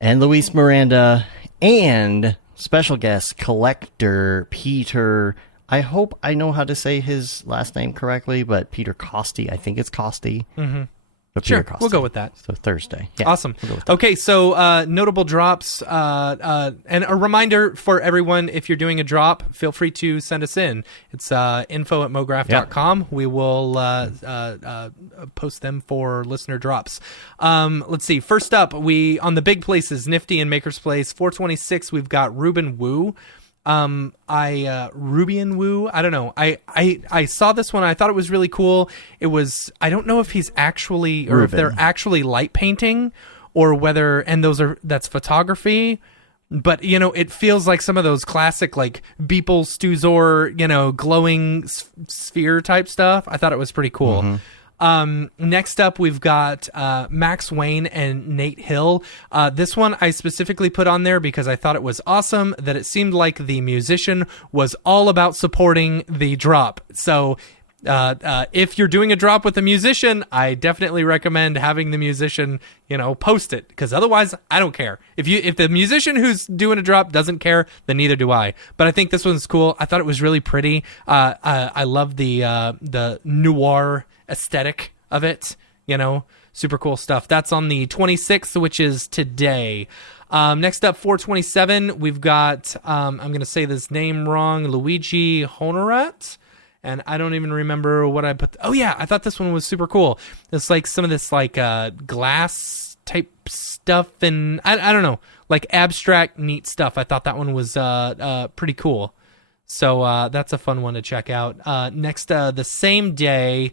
and Luis Miranda and special guest collector Peter. I hope I know how to say his last name correctly, but Peter Costi. I think it's Costi. Mm-hmm. But Sure, Peter Costi. we'll go with that. So Thursday. Yeah, awesome. We'll go with that. Okay, so notable drops, and a reminder for everyone, if you're doing a drop, feel free to send us in. It's info@mograph.com. Yeah. We will post them for listener drops. Let's see. First up, on the big places, Nifty and Maker's Place, 426, we've got Ruben Wu. Rubian Wu. I don't know. I saw this one. I thought it was really cool. It was, I don't know if he's actually, or if they're actually light painting or whether, and that's photography, but it feels like some of those classic, like Beeple, Stuzor, glowing sphere type stuff. I thought it was pretty cool. Mm-hmm. Next up, we've got Max Wayne and Nate Hill. This one I specifically put on there because I thought it was awesome that it seemed like the musician was all about supporting the drop. So if you're doing a drop with a musician, I definitely recommend having the musician, post it, because otherwise I don't care. If the musician who's doing a drop doesn't care, then neither do I. But I think this one's cool. I thought it was really pretty. I love the noir aesthetic of it, super cool stuff. That's on the 26th, which is today. Next up, 427, we've got, I'm going to say this name wrong, Luigi Honorat, and I don't even remember what I put. Oh yeah, I thought this one was super cool. It's like some of this like glass type stuff, and I don't know, like abstract neat stuff. I thought that one was pretty cool. So that's a fun one to check out. Next, the same day,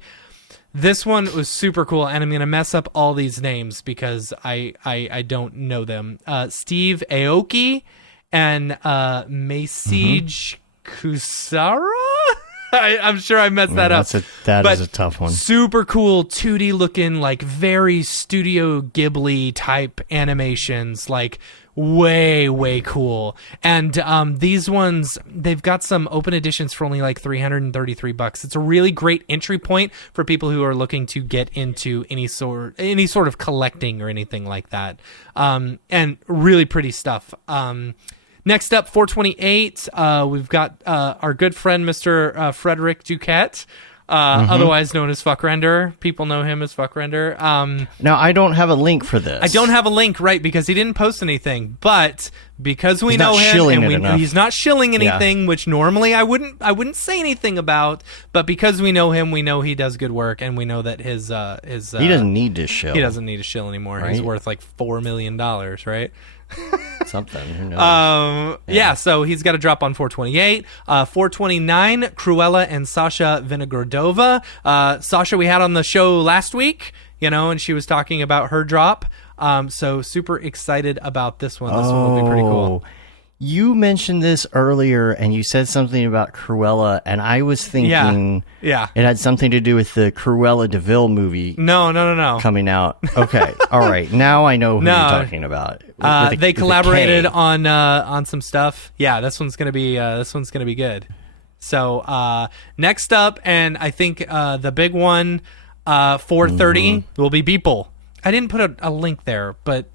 this one was super cool, and I'm going to mess up all these names because I don't know them. Steve Aoki and Masij Kusara? I'm sure I messed that up. That is a tough one. Super cool 2D looking, like very Studio Ghibli type animations, like way cool. And these ones, they've got some open editions for only like $333. It's a really great entry point for people who are looking to get into any sort of collecting or anything like that. And really pretty stuff. Next up, 428, we've got our good friend, Mr. Frederick Duquette, otherwise known as Fuckrender. People know him as Fuckrender. Now, I don't have a link for this. I don't have a link, right, because he didn't post anything. But because we know him, and he's not shilling anything, which normally I wouldn't say anything about. But because we know him, we know he does good work, and we know that his he doesn't need to shill. He doesn't need to shill anymore. Right? He's worth like $4 million, right? Something. Who knows? Yeah, so he's got a drop on 428. 429, Cruella and Sasha Vinogradova. Sasha we had on the show last week, and she was talking about her drop. So super excited about this one. This one will be pretty cool. You mentioned this earlier, and you said something about Cruella, and I was thinking Yeah. it had something to do with the Cruella DeVille movie. No. Coming out. Okay, all right. Now I know who you're talking about. They collaborated on some stuff. Yeah, this one's gonna be good. So next up, and I think the big one, 430 will be Beeple. I didn't put a link there, but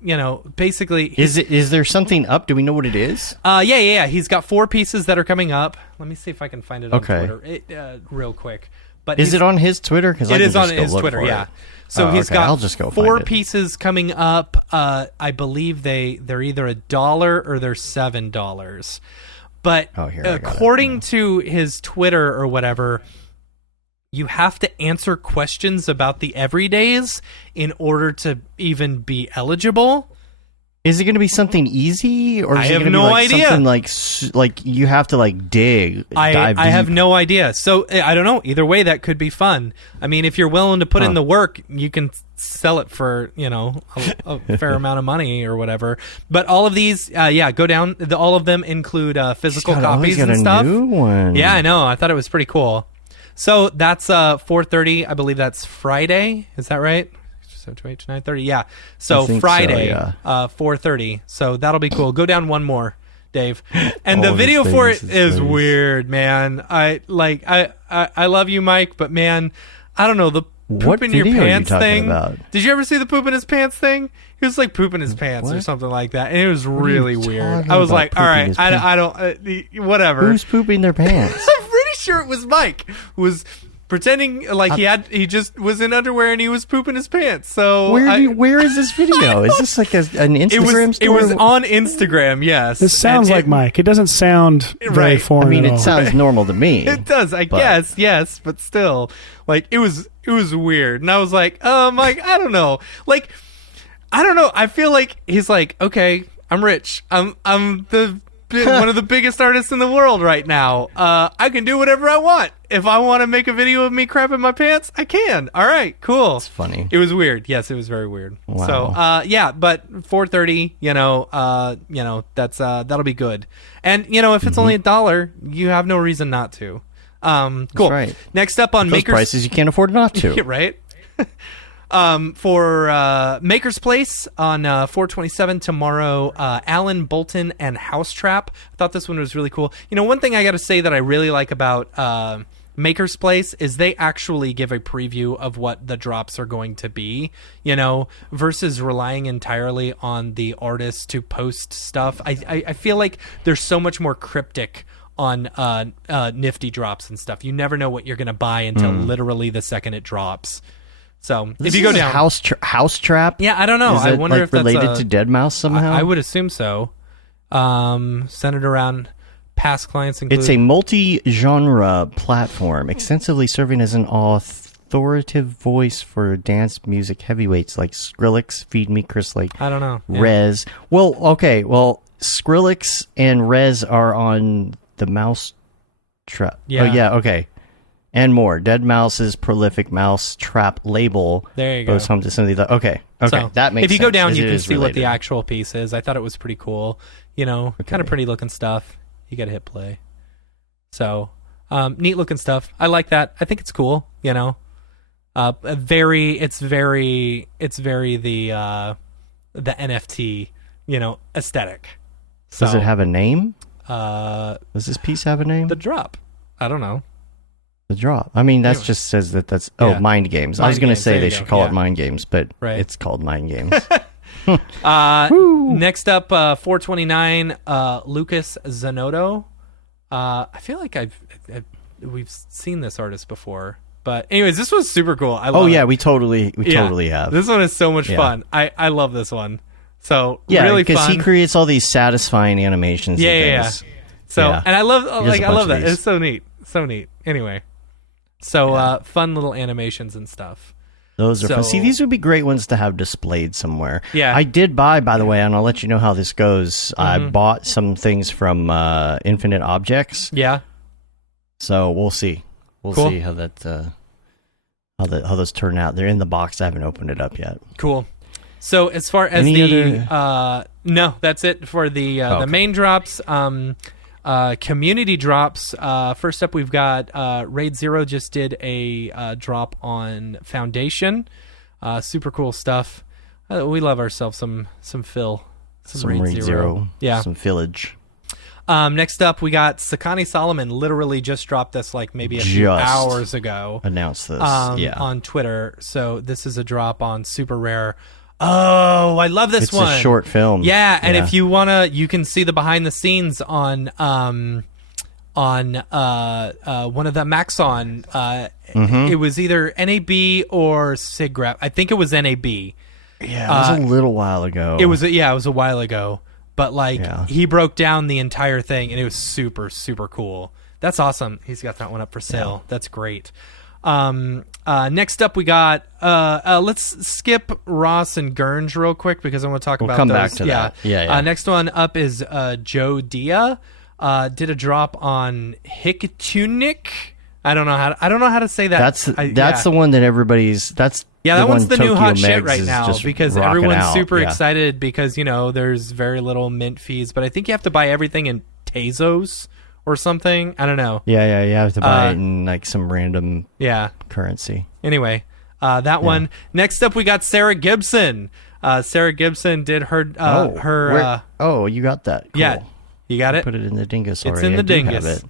basically, is there something up? Do we know what it is? Yeah. He's got 4 pieces that are coming up. Let me see if I can find it on Twitter real quick. But is it on his Twitter? Because it is on his Twitter. Yeah. So he's got I'll just go 4 pieces coming up. I believe they're either $1 or they're $7. But according to his Twitter or whatever, you have to answer questions about the everydays in order to even be eligible. Is it going to be something easy, or is it going to be idea. Something like you have to dig? I have no idea. So I don't know. Either way, that could be fun. I mean, if you're willing to put in the work, you can sell it for a fair amount of money or whatever. But all of these, go down. All of them include physical copies and stuff. New one. Yeah, I know. I thought it was pretty cool. So that's 4:30. I believe that's Friday. Is that right? So 8 to 9:30. Yeah. So Friday, 4:30. So that'll be cool. Go down one more, Dave. And the video for it is weird, man. I love you, Mike, but man, I don't know, the poop in your pants thing. Did you ever see the poop in his pants thing? He was like pooping his pants or something like that, and it was really weird. I was like, all right, I don't, whatever. Who's pooping their pants? I'm pretty sure it was Mike who was pretending like he just was in underwear and he was pooping his pants. So where is this video? Is this like an Instagram story? It was on Instagram. Yes. This sounds like Mike. It doesn't sound very foreign. I mean, at it all. sounds normal to me. It does, I guess. Yes, but still, like it was weird, and I was like, Mike, I don't know. Like, I don't know. I feel like he's like, okay, I'm rich. I'm one of the biggest artists in the world right now. I can do whatever I want. If I want to make a video of me crapping my pants, I can. All right, cool. It's funny. It was weird. Yes, it was very weird. Wow. So, but 4:30, that's that'll be good. And if it's only $1, you have no reason not to. Cool. That's right. Next up on Those Maker's prices, you can't afford not to. right? For Maker's Place on 4/27 tomorrow, Alan Bolton and Housetrap. I thought this one was really cool. One thing I got to say that I really like about Maker's Place is they actually give a preview of what the drops are going to be, versus relying entirely on the artists to post stuff. I feel like there's so much more cryptic on nifty drops and stuff. You never know what you're going to buy until literally the second it drops. So This if you go is down, Housetrap. yeah, I don't know. Is I it, wonder if that's related to Deadmau5 somehow. I would assume so. Centered around past clients include. It's a multi-genre platform, extensively serving as an authoritative voice for dance music heavyweights like Skrillex, Feed Me, Chris Lake, I don't know. Yeah. Rez. Well, okay. Well, Skrillex and Rez are on the Mouse Trap. Yeah. Oh, yeah. Okay. And more. Deadmau5's prolific Mouse Trap label. There you go. Goes home to some of the. Okay. So, that makes sense. If you go down, you It can is see what the related. actual piece is. I thought it was pretty cool. Kind of pretty looking stuff. You got to hit play. So, neat looking stuff. I like that. I think it's cool. It's very the NFT, aesthetic. So, Does it have a name? Does this piece have a name? The drop? I don't know. The drop. I mean, that Anyway. just says that's Yeah. Mind Games. I Mind was going to Games, say there they you should go. call Yeah. it Mind Games, but Right. it's called Mind Games. Next up, 429, Lucas Zanotto. I feel like we've seen this artist before, but anyways, this was super cool. I love it. we totally have. This one is so much Yeah. fun. I love this one. So Yeah, really because fun. he creates all these satisfying animations. Yeah, and yeah, things. So Yeah. and I love does like a I bunch love of that. these. It's so neat. So neat. Anyway, so fun little animations and stuff. Those are fun. See, these would be great ones to have displayed somewhere. Yeah. I did buy, by the way, and I'll let you know how this goes. I bought some things from Infinite Objects. Yeah. So we'll see. We'll see how that how those turn out. They're in the box. I haven't opened it up yet. Cool. So as far as no, that's it for the main drops. Community drops. First up, we've got Raid Zero just did a drop on Foundation. Super cool stuff. We love ourselves some Phil, some Raid Zero. Yeah, some Village. Next up, we got Sakani Solomon. Literally just dropped this like maybe a few hours ago. Announced this, on Twitter. So this is a drop on Super Rare. Oh, I love this one. It's a short film. Yeah, and if you wanna, you can see the behind the scenes on one of the Maxon. It was either NAB or SIGGRAPH. I think it was NAB. Yeah, it was a little while ago. It was a while ago. But he broke down the entire thing, and it was super, super cool. That's awesome. He's got that one up for sale. Yeah. That's great. Next up, we got. Let's skip Ross and Gurge real quick because I want to talk about come those. Back to that. Yeah. Next one up is Joe Dia. Did a drop on Hiktunik. I don't know how to say that. That's the one that everybody's. That one's the new hot shit right is now because everyone's super excited because there's very little mint fees, but I think you have to buy everything in Tezos or something. I don't know. Yeah, you have to buy it in like some random currency. Anyway, that one. Next up, we got Sarah Gibson. Sarah Gibson did her. You got that? Cool. Yeah, you got it. Put it in the dingus already. It's in the dingus. This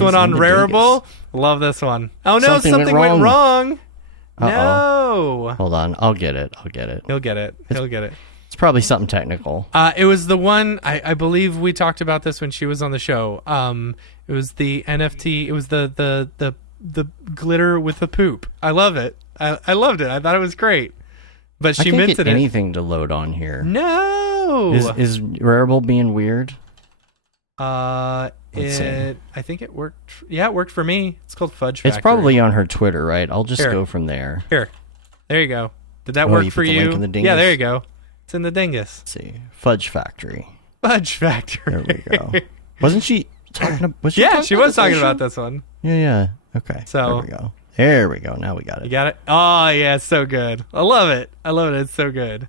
one on Rareable. Love this one. Oh no, something went wrong. No. Hold on. I'll get it. He'll get it. It's probably something technical. It was the one, I believe we talked about this when she was on the show. It was the NFT. It was the glitter with the poop. I love it. I loved it. I thought it was great. But she minted it. I can't get anything to load on here. No. Is Rareable being weird? I think it worked. Yeah, it worked for me. It's called Fudge Factory. It's probably on her Twitter, right? I'll just go from there. There you go. Did that work for you? Link in the dingus? Yeah, there you go. It's in the dingus. Let's see, Fudge Factory. Fudge Factory. There we go. Wasn't she talking about? She was talking about this one. Yeah. Okay. So There we go. Now we got it. You got it. Oh yeah, it's so good. I love it. It's so good.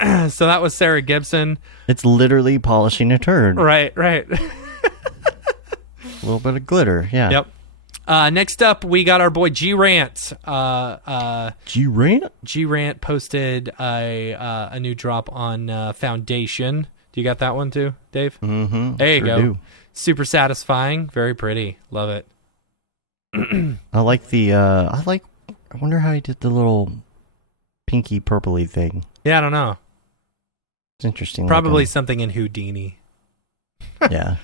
So that was Sarah Gibson. It's literally polishing a turd. Right. A little bit of glitter, yeah. Yep. Next up, we got our boy G-Rant. G-Rant? G-Rant posted a new drop on Foundation. Do you got that one too, Dave? Mm-hmm. There you go. Do. Super satisfying. Very pretty. Love it. I like the, I wonder how he did the little pinky purpley thing. Yeah, I don't know. It's interesting. Probably something in Houdini. Yeah.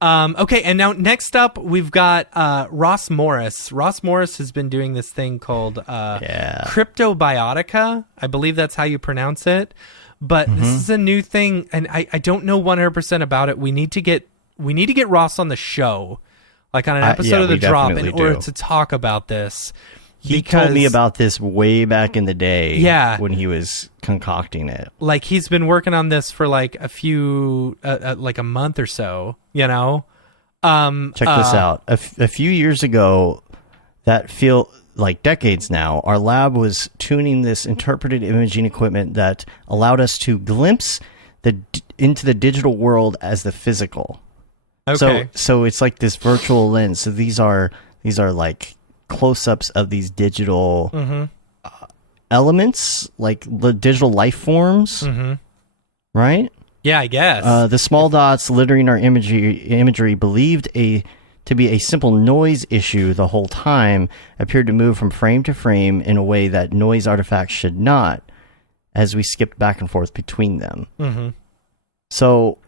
Okay, and now next up we've got Ross Morris. Ross Morris has been doing this thing called Cryptobiotica. I believe that's how you pronounce it. But this is a new thing, and I don't know 100% about it. We need to get Ross on the show, like on an episode of The Drop, in order to talk about this. He told me about this way back in the day when he was concocting it. Like, he's been working on this for like a few, like a month or so, Check this out. A few years ago, that feel like decades now, our lab was tuning this interpreted imaging equipment that allowed us to glimpse into the digital world as the physical. Okay. So it's like this virtual lens. So these are like close-ups of these digital elements, like the digital life forms, right? Yeah, I guess. The small dots littering our imagery believed to be a simple noise issue the whole time appeared to move from frame to frame in a way that noise artifacts should not, as we skipped back and forth between them. So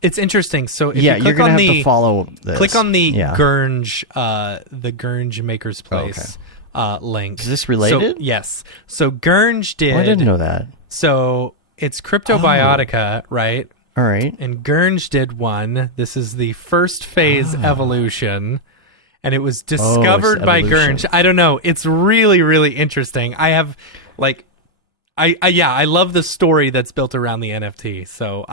it's interesting. So if you're you click gonna on have to follow this. Click on the Gurge Maker's Place link. Is this related? So, yes. So Gurge did. I didn't know that. So it's Cryptobiotica, right? All right. And Gurge did one. This is the first phase evolution. and it was discovered by evolution. Gernch. I don't know. It's really, really interesting. I have like, I love the story that's built around the NFT. So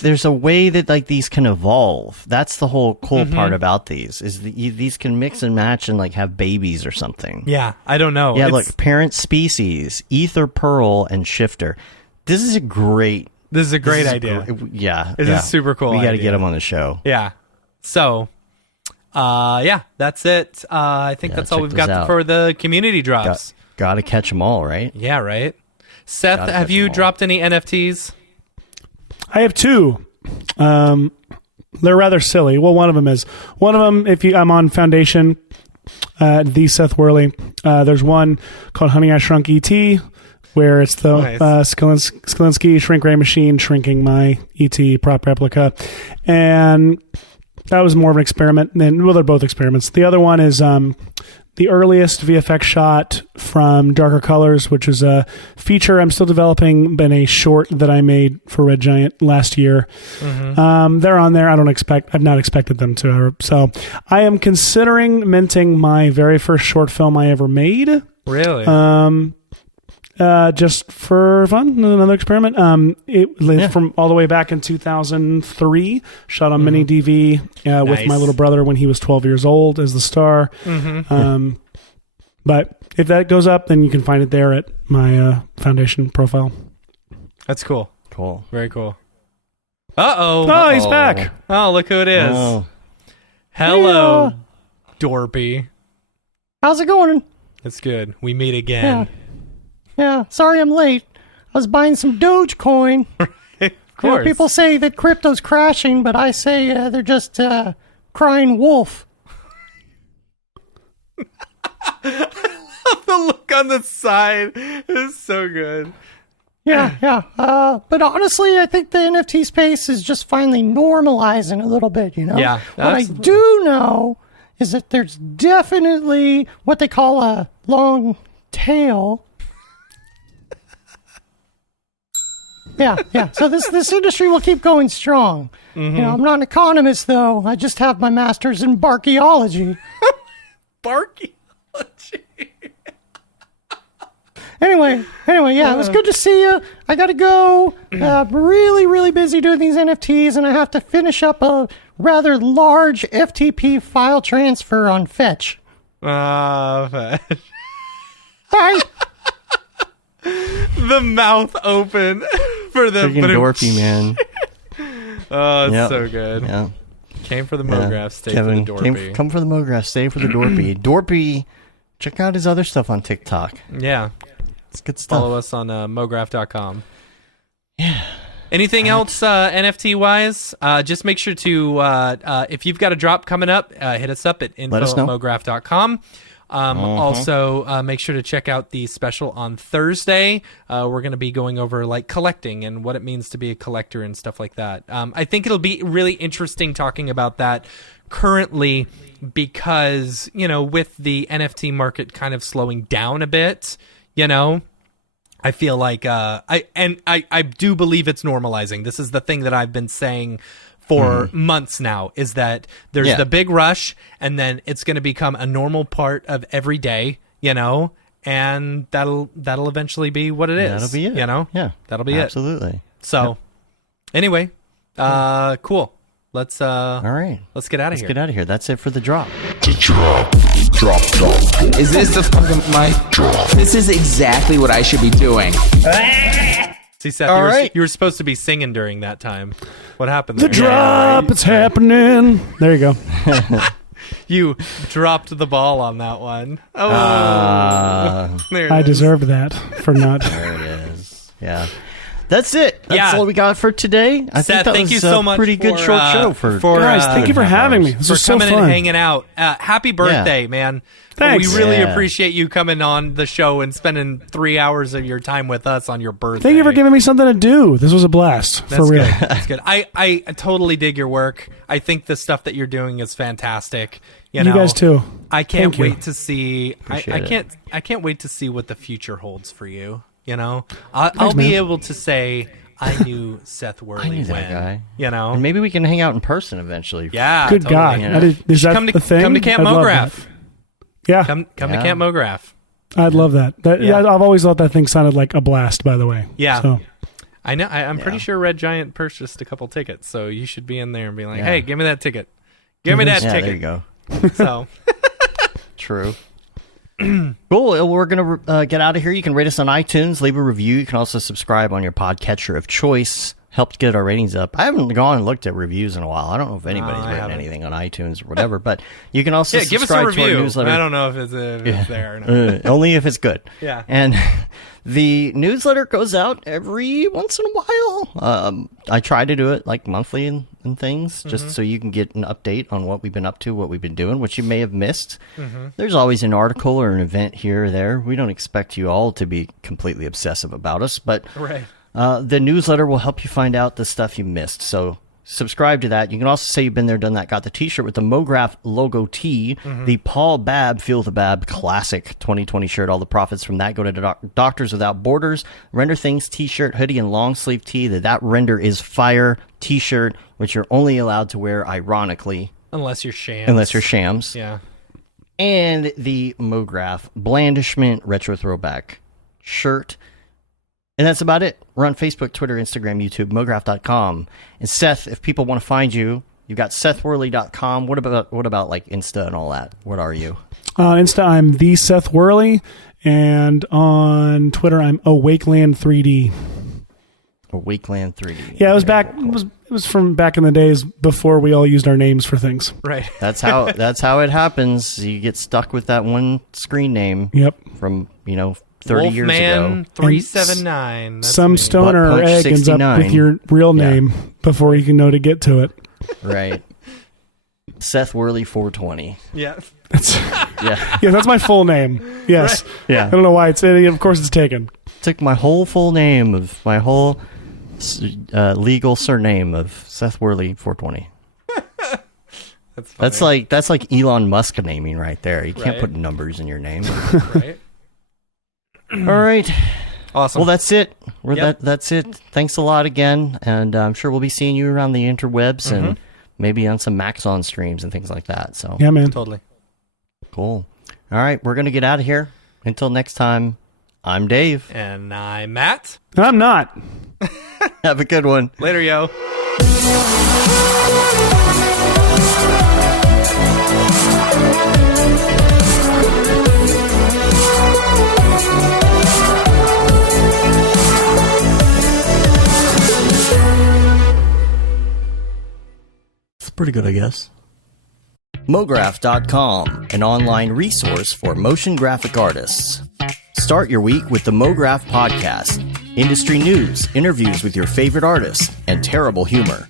there's a way that like these can evolve. That's the whole cool part about these is that these can mix and match and like have babies or something. Yeah, I don't know. Yeah, look, parent species, ether pearl, and shifter. This is a great idea. Yeah, This is super cool. We got to idea. get them on the show. Yeah. So, that's it. I think that's all check we've those got out. for the community drops. Got to catch them all, right? Yeah, right. Seth, Gotta have catch you 'em all. dropped any NFTs? I have two. They're rather silly. Well, one of them is. One of them, I'm on Foundation, the Seth Worley. There's one called Honey, I Shrunk E.T., where it's the Nice. Skalinsky shrink ray machine shrinking my E.T. prop replica. And that was more of an experiment. They're both experiments. The other one is the earliest VFX shot from Darker Colors, which is a feature I'm still developing, been a short that I made for Red Giant last year. They're on there. I've not expected them to. So I am considering minting my very first short film I ever made. Really? Just for fun, another experiment. It lived from all the way back in 2003. Shot on mini DV with my Nice. little brother when he was 12 years old as the star. But if that goes up, then you can find it there at my Foundation profile. That's cool. Cool. Very cool. Uh-oh. Oh, he's back. Oh, look who it is. Oh. Hello, Dorpy. How's it going? It's good. We meet again. Yeah, sorry I'm late. I was buying some Dogecoin. Of course. People say that crypto's crashing, but I say they're just crying wolf. The look on the side is so good. Yeah. But honestly, I think the NFT space is just finally normalizing a little bit, you know? Yeah, What I absolutely. do know is that there's definitely what they call a long tail. Yeah. So this industry will keep going strong. You know, I'm not an economist, though. I just have my master's in barchaeology. Barky. Anyway, yeah, it was good to see you. I gotta go. Really, really busy doing these NFTs, and I have to finish up a rather large FTP file transfer on Fetch. Bye. Bye. The mouth open for the Freaking Dorpy, man. Oh, it's Yep. so good. Yeah. Came for the Mograph, stay Kevin, for the Dorpy. come for the Mograph, stay for the Dorpy. Dorpy, check out his other stuff on TikTok. Yeah. It's good stuff. Follow us on mograph.com. Yeah. Anything else NFT wise? Just make sure to, if you've got a drop coming up, hit us up at info@mograph.com. Also, make sure to check out the special on Thursday. We're going to be going over like collecting and what it means to be a collector and stuff like that. I think it'll be really interesting talking about that currently because, you know, with the NFT market kind of slowing down a bit, you know, I feel like I do believe it's normalizing. This is the thing that I've been saying for months now, is that there's the big rush and then it's going to become a normal part of every day, you know, and that'll eventually be what it is. That'll be it. You know? Yeah. That'll be Absolutely. So anyway, cool. Let's All right. let's get out of Let's here. get out of here. That's it for the drop. Is this the fucking mic drop? This is exactly what I should be doing. See, Seth, All you right. were supposed to be singing during that time. What happened The there? drop, it's happening. There you go. You dropped the ball on that one. Oh, there it I is. deserved that for not. There it is. Yeah. That's it. That's Yeah. all we got for today. I Seth, think that thank was you so much pretty good for, short show for Guys, thank you for having me. This for was so coming and fun. hanging out. Happy birthday, man. Thanks. We really Yeah. appreciate you coming on the show and spending 3 hours of your time with us on your birthday. Thank you for giving me something to do. This was a blast. That's for real. good. That's good. I totally dig your work. I think the stuff that you're doing is fantastic. You know, guys too. I can't Thank you. wait to see. I Appreciate can't wait to see what the future holds for you. You know, I'll be man. able to say I knew Seth Worley. I knew that guy. You know, And maybe we can hang out in person eventually. yeah. Good totally. God. Yeah. Is that Come to the thing? Come to Camp I'd love Mograph. that. Yeah, Come to Yeah. Camp Mograph. I'd love that. Yeah. I've always thought that thing sounded like a blast, by the way. Yeah. So, I know. I'm pretty Yeah. sure Red Giant purchased a couple tickets, so you should be in there and be like, Yeah. "Hey, give me that ticket. Give me that Yeah, ticket." there you go. So, True. Cool. We're going to get out of here. You can rate us on iTunes, leave a review. You can also subscribe on your podcatcher of choice. Helped get our ratings up. I haven't gone and looked at reviews in a while. I don't know if anybody's I written haven't. anything on iTunes or whatever, but you can also yeah, give us a subscribe to our review. newsletter. I don't know if it's there or not. Only if it's good. Yeah. And the newsletter goes out every once in a while. I try to do it like monthly and things, just so you can get an update on what we've been up to, what we've been doing, which you may have missed. There's always an article or an event here or there. We don't expect you all to be completely obsessive about us, but Right. the newsletter will help you find out the stuff you missed. So subscribe to that. You can also say you've been there, done that, got the t-shirt with the Mograph logo tee, the Paul Babb Feel the Babb Classic 2020 shirt. All the profits from that go to Doctors Without Borders. Render Things t-shirt, hoodie, and long sleeve tee. That render is fire t-shirt, which you're only allowed to wear ironically. Unless you're shams. Unless you're shams. Yeah. And the Mograph Blandishment Retro Throwback shirt. And that's about it. We're on Facebook, Twitter, Instagram, YouTube, Mograph.com. And Seth, if people want to find you, you've got SethWorley.com. What about like Insta and all that? What are you? Insta, I'm the Seth Worley, and on Twitter, I'm Awakeland3D. Wakeland 3D. Yeah, it was Okay, back. cool. It was from back in the days before we all used our names for things. Right. That's how it happens. You get stuck with that one screen name Yep. from 30 years Wolfman ago. 379. That's Some me. stoner Butt Punch egg ends up 69. with your real Yeah. name before you can know to get to it. Right. Seth Worley 420. Yeah. Yeah. Yeah, that's my full name. Yes. Yeah. I don't know why it's. Of course, it's taken. Took my whole full name of my whole legal surname of Seth Worley 420. That's funny. That's like Elon Musk naming right there. You can't Right. put numbers in your name. Right. All right. Awesome. Well, that's it. Yep. That's it. Thanks a lot again, and I'm sure we'll be seeing you around the interwebs and maybe on some Maxon streams and things like that. So Yeah, man. Totally. cool. All right, we're gonna get out of here. Until next time, I'm Dave. And I'm Matt. I'm not. Have a good one. Later, yo. It's pretty good, I guess. Mograph.com, an online resource for motion graphic artists. Start your week with the Mograph podcast. Industry news, interviews with your favorite artists, and terrible humor.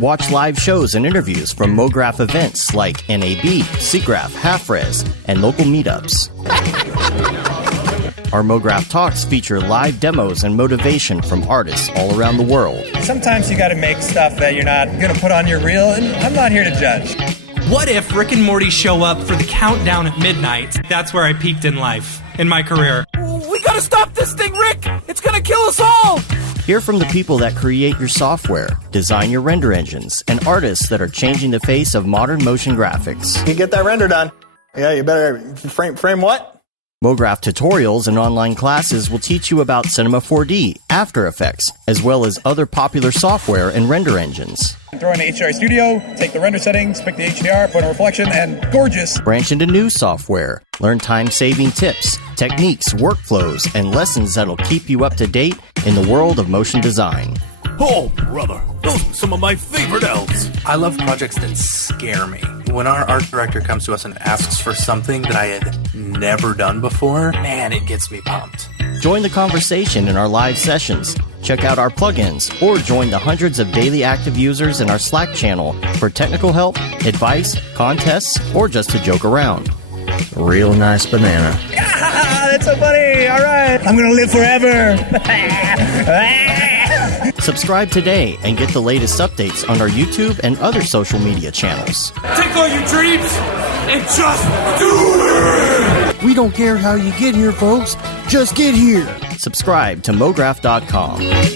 Watch live shows and interviews from Mograph events like NAB, SIGGRAPH, Half-Res, and local meetups. Our Mograph Talks feature live demos and motivation from artists all around the world. Sometimes you gotta make stuff that you're not gonna put on your reel, and I'm not here to judge. What if Rick and Morty show up for the countdown at midnight? That's where I peaked in life, in my career. We gotta stop this thing, Rick! It's gonna kill us all! Hear from the people that create your software, design your render engines, and artists that are changing the face of modern motion graphics. You get that render done. Yeah, you better frame what? Mograph tutorials and online classes will teach you about Cinema 4D, After Effects, as well as other popular software and render engines. Throw in the HDR Studio, take the render settings, pick the HDR, put in a reflection, and gorgeous. Branch into new software. Learn time-saving tips, techniques, workflows, and lessons that'll keep you up to date in the world of motion design. Oh, brother, those are some of my favorite elves. I love projects that scare me. When our art director comes to us and asks for something that I had never done before, man, it gets me pumped. Join the conversation in our live sessions. Check out our plugins or join the hundreds of daily active users in our Slack channel for technical help, advice, contests, or just to joke around. Real nice banana. Ah, that's so funny! Alright! I'm gonna live forever! Subscribe today and get the latest updates on our YouTube and other social media channels. Take all your dreams and just do it! We don't care how you get here, folks. Just get here. Subscribe to Mograph.com.